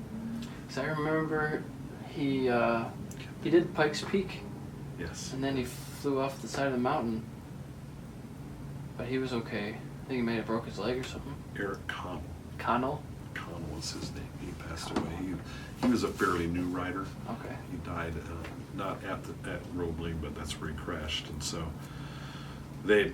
Because I remember he did Pikes Peak. Yes. And then he flew off the side of the mountain. But he was okay. I think he may have broke his leg or something. Eric Connell. Connell? Connell was his name. He passed away. He was a fairly new rider. Okay. He died not at Roebling, but that's where he crashed. And so they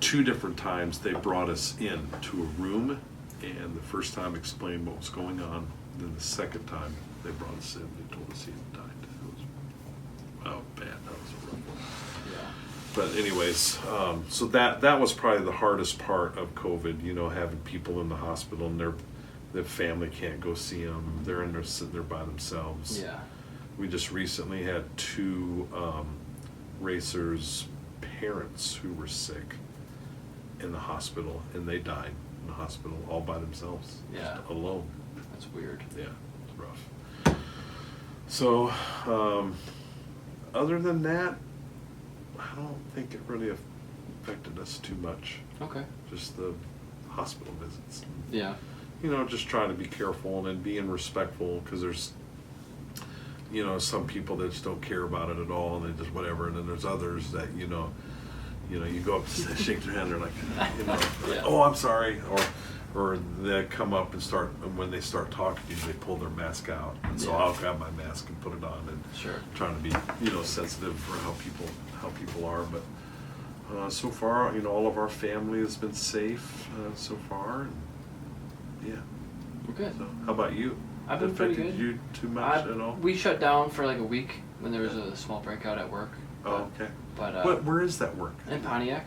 2 different times they brought us in to a room, and the first time explained what was going on. Then the second time they brought us in, they told us he had died. It was bad. That was a rough one. Yeah. But anyways, so that was probably the hardest part of COVID. Having people in the hospital and their family can't go see them. They're in there sitting there by themselves. Yeah. We just recently had 2 racers' parents who were sick in the hospital, and they died in the hospital all by themselves, Yeah. just alone. That's weird. Yeah, it's rough. So, other than that, I don't think it really affected us too much. Okay. Just the hospital visits. Yeah. Just trying to be careful and being respectful, because there's, some people that just don't care about it at all, and they just whatever. And then there's others that, you go up to shake their hand, they're like, Yeah. "Oh, I'm sorry," or they come up and when they start talking to you, they pull their mask out, and so Yeah. I'll grab my mask and put it on, and Sure. trying to be, sensitive for how people are. But so far, all of our family has been safe so far. And, yeah. We're good. So, how about you? I've been pretty good. Affected you too much at all? We shut down for like a week when there was a small breakout at work. Oh, okay. But Where is that work? in Pontiac,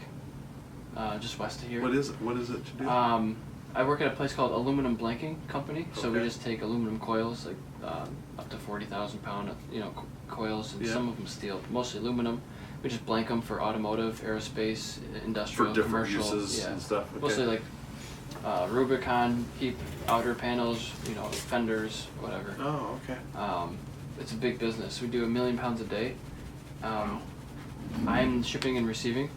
just west of here. What is it? What is it to do? I work at a place called Aluminum Blanking Company. So we Okay. just take aluminum coils, like up to 40,000 pound, coils, and Yeah. some of them steel, mostly aluminum. We just blank them for automotive, aerospace, industrial, For different commercial, uses and stuff, okay. Mostly like Rubicon, keep outer panels, fenders, whatever. Oh, okay. It's a big business. We do 1 million pounds a day, I'm shipping and receiving,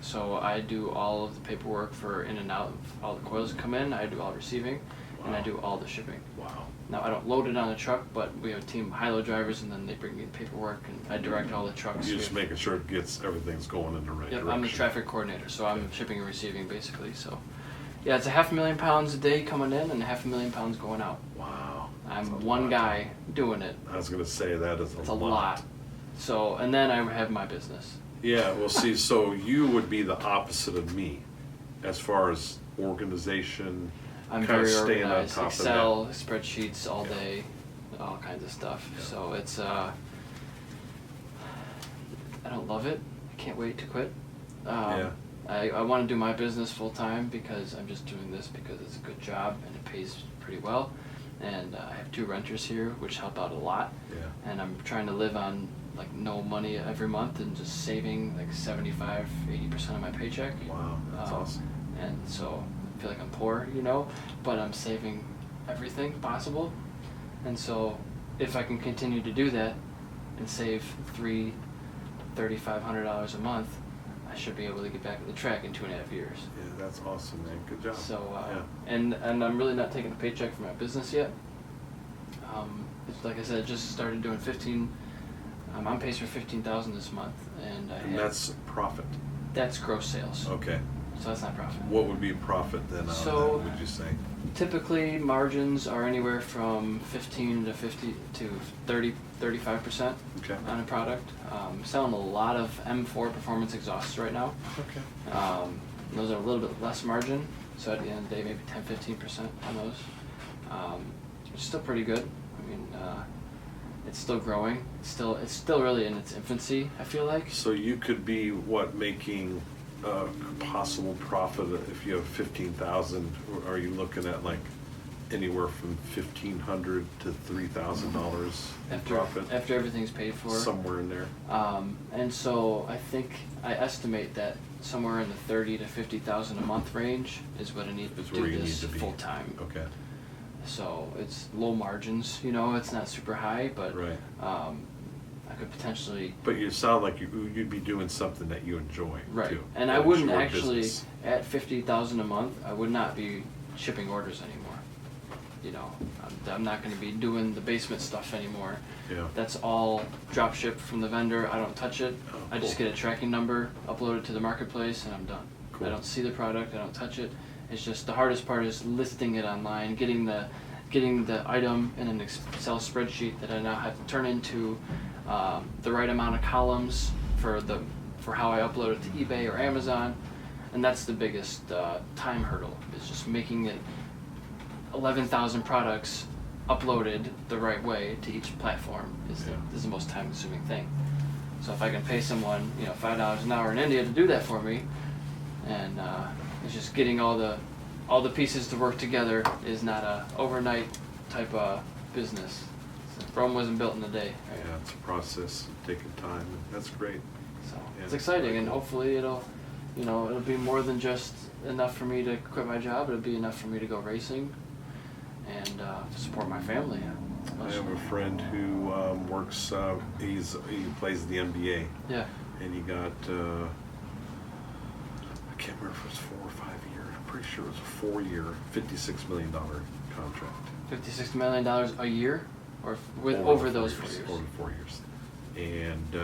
so I do all of the paperwork for in and out. All the coils come in, I do all receiving, and I do all the shipping. Wow. Now, I don't load it on the truck, but we have a team of high-low drivers, and then they bring me the paperwork, and I direct all the trucks. You're just making sure everything's going in the right direction. I'm the traffic coordinator, so I'm shipping and receiving, basically. So, yeah, it's 500,000 pounds a day coming in and 500,000 pounds going out. Wow. I'm one guy doing it. I was going to say that is It's a lot. So, and then I have my business. Yeah, well, see, so you would be the opposite of me as far as organization. I'm kind very of staying organized. on top Excel, of that. spreadsheets all day, all kinds of stuff. Yeah. So it's I don't love it. I can't wait to quit. Yeah. I want to do my business full time because I'm just doing this because it's a good job and it pays pretty well. And I have 2 renters here, which help out a lot. Yeah. And I'm trying to live on like no money every month and just saving like 75-80% of my paycheck. Wow, that's awesome. And so I feel like I'm poor, but I'm saving everything possible. And so if I can continue to do that and save $3,500 a month, I should be able to get back to the track in 2.5 years. Yeah, that's awesome, man. Good job. So, yeah. and I'm really not taking a paycheck for my business yet. It's like I said, I just started doing 15. I'm on pace for 15,000 this month, and that's profit. That's gross sales. Okay. So that's not profit. What would be profit then? So, that, would you say? Typically, margins are anywhere from 15 to 50 to 35% Okay. on a product. Selling a lot of M4 performance exhausts right now. Okay. Those are a little bit less margin, so at the end of the day, maybe 10-15% on those. It's still pretty good. I mean, it's still growing. It's still really in its infancy, I feel like. So you could be making possible profit if you have 15,000? Are you looking at like anywhere from $1,500 to $3,000 profit after everything's paid for? Somewhere in there. And so I think I estimate that somewhere in the 30 to 50,000 a month range is what I need to do this full time. Okay. So it's low margins, it's not super high, but right. I could potentially. But you sound like you'd be doing something that you enjoy, right? Too. And I wouldn't your actually business. at 50,000 a month. I would not be shipping orders anymore. I'm not going to be doing the basement stuff anymore. Yeah. That's all drop shipped from the vendor. I don't touch it. Oh, I just cool. get a tracking number, upload it to the marketplace, and I'm done. Cool. I don't see the product. I don't touch it. It's just the hardest part is listing it online, getting the item in an Excel spreadsheet that I now have to turn into the right amount of columns for how I upload it to eBay or Amazon, and that's the biggest time hurdle, is just making it 11,000 products uploaded the right way to each platform is the most time-consuming thing. So if I can pay someone $5 an hour in India to do that for me, and it's just getting all the pieces to work together is not a overnight type of business. Rome wasn't built in a day. Right? Yeah, it's a process, taking time, and that's great. So Yeah, it's exciting, very and cool. hopefully it'll be more than just enough for me to quit my job. It'll be enough for me to go racing and to support my family. I have a friend who works. He plays the NBA. Yeah. And he got. I can't remember if it was 4 or 5 years. I'm pretty sure it was a 4-year, $56 million contract. $56 million a year, or over those 4 years. Over 4 years, and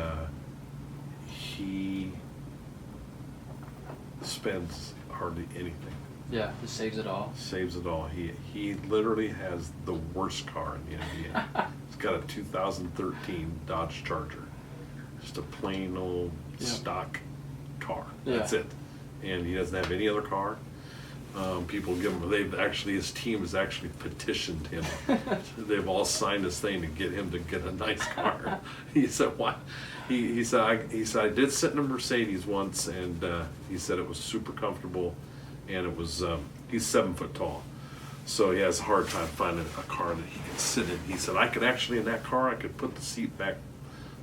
he spends hardly anything. Yeah, it saves it all. Saves it all. He literally has the worst car in the NBA. He's got a 2013 Dodge Charger, just a plain old stock car. That's it. And he doesn't have any other car. People give him. His team has actually petitioned him. They've all signed this thing to get him to get a nice car. He said, "What?" He said, I did sit in a Mercedes once, and he said it was super comfortable, and it was. He's 7 foot tall, so he has a hard time finding a car that he can sit in. He said, I could actually in that car, I could put the seat back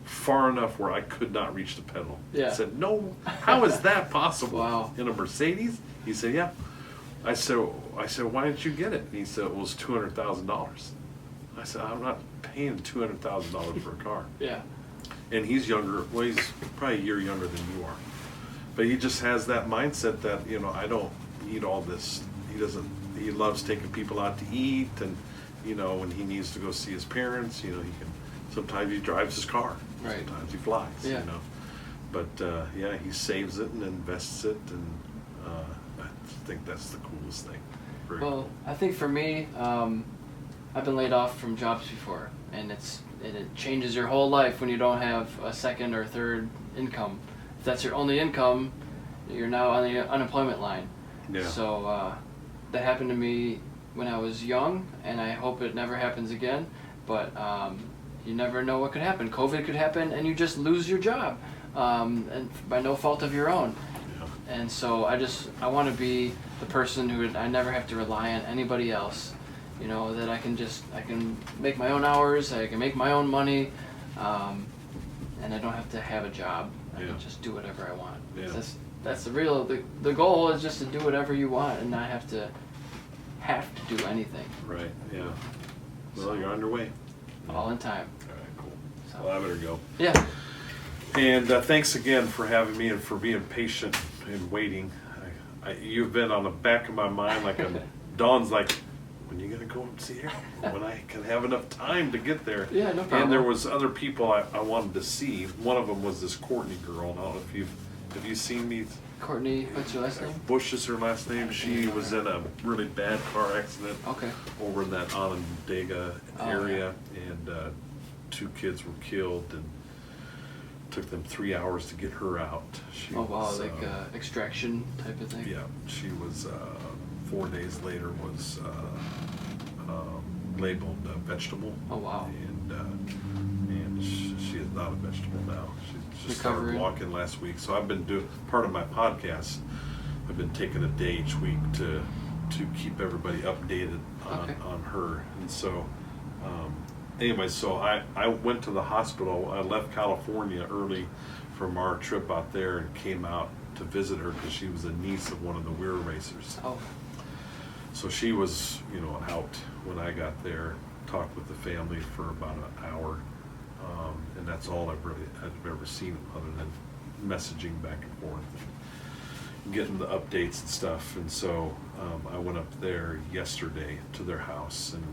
far enough where I could not reach the pedal. Yeah. I said, no, how is that possible? Wow. In a Mercedes? He said, yeah. I said, why didn't you get it? And he said, it was $200,000. I said, I'm not paying $200,000 for a car. Yeah. and he's younger. Well, he's probably a year younger than you are, but he just has that mindset that, you know, I don't need all this. He loves taking people out to eat, and, you know, when he needs to go see his parents, you know, sometimes he drives his car, right. Sometimes he flies, yeah. you know, but yeah, he saves it and invests it, and I think that's the coolest thing. Very well, cool. I think for me, I've been laid off from jobs before, and it changes your whole life when you don't have a second or third income. If that's your only income, you're now on the unemployment line. Yeah. So that happened to me when I was young, and I hope it never happens again. But you never know what could happen. COVID could happen, and you just lose your job, and by no fault of your own. Yeah. And so I want to be the person who I never have to rely on anybody else. You know, that I can make my own hours, I can make my own money, and I don't have to have a job. I can just do whatever I want. Yeah. That's the goal is just to do whatever you want and not have to do anything. Right, yeah. Well, you're underway. All in time. All right, cool. So. Well, I better go. Yeah. And thanks again for having me and for being patient and waiting. You've been on the back of my mind, like Dawn's like, when are you going to go and see her? When I can have enough time to get there. Yeah, no problem. And there was other people I wanted to see. One of them was this Courtney girl. I don't know if have you seen me? Courtney, what's your last name? Bush is her last name. She was in a really bad car accident over in that Onondaga area, and 2 kids were killed, and took them 3 hours to get her out. She was, like extraction type of thing? Yeah, she was, 4 days later was labeled a vegetable. Oh, wow. And she is not a vegetable now. She just Recovering. started walking last week. So I've been doing part of my podcast. I've been taking a day each week to keep everybody updated on her. And so anyway, so I went to the hospital. I left California early from our trip out there and came out to visit her because she was a niece of one of the Weir racers. Oh. So she was, you know, out when I got there. Talked with the family for about an hour, and that's all I've ever seen other than messaging back and forth, and getting the updates and stuff. And so I went up there yesterday to their house and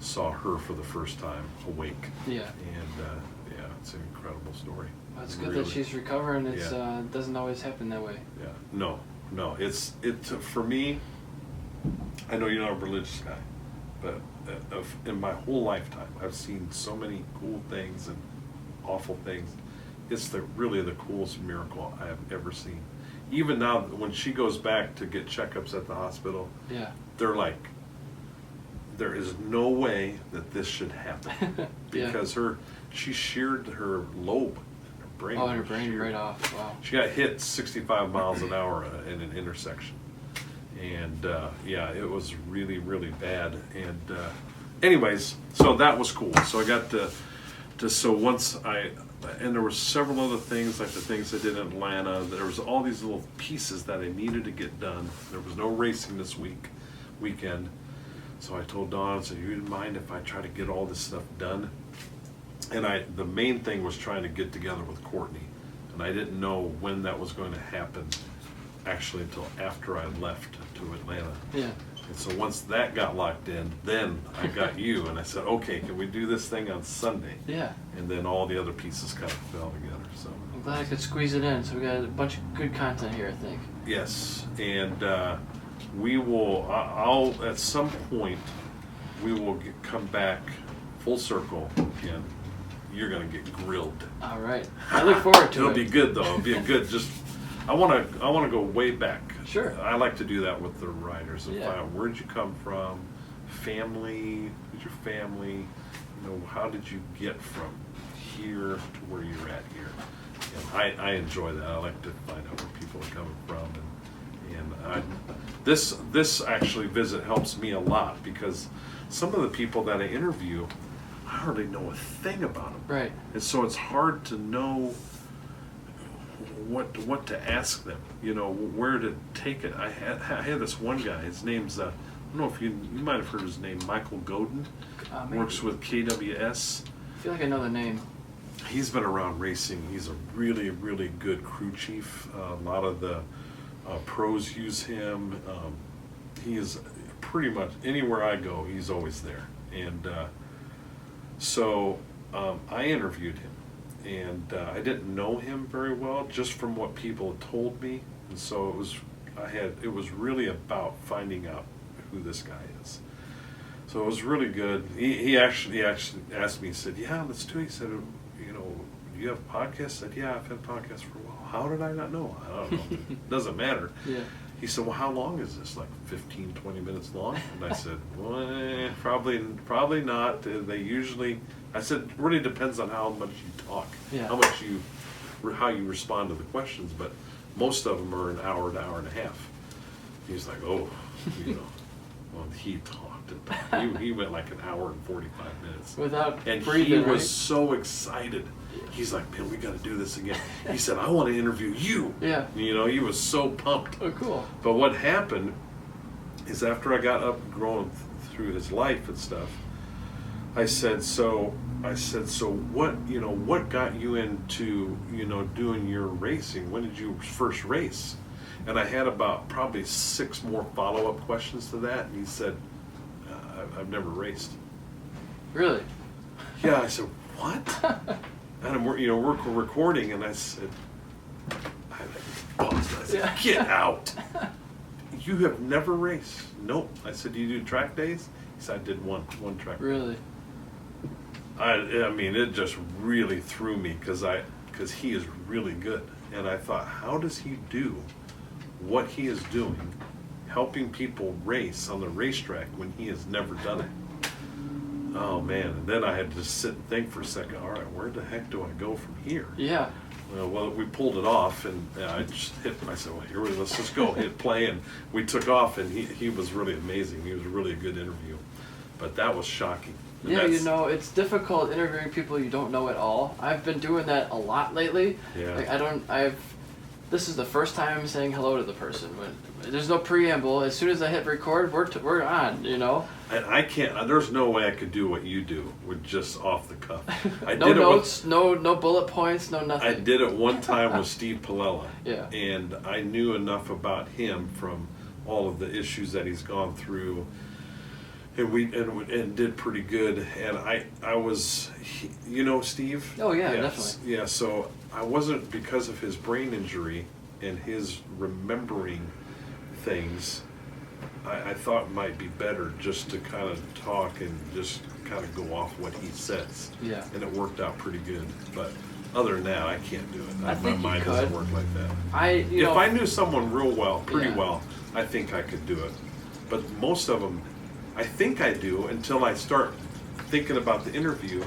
saw her for the first time awake. Yeah. And yeah, it's an incredible story. Well, it's good that she's recovering. It doesn't always happen that way. Yeah. No. It's for me. I know you're not a religious guy, but in my whole lifetime, I've seen so many cool things and awful things. It's really the coolest miracle I have ever seen. Even now, when she goes back to get checkups at the hospital, they're like, there is no way that this should happen because she sheared her lobe, her brain. Oh, her brain right off. Wow. She got hit 65 miles an hour in an intersection. And it was really, really bad. And anyways, so that was cool. So I got so once and there were several other things, like the things I did in Atlanta. There was all these little pieces that I needed to get done. There was no racing this weekend. So I told Dawn, I said, you didn't mind if I try to get all this stuff done? And the main thing was trying to get together with Courtney. And I didn't know when that was going to happen, actually, until after I left to Atlanta. Yeah. And so once that got locked in, then I got you, and I said, okay, can we do this thing on Sunday? Yeah. And then all the other pieces kind of fell together. So I'm glad I could squeeze it in. So we got a bunch of good content here, I think. Yes, and we will. I'll at some point we will come back full circle, and you're gonna get grilled. All right. I look forward to it. It'll be good though. It'll be a good. Just I want to go way back. Sure. I like to do that with the riders. And find out where'd you come from, family, who's your family, you know, how did you get from here to where you're at here? And I enjoy that. I like to find out where people are coming from, and this actually visit helps me a lot because some of the people that I interview, I hardly know a thing about them. Right. And so it's hard to know what to ask them, you know, where to take it. I had this one guy, his name's, I don't know if you might have heard his name, Michael Godin, works with KWS. I feel like I know the name. he's been around racing. He's a really, really good crew chief. A lot of the pros use him. He is pretty much anywhere I go, he's always there. And so I interviewed him, and I didn't know him very well, just from what people had told me. And so it was really about finding out who this guy is. So it was really good. He actually asked me. He said, "Yeah, let's do it." He said, "You know, do you have a podcast?" I said, "Yeah, I've had podcasts for a while." How did I not know? I don't know. It doesn't matter. Yeah. He said, "Well, how long is this? Like 15, 20 minutes long?" And I said, "Well, probably not." They usually, I said, it really depends on how much you talk, Yeah. how you respond to the questions. But most of them are an hour and a half. He's like, "Oh, you know." Well, he talked. He went like an hour and 45 minutes. Without and breathing, he was right? so excited. He's like, "Man, we got to do this again." He said, "I want to interview you." Yeah. You know, he was so pumped. Oh, cool. But what happened is after I got up and growing through his life and stuff, I said, so what got you into, doing your racing? When did you first race? And I had about probably 6 more follow-up questions to that. And he said, I've never raced. Really? Yeah, I said, what? And we're recording, and I said, I paused. I said, Yeah. Get out. You have never raced? Nope. I said, do you do track days? He said, I did one track. Really? I mean, it just really threw me because he is really good. And I thought, how does he do what he is doing, helping people race on the racetrack when he has never done it? Oh man! And then I had to sit and think for a second. All right, where the heck do I go from here? Yeah. Well, we pulled it off, and I just hit. I said, "Well, let's just go." Hit play, and we took off. And he was really amazing. He was really a good interview, but that was shocking. And Yeah, it's difficult interviewing people you don't know at all. I've been doing that a lot lately. Yeah. This is the first time I'm saying hello to the person. There's no preamble. As soon as I hit record, we're on. And I can't. There's no way I could do what you do with just off the cuff. No notes, no bullet points, no nothing. I did it one time with Steve Palella. Yeah. And I knew enough about him from all of the issues that he's gone through, and did pretty good. And I was, Steve. Oh yeah, yes, definitely. Yeah. So I wasn't, because of his brain injury and his remembering things. I thought it might be better just to kind of talk and just kind of go off what he says. Yeah. And it worked out pretty good. But other than that, I can't do it. I think My mind you doesn't could. work like that. If I knew someone pretty Yeah. well, I think I could do it. But most of them, I think I do until I start thinking about the interview,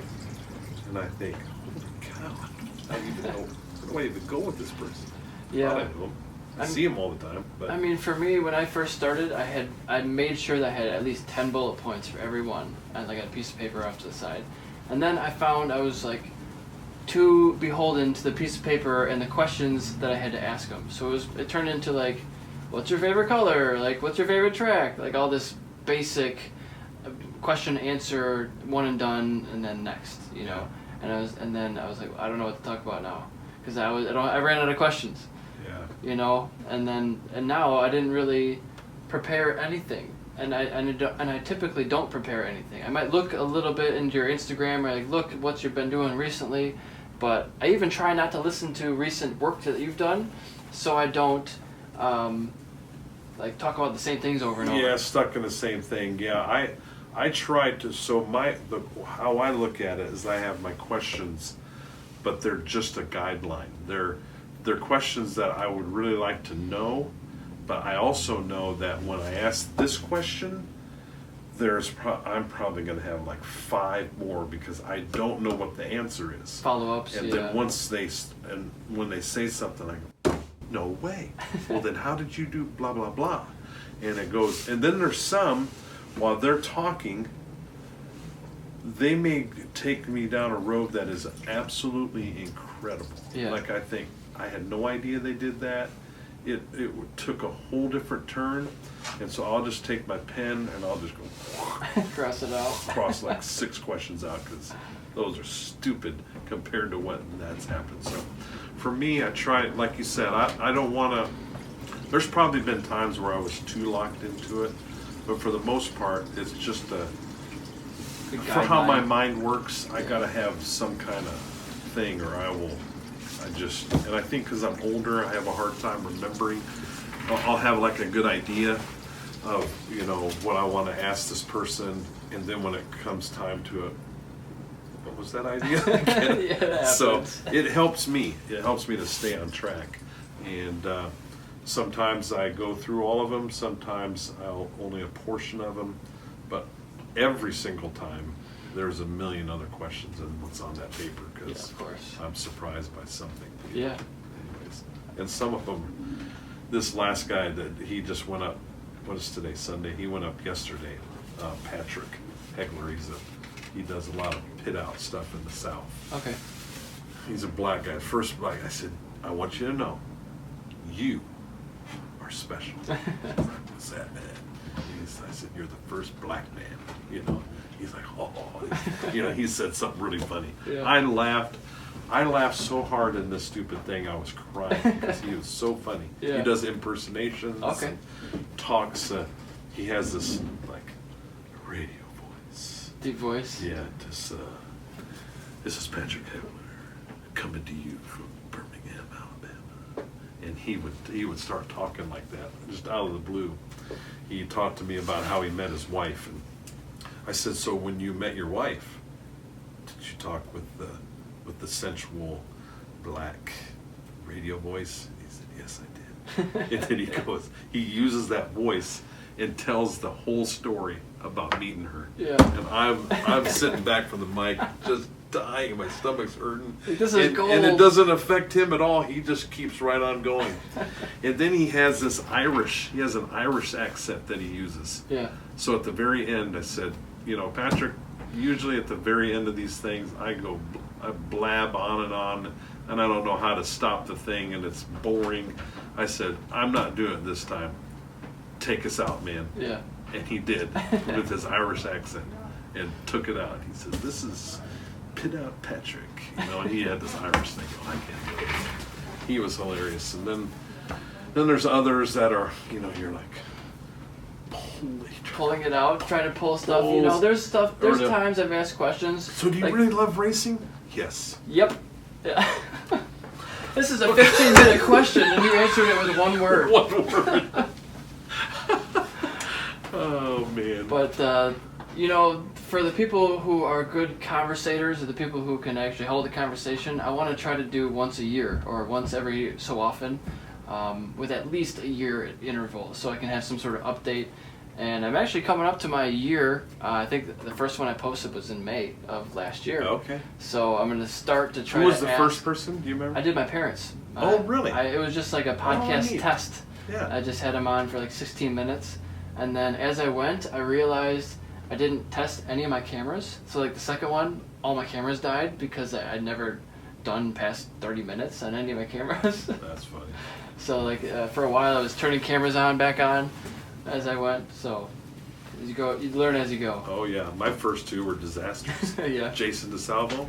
and I think, holy cow, I don't even know, where do I even go with this person? Yeah. I don't know. I see him all the time. But I mean, for me, when I first started, I made sure that I had at least 10 bullet points for every one, and like a piece of paper off to the side. And then I found I was like too beholden to the piece of paper and the questions that I had to ask them. So it turned into like, what's your favorite color? Like, what's your favorite track? Like all this basic question answer, one and done, and then next, Yeah. And then I was like, I don't know what to talk about now, because I ran out of questions. yeah. And now I didn't really prepare anything, and I typically don't prepare anything. I might look a little bit into your Instagram, or like look what you've been doing recently, but I even try not to listen to recent work that you've done, so I don't like talk about the same things over and over. Yeah, stuck in the same thing. Yeah, I tried to. So how I look at it is I have my questions, but they're just a guideline. They're questions that I would really like to know, but I also know that when I ask this question, I'm probably going to have like 5 more because I don't know what the answer is. Follow-ups. And then when they say something, I go, no way. Well, then how did you do blah blah blah? And it goes. And then there's some, while they're talking, they may take me down a road that is absolutely incredible. Yeah. Like I think I had no idea they did that. It took a whole different turn, and so I'll just take my pen and I'll just go Cross it out. cross like 6 questions out because those are stupid compared to when that's happened. So for me, I try, like you said, I don't want to, there's probably been times where I was too locked into it, but for the most part, it's just for how my mind works, I got to have some kind of thing, or and I think because I'm older, I have a hard time remembering. I'll have like a good idea of, what I want to ask this person, and then when it comes time to it, what was that idea? Yeah, so it helps me. It helps me to stay on track. And sometimes I go through all of them. Sometimes only a portion of them. But every single time, there's a million other questions than what's on that paper, because I'm surprised by something. Yeah. Anyways, and some of them, this last guy that he just went up. What is today? Sunday. He went up yesterday. Patrick Hegler. He does a lot of pit out stuff in the South. Okay. He's a black guy. First black. I said, I want you to know, you are special. What's that, man? I said, you're the first black man. He's like, oh. He said something really funny. Yeah. I laughed so hard in this stupid thing, I was crying because he was so funny. Yeah. He does impersonations. Okay. Talks. He has this like radio voice. Deep voice. Yeah. This is Patrick Hegler coming to you from Birmingham, Alabama, and he would start talking like that just out of the blue. He talked to me about how he met his wife, and I said, so when you met your wife, did you talk with the sensual black radio voice? He said, yes, I did. And then he uses that voice and tells the whole story about meeting her. Yeah. And I'm sitting back from the mic just dying, my stomach's hurting. This is gold. And it doesn't affect him at all. He just keeps right on going. And then he has an Irish accent that he uses. Yeah. So at the very end, I said, Patrick, usually at the very end of these things, I blab on, and I don't know how to stop the thing, and it's boring. I said, I'm not doing it this time. Take us out, man. Yeah. And he did, with his Irish accent, and took it out. He said, this is Pit Out Patrick. And he had this Irish thing. I can't do it. He was hilarious. And then there's others that are, you're like, pulling it out, trying to pull stuff. There's times I've asked questions. So do you really love racing? Yes. Yep. Yeah. This is a 15-minute question, and you answered it with one word. One word. Oh, man. But, for the people who are good conversators, or the people who can actually hold a conversation, I want to try to do once a year, or once every so often, with at least a year interval, so I can have some sort of update. And I'm actually coming up to my year. I think the first one I posted was in May of last year. Okay. So I'm going to start to try to Who was the first person? Do you remember? I did my parents. Oh, really? It was just like a podcast test. Yeah. I just had them on for like 16 minutes. And then as I went, I realized I didn't test any of my cameras. So like the second one, all my cameras died because I'd never done past 30 minutes on any of my cameras. That's funny. So like for a while I was turning cameras back on as I went. So as you go, you learn as you go. Oh yeah, my first two were disasters. Yeah. Jason DeSalvo.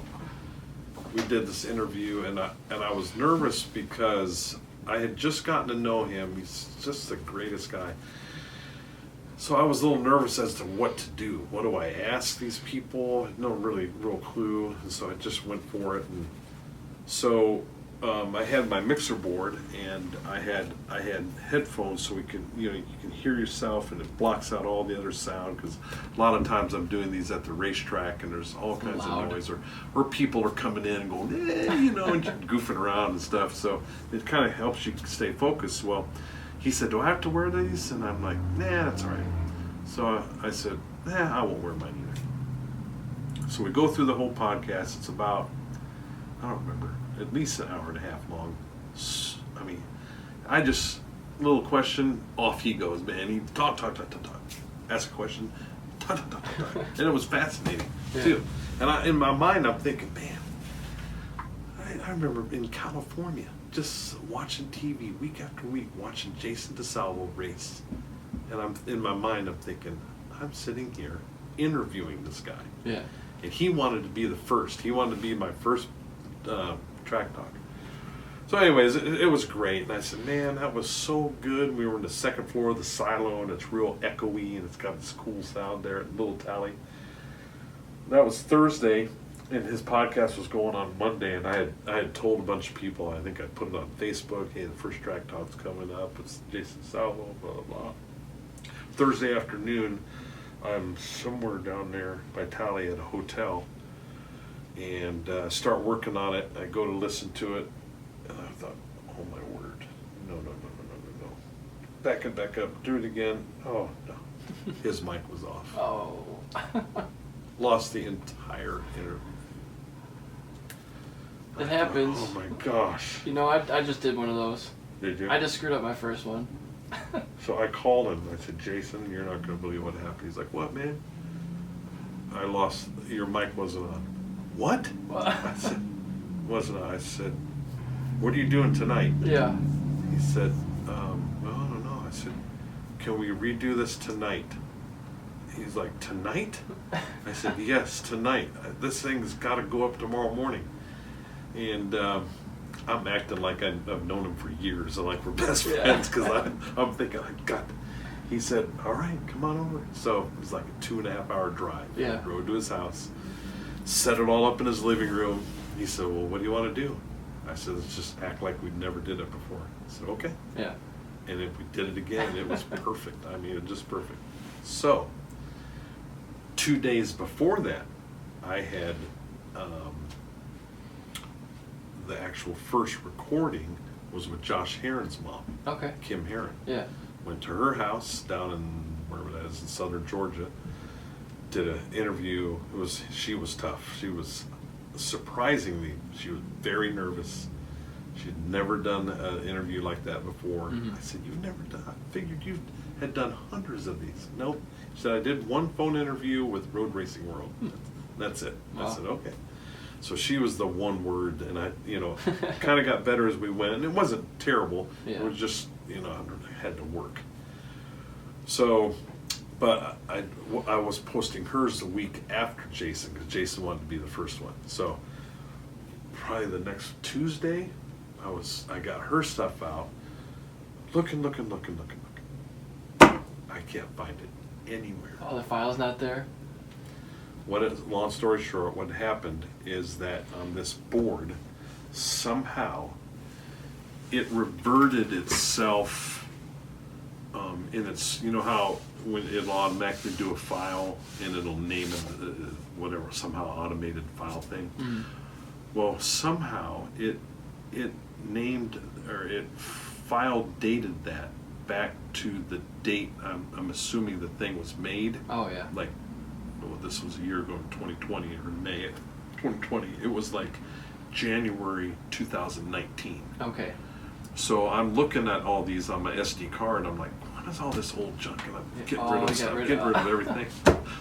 We did this interview, and I was nervous because I had just gotten to know him. He's just the greatest guy. So I was a little nervous as to what to do. What do I ask these people? No real clue. And so I just went for it. And so I had my mixer board, and I had headphones, so we can you can hear yourself, and it blocks out all the other sound, because a lot of times I'm doing these at the racetrack, and there's all kinds of noise, or people are coming in and going, and goofing around and stuff. So it kind of helps you stay focused. Well, he said, do I have to wear these? And I'm like, nah, that's all right. So I said, I won't wear mine either. So we go through the whole podcast. It's about, I don't remember, at least an hour and a half long. I mean, little question, off he goes, man. He talk. Ask a question, talk. And it was fascinating, too. And in my mind, I'm thinking, man, I remember in California, just watching TV week after week, watching Jason DeSalvo race. And in my mind, I'm thinking, I'm sitting here interviewing this guy. Yeah. and he wanted to be the first. He wanted to be my first track talk. So anyways, it was great, and I said, man, that was so good. We were in the second floor of the silo, and it's real echoey, and it's got this cool sound there at Little Tally. That was Thursday, and his podcast was going on Monday, and I had told a bunch of people, I think I put it on Facebook, hey, the first track talk's coming up, it's Jason Salvo, blah, blah, blah. Thursday afternoon, I'm somewhere down there by Tally at a hotel, and start working on it. I go to listen to it, and I thought, oh my word, no. Back up, do it again. Oh, no. His mic was off. Oh. Lost the entire interview. It happens. Oh my gosh. You know, I just did one of those. Did you? I just screwed up my first one. So I called him. I said, Jason, you're not going to believe what happened. He's like, what, man? I lost, your mic wasn't on. What? I said, wasn't on. I said, what are you doing tonight? Yeah. He said, well, I don't know. I said, can we redo this tonight? He's like, tonight? I said, yes, tonight. This thing's got to go up tomorrow morning. And I'm acting like I've known him for years and like we're best friends because I'm thinking, God. He said, all right, come on over. So it was like a 2.5 hour drive. Yeah. I rode to his house, set it all up in his living room. He said, well, what do you want to do? I said, let's just act like we never did it before. I said, okay. Yeah. And if we did it again, it was perfect. I mean, it was just perfect. So 2 days before that, I had the actual first recording was with Josh Heron's mom. Okay. Kim Heron. Yeah. Went to her house down in wherever that is in southern Georgia. Did an interview. She was tough. She was surprisingly, she was very nervous. She'd never done an interview like that before. Mm-hmm. I said, you've never done, I figured you had done hundreds of these. Nope. She said, I did one phone interview with Road Racing World. That's it. Wow. I said, okay. So she was the one word, and I, kind of got better as we went. And it wasn't terrible. Yeah. It was just, I had to work. So, but I was posting hers the week after Jason, because Jason wanted to be the first one. So probably the next Tuesday, I got her stuff out, looking. I can't find it anywhere. Oh, the file's not there? Long story short, what happened is that on this board, somehow, it reverted itself in its, how when it'll automatically do a file and it'll name it, whatever, somehow automated file thing. Mm-hmm. Well, somehow it named, or it file dated that back to the date, I'm assuming the thing was made. Oh, yeah. Like, this was a year ago in 2020 or May of 2020. It was like January 2019. Okay. So I'm looking at all these on my SD card. I'm like, what is all this old junk? And I'm getting rid of stuff, getting rid of everything.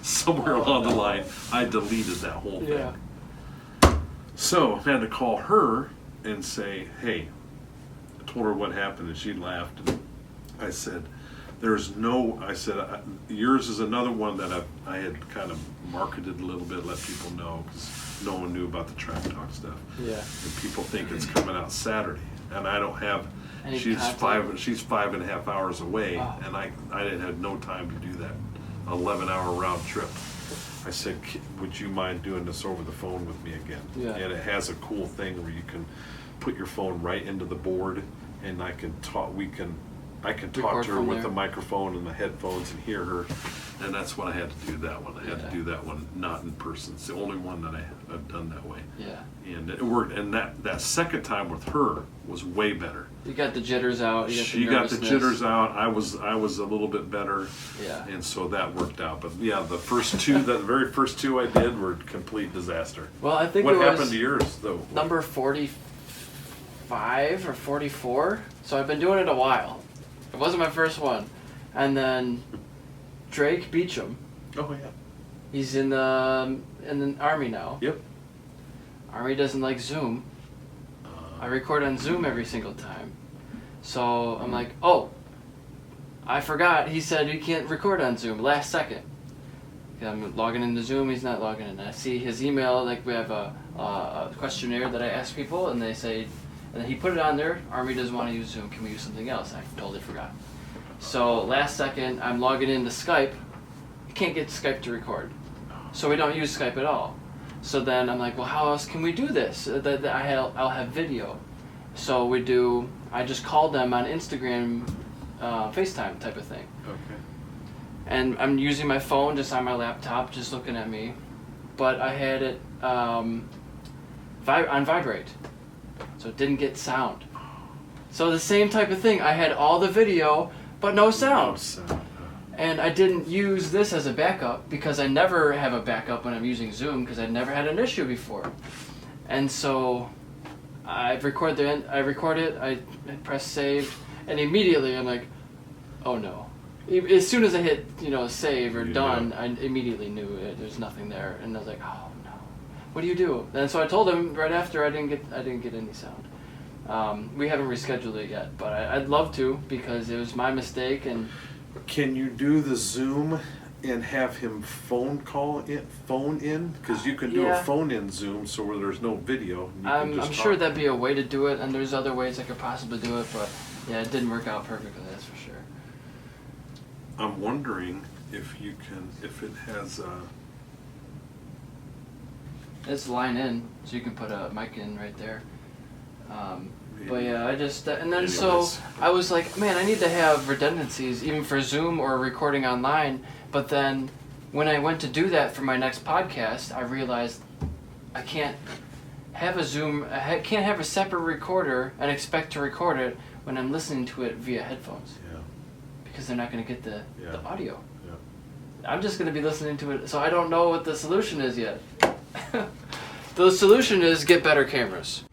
Somewhere along the line, I deleted that whole thing. Yeah. So I had to call her and say, hey, I told her what happened, and she laughed. And I said, yours is another one that I had kind of marketed a little bit, let people know, because no one knew about the track talk stuff. Yeah. And people think it's coming out Saturday, and I don't have. She's content? She's 5.5 hours away, Oh. and I had no time to do that 11-hour round trip. I said, would you mind doing this over the phone with me again? Yeah. And it has a cool thing where you can put your phone right into the board, and I can talk Record to her from with there. the microphone and the headphones and hear her, and that's what I had to do that one. I had to do that one not in person. It's the only one that I've done that way. Yeah. And it worked. And that second time with her was way better. You got the jitters out. She got the jitters out. I was a little bit better. Yeah. And so that worked out. But yeah, the very first two I did were complete disaster. Well, I think what it was happened to yours though? number 45 or 44. So I've been doing it a while. It wasn't my first one. And then Drake Beecham. Oh yeah. He's in the Army now. Yep. Army doesn't like Zoom. I record on Zoom every single time. So I'm like, oh, I forgot. He said you can't record on Zoom last second. I'm logging into Zoom, he's not logging in. I see his email, like we have a questionnaire that I ask people, and they say, and he put it on there, Army doesn't want to use Zoom, can we use something else? I totally forgot. So last second, I'm logging into Skype, you can't get Skype to record. So we don't use Skype at all. So then I'm like, well, how else can we do this? I'll have video. So I just called them on Instagram, FaceTime type of thing. Okay. And I'm using my phone just on my laptop, just looking at me. But I had it on vibrate, so it didn't get sound. So the same type of thing. I had all the video, but no sound. And I didn't use this as a backup because I never have a backup when I'm using Zoom because I never had an issue before. And so I record it, I press save, and immediately I'm like, oh no. As soon as I hit, save or done, I immediately knew there's nothing there, and I was like, oh no, what do you do? And so I told him right after I didn't get any sound. We haven't rescheduled it yet, but I'd love to because it was my mistake. And can you do the Zoom and have him phone in? Because you can do a phone in Zoom, so where there's no video. I'm sure that'd be a way to do it, and there's other ways I could possibly do it, but yeah, it didn't work out perfectly. That's for sure. I'm wondering if it has it's line in, so you can put a mic in right there. But yeah, I was like, man, I need to have redundancies even for Zoom or recording online. But then when I went to do that for my next podcast, I realized I can't have a Zoom, I can't have a separate recorder and expect to record it when I'm listening to it via headphones. Yeah. Because they're not going to get the audio. Yeah. I'm just going to be listening to it, so I don't know what the solution is yet. The solution is get better cameras.